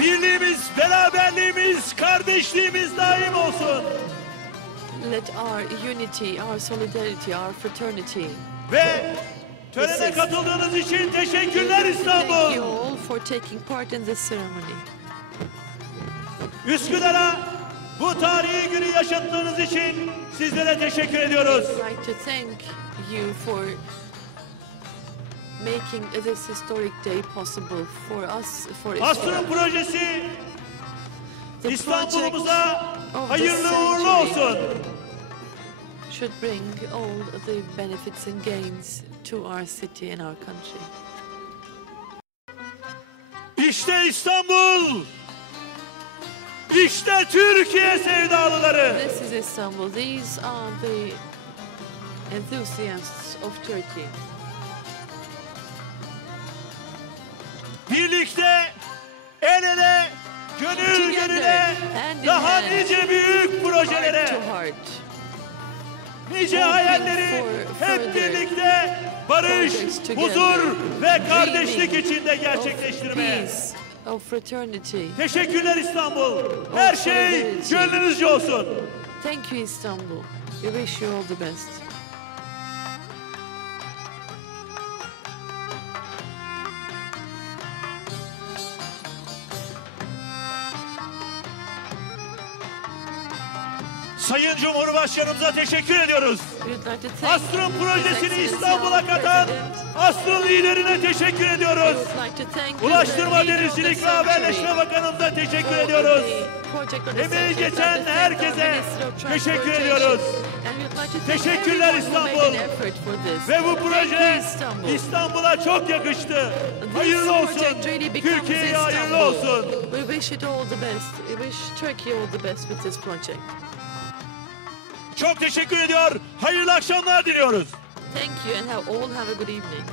Birliğimiz, beraberliğimiz, kardeşliğimiz daim olsun. Let our unity, our solidarity, our fraternity. Ve törene katıldığınız için teşekkürler İstanbul. Thank you all for taking part in this ceremony. Üsküdar'a bu tarihi günü yaşattığınız için sizlere teşekkür ediyoruz. I'd like to thank you for making this historic day possible for us, for Asrın projesi İstanbul'umuza hayırlı uğurlu olsun. Should bring all the benefits and gains to our city and our country. İşte İstanbul. İşte Türkiye sevdalıları. This is Istanbul. These are the enthusiasts of Turkey. Birlikte, el ele, gönül gönüle, daha nice büyük projelere, nice hayalleri hep birlikte barış, huzur ve kardeşlik içinde gerçekleştirmeye. Teşekkürler İstanbul. Her şey gönlünüzce olsun. Thank you İstanbul. We wish you all the best. Sayın Cumhurbaşkanımıza teşekkür ediyoruz. Asrın projesini İstanbul'a katan Asrın liderine teşekkür ediyoruz. Ulaştırma, Denizcilik ve Haberleşme Bakanımıza teşekkür ediyoruz. Emeği geçen herkese teşekkür ediyoruz. Teşekkürler İstanbul. Ve bu proje İstanbul'a çok yakıştı. Hayırlı olsun. Türkiye'ye hayırlı olsun. We wish it all the best. We wish Turkey all the best with this project. Çok teşekkür ediyor. Hayırlı akşamlar diliyoruz. Thank you and all have a good evening.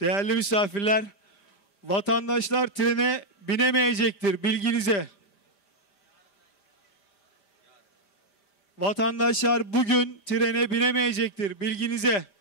Değerli misafirler, vatandaşlar trene binemeyecektir, bilginize. Vatandaşlar bugün trene binemeyecektir, bilginize.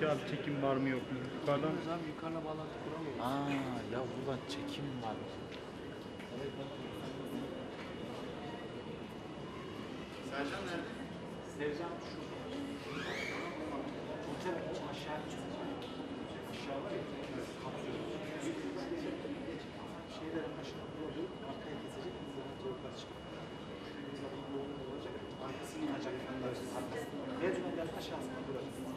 Peki abi çekim var mı yok mu? Yukarıdan. Abi yukarıda bağlantı kuramıyoruz. Aa ya burada çekim var. Sercan nerede? Sercan şu. Uçarak aşağı aşağı var ya. Şeylerin başına kurulup arkaya kesecek. Yukarı çıkıyor. Arkasını yanacak. Merdivenlerin aşağısına duracak.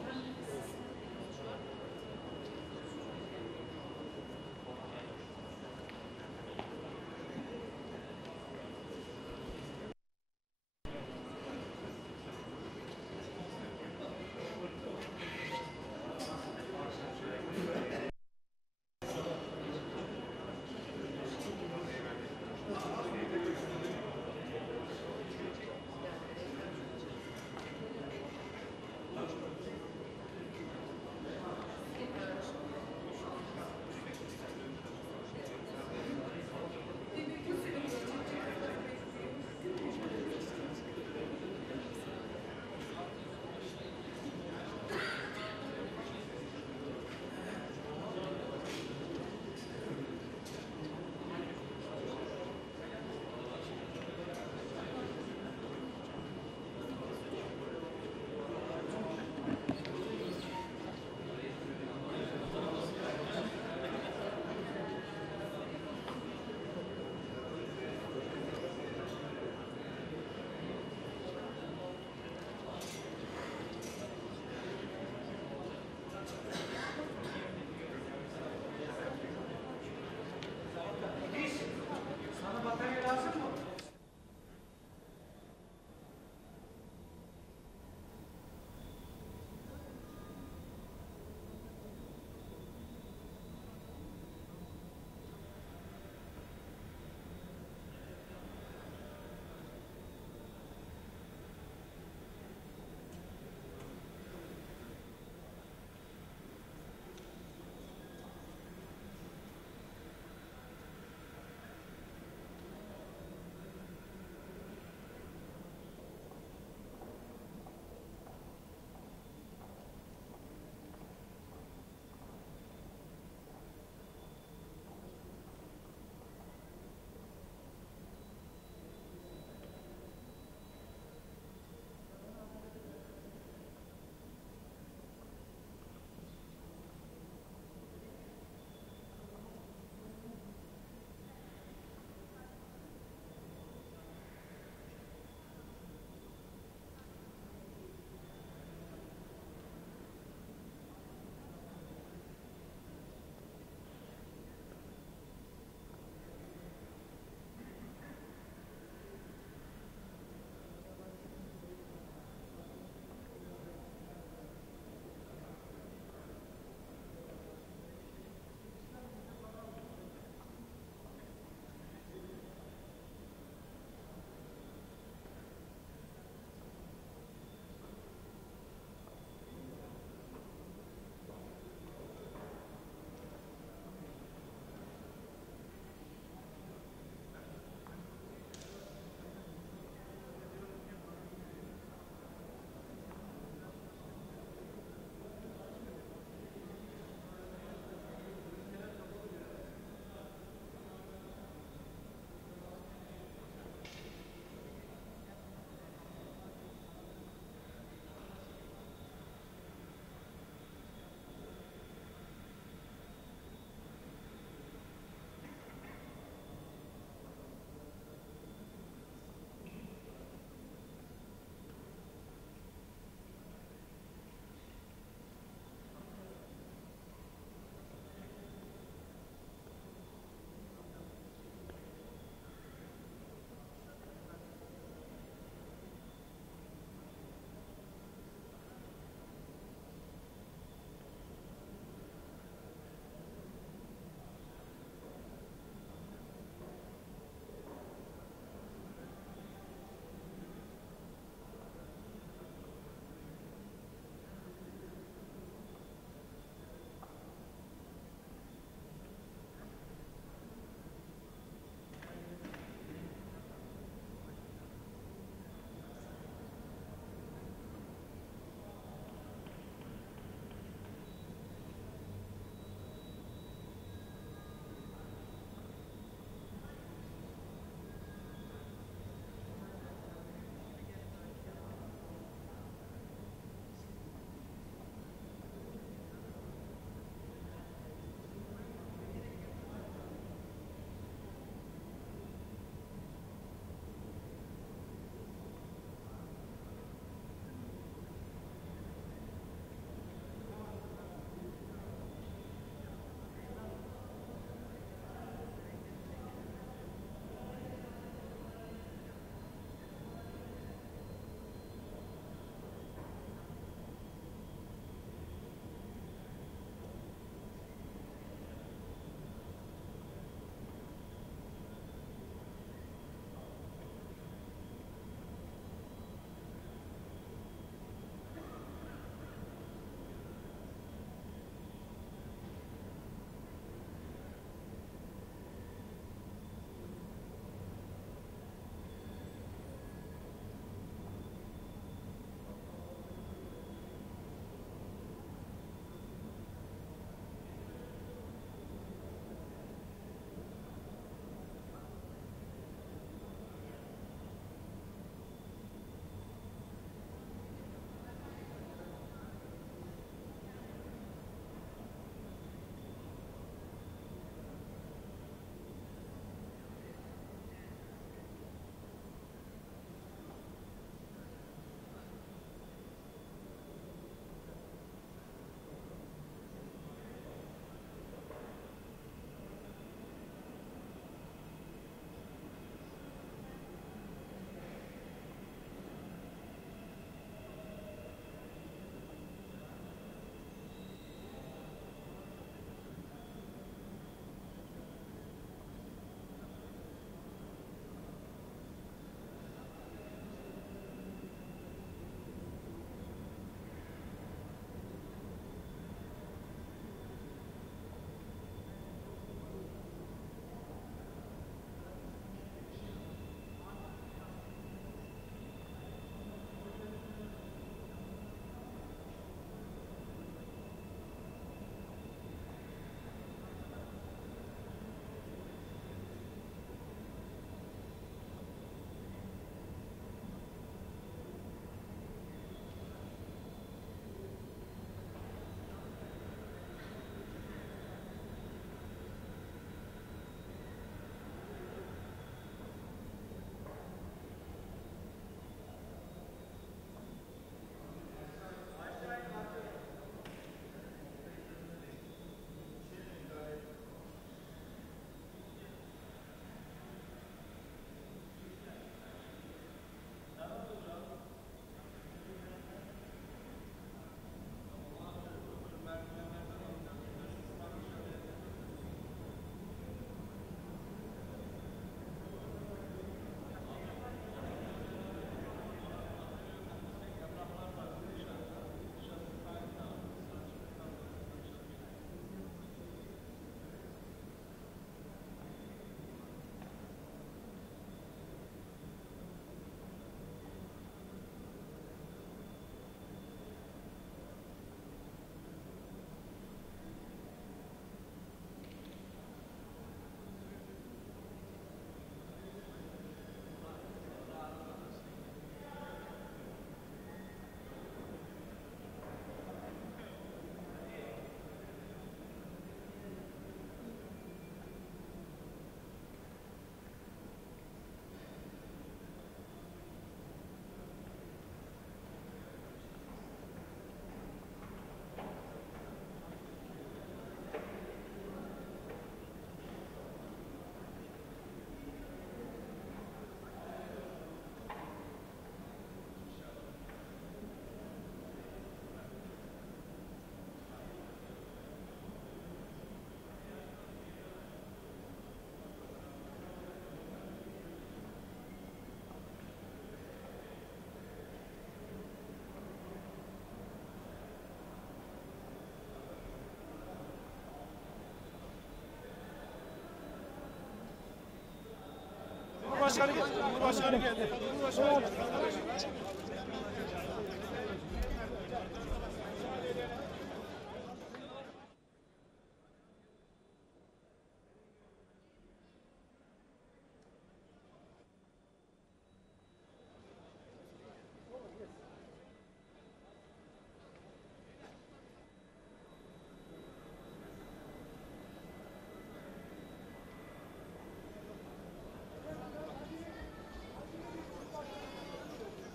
Cumhurbaşkanı geldi. Cumhurbaşkanı geldi. Cumhurbaşkanı geldi.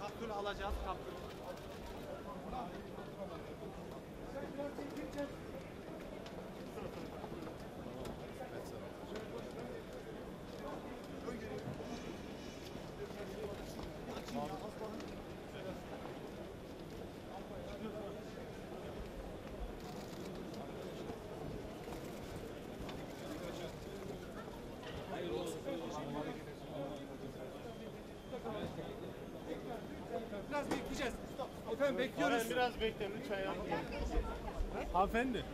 Kaptını alacağız, kaptını. Biraz bekleyeceğiz. Efendim bekliyoruz. Biraz bekleyin lütfen ya. Hanımefendi.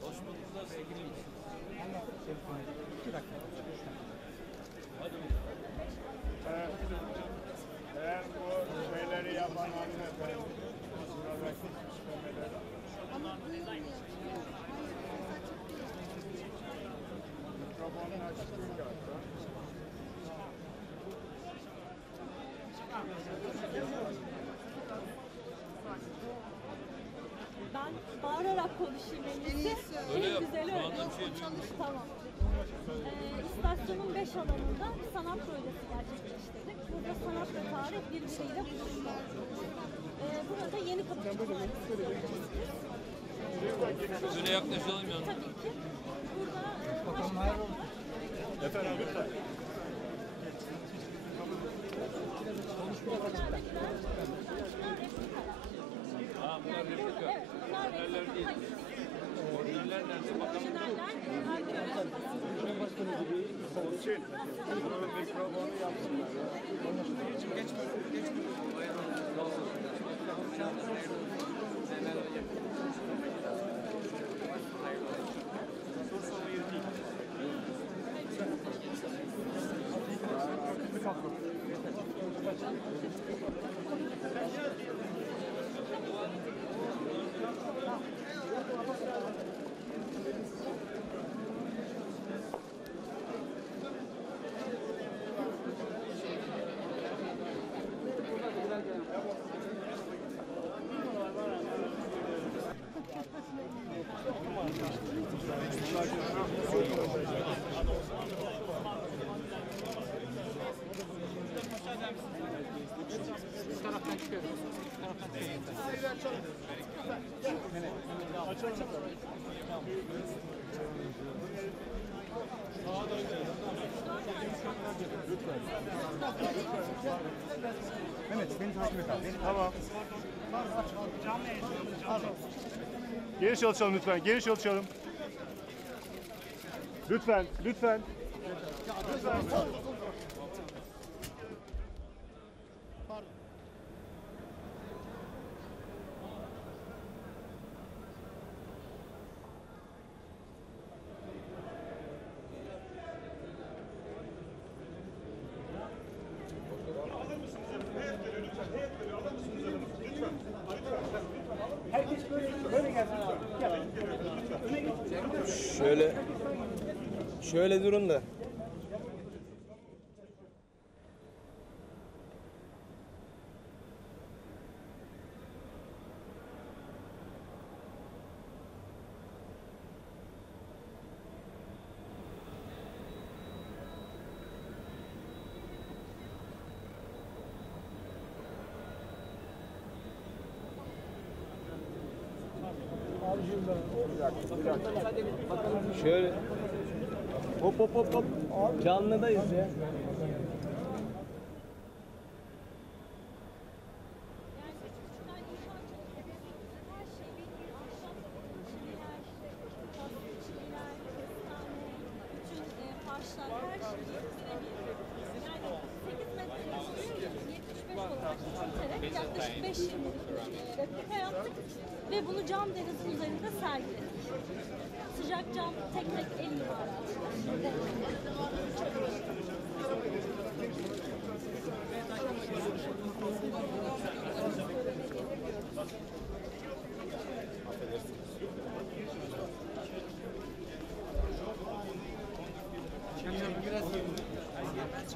Hoş bulduklar sevgilim. 2 dakika. Hadi. Eğer bu şeyleri yapan hanımefendi, buradaki işlemeleri. Mikrofonun açık galiba. Ben bağırarak konuşayım en iyisi. Öyle yap. Güzel Şu anda öyle. bir şey duymuyorum. Tamam. İstasyonun 5 alanında bir sanat projesi gerçekleştirdik. Burada sanat ve tarih birbiriyle buluştu. Burada yeni kapı Şöyle yaklaşalım yanına. Tabii ki. Burada Efendim lütfen. Bunlar replika. Orijinaller değil. Orijinaller nerede bakalım. Cumhurbaşkanı gibi konuşun. Mikrofonu yapsınlar ya. Geç Bu taraftan çıkıyoruz. Bu taraftan çıkıyoruz. Açalım. Mehmet beni takip et abi. Tamam. Geri çalışalım lütfen. Geri çalışalım. Lütfen. Lütfen. Lütfen. Şöyle durun da. Şöyle. Hop hop hop hop. Canlıdayız ya. Parça, her şey birebir. yaklaşık 5 yıllık replika yaptık ve bunu cam deniz üzerinde sergiledik. Sıcak cam tek tek el imalatı.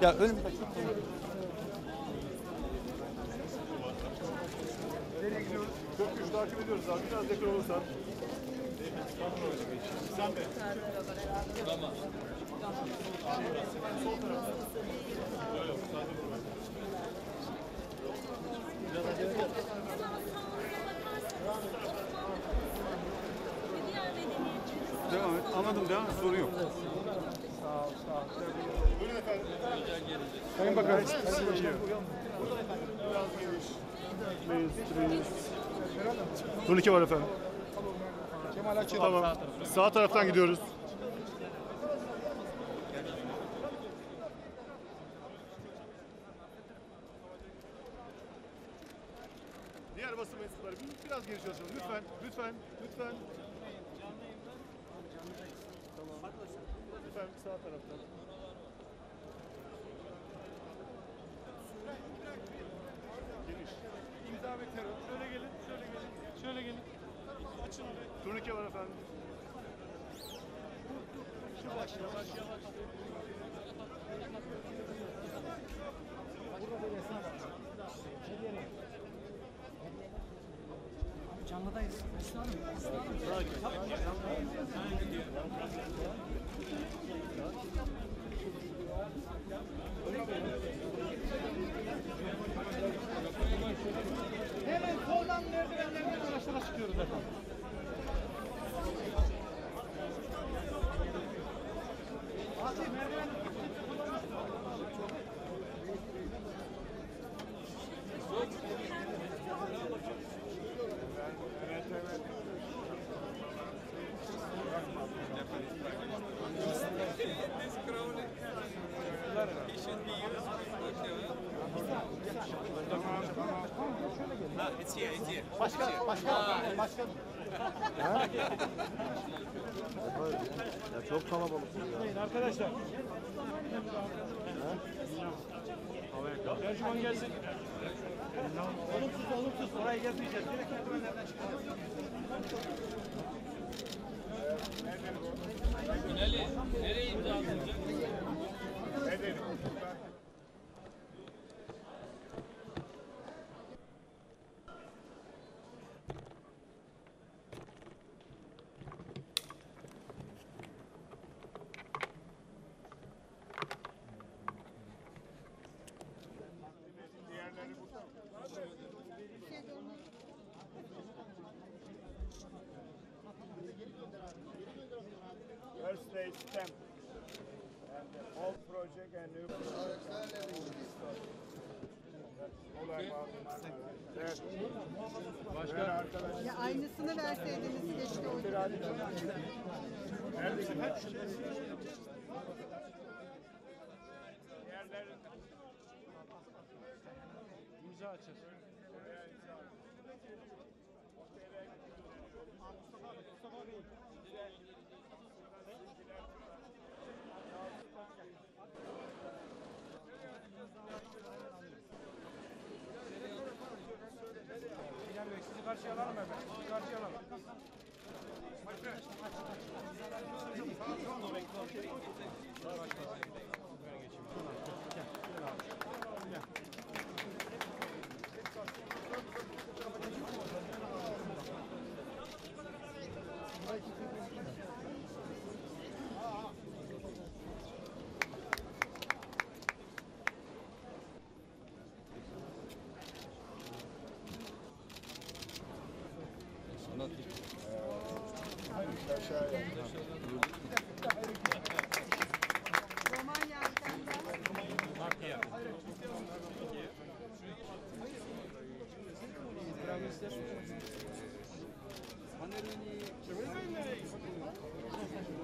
Ya önüm. Nereye gidiyoruz? Köprüyü takip ediyoruz abi. Biraz yakın olursan. Sen de. Tamam. Sol tarafta. Yok, sadece burada. Biraz acele et. Devam et. Anladım, devam et. Sorun yok. Sağ ol, sağ ol. Buyurun efendim. Sayın Bakan. Biraz geniş. Please. Turnike var efendim. Kemal Açıldı. Tamam. Sağ taraftan gidiyoruz. Diğer basın mensupları biraz geri çalışalım. Lütfen, lütfen, lütfen. Tamam. Lütfen sağ taraftan. Geniş. İmza ve terör. Şöyle gelin, şöyle gelin, şöyle gelin. Açın. Turnike var efendim. Yavaş, yavaş, yavaş. Burada bir resim var. Ne diyelim? Canlıdayız. İslam'ım. Hemen soldan merdivenlerden araçlara çıkıyoruz efendim. Fatih merdiven. Evet, evet. Başkan. Ya çok kalabalık. Arkadaşlar. Tercüman gelsin. Olumsuz. Oraya gezmeyeceğiz. Direkt merdivenlerden çıkalım. Binali, nereye imza atılacak? Nerede? First day stamp and the old project and new Evet. Başkan. Ya aynısını verseydiniz keşke o. Neredesin? İmza açacağız. Mustafa Bey. Bilal Bey sizi karşıya alalım efendim. Sizi karşıya alalım.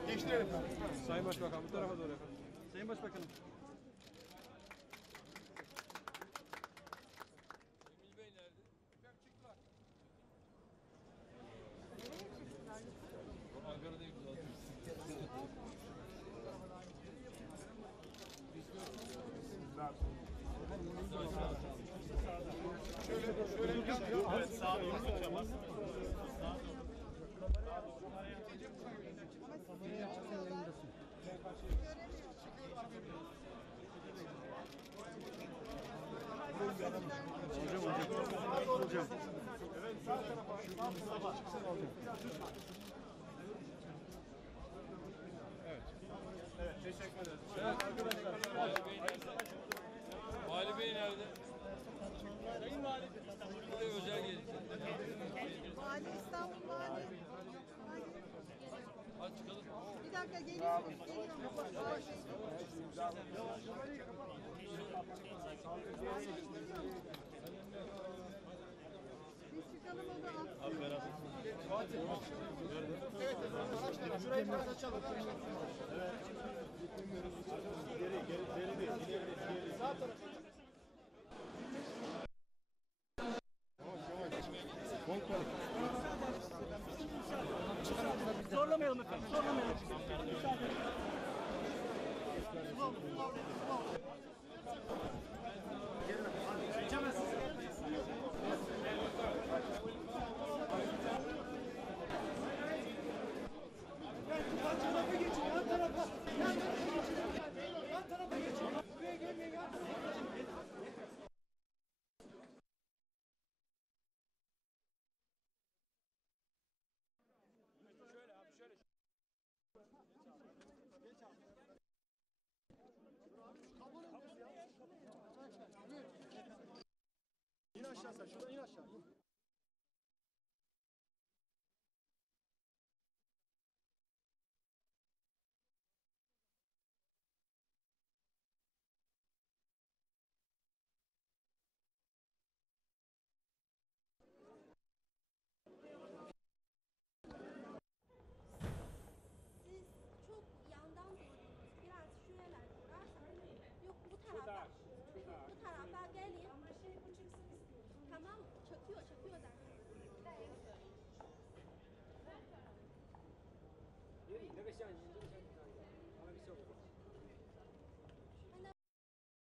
Geçtiler efendim. Sayın Başbakan bu tarafa doğru efendim. Sayın Başbakanım. Cemil Beyler. Hocam. Evet, teşekkür ederiz. Evet arkadaşlar. Vali Bey nerede? Sayın Vali. Buraya özel gelecek. Vali İstanbul Vali. Hadi çıkalım. Bir dakika geliyorum. Biz çıkalım o da Abi beraber. Evet, şurayı biraz açalım. Evet. Geri değil. Sağ tarafa. Zorlamayalım efendim, zorlamayalım. Yan tarafa geçin, yan tarafa. Yan tarafa geçin. Yan tarafa geçin. Buraya gelmeyin, yan tarafa geçin. İn aşağı sen, şuradan in aşağı. Siz çok yandan durdunuz. Biraz şuralar durarsanız. Yok bu tarafa. Bu tarafa gelin. Ama şey bu çıksın istiyorsun. Tamam çakıyor zaten. Ne beşen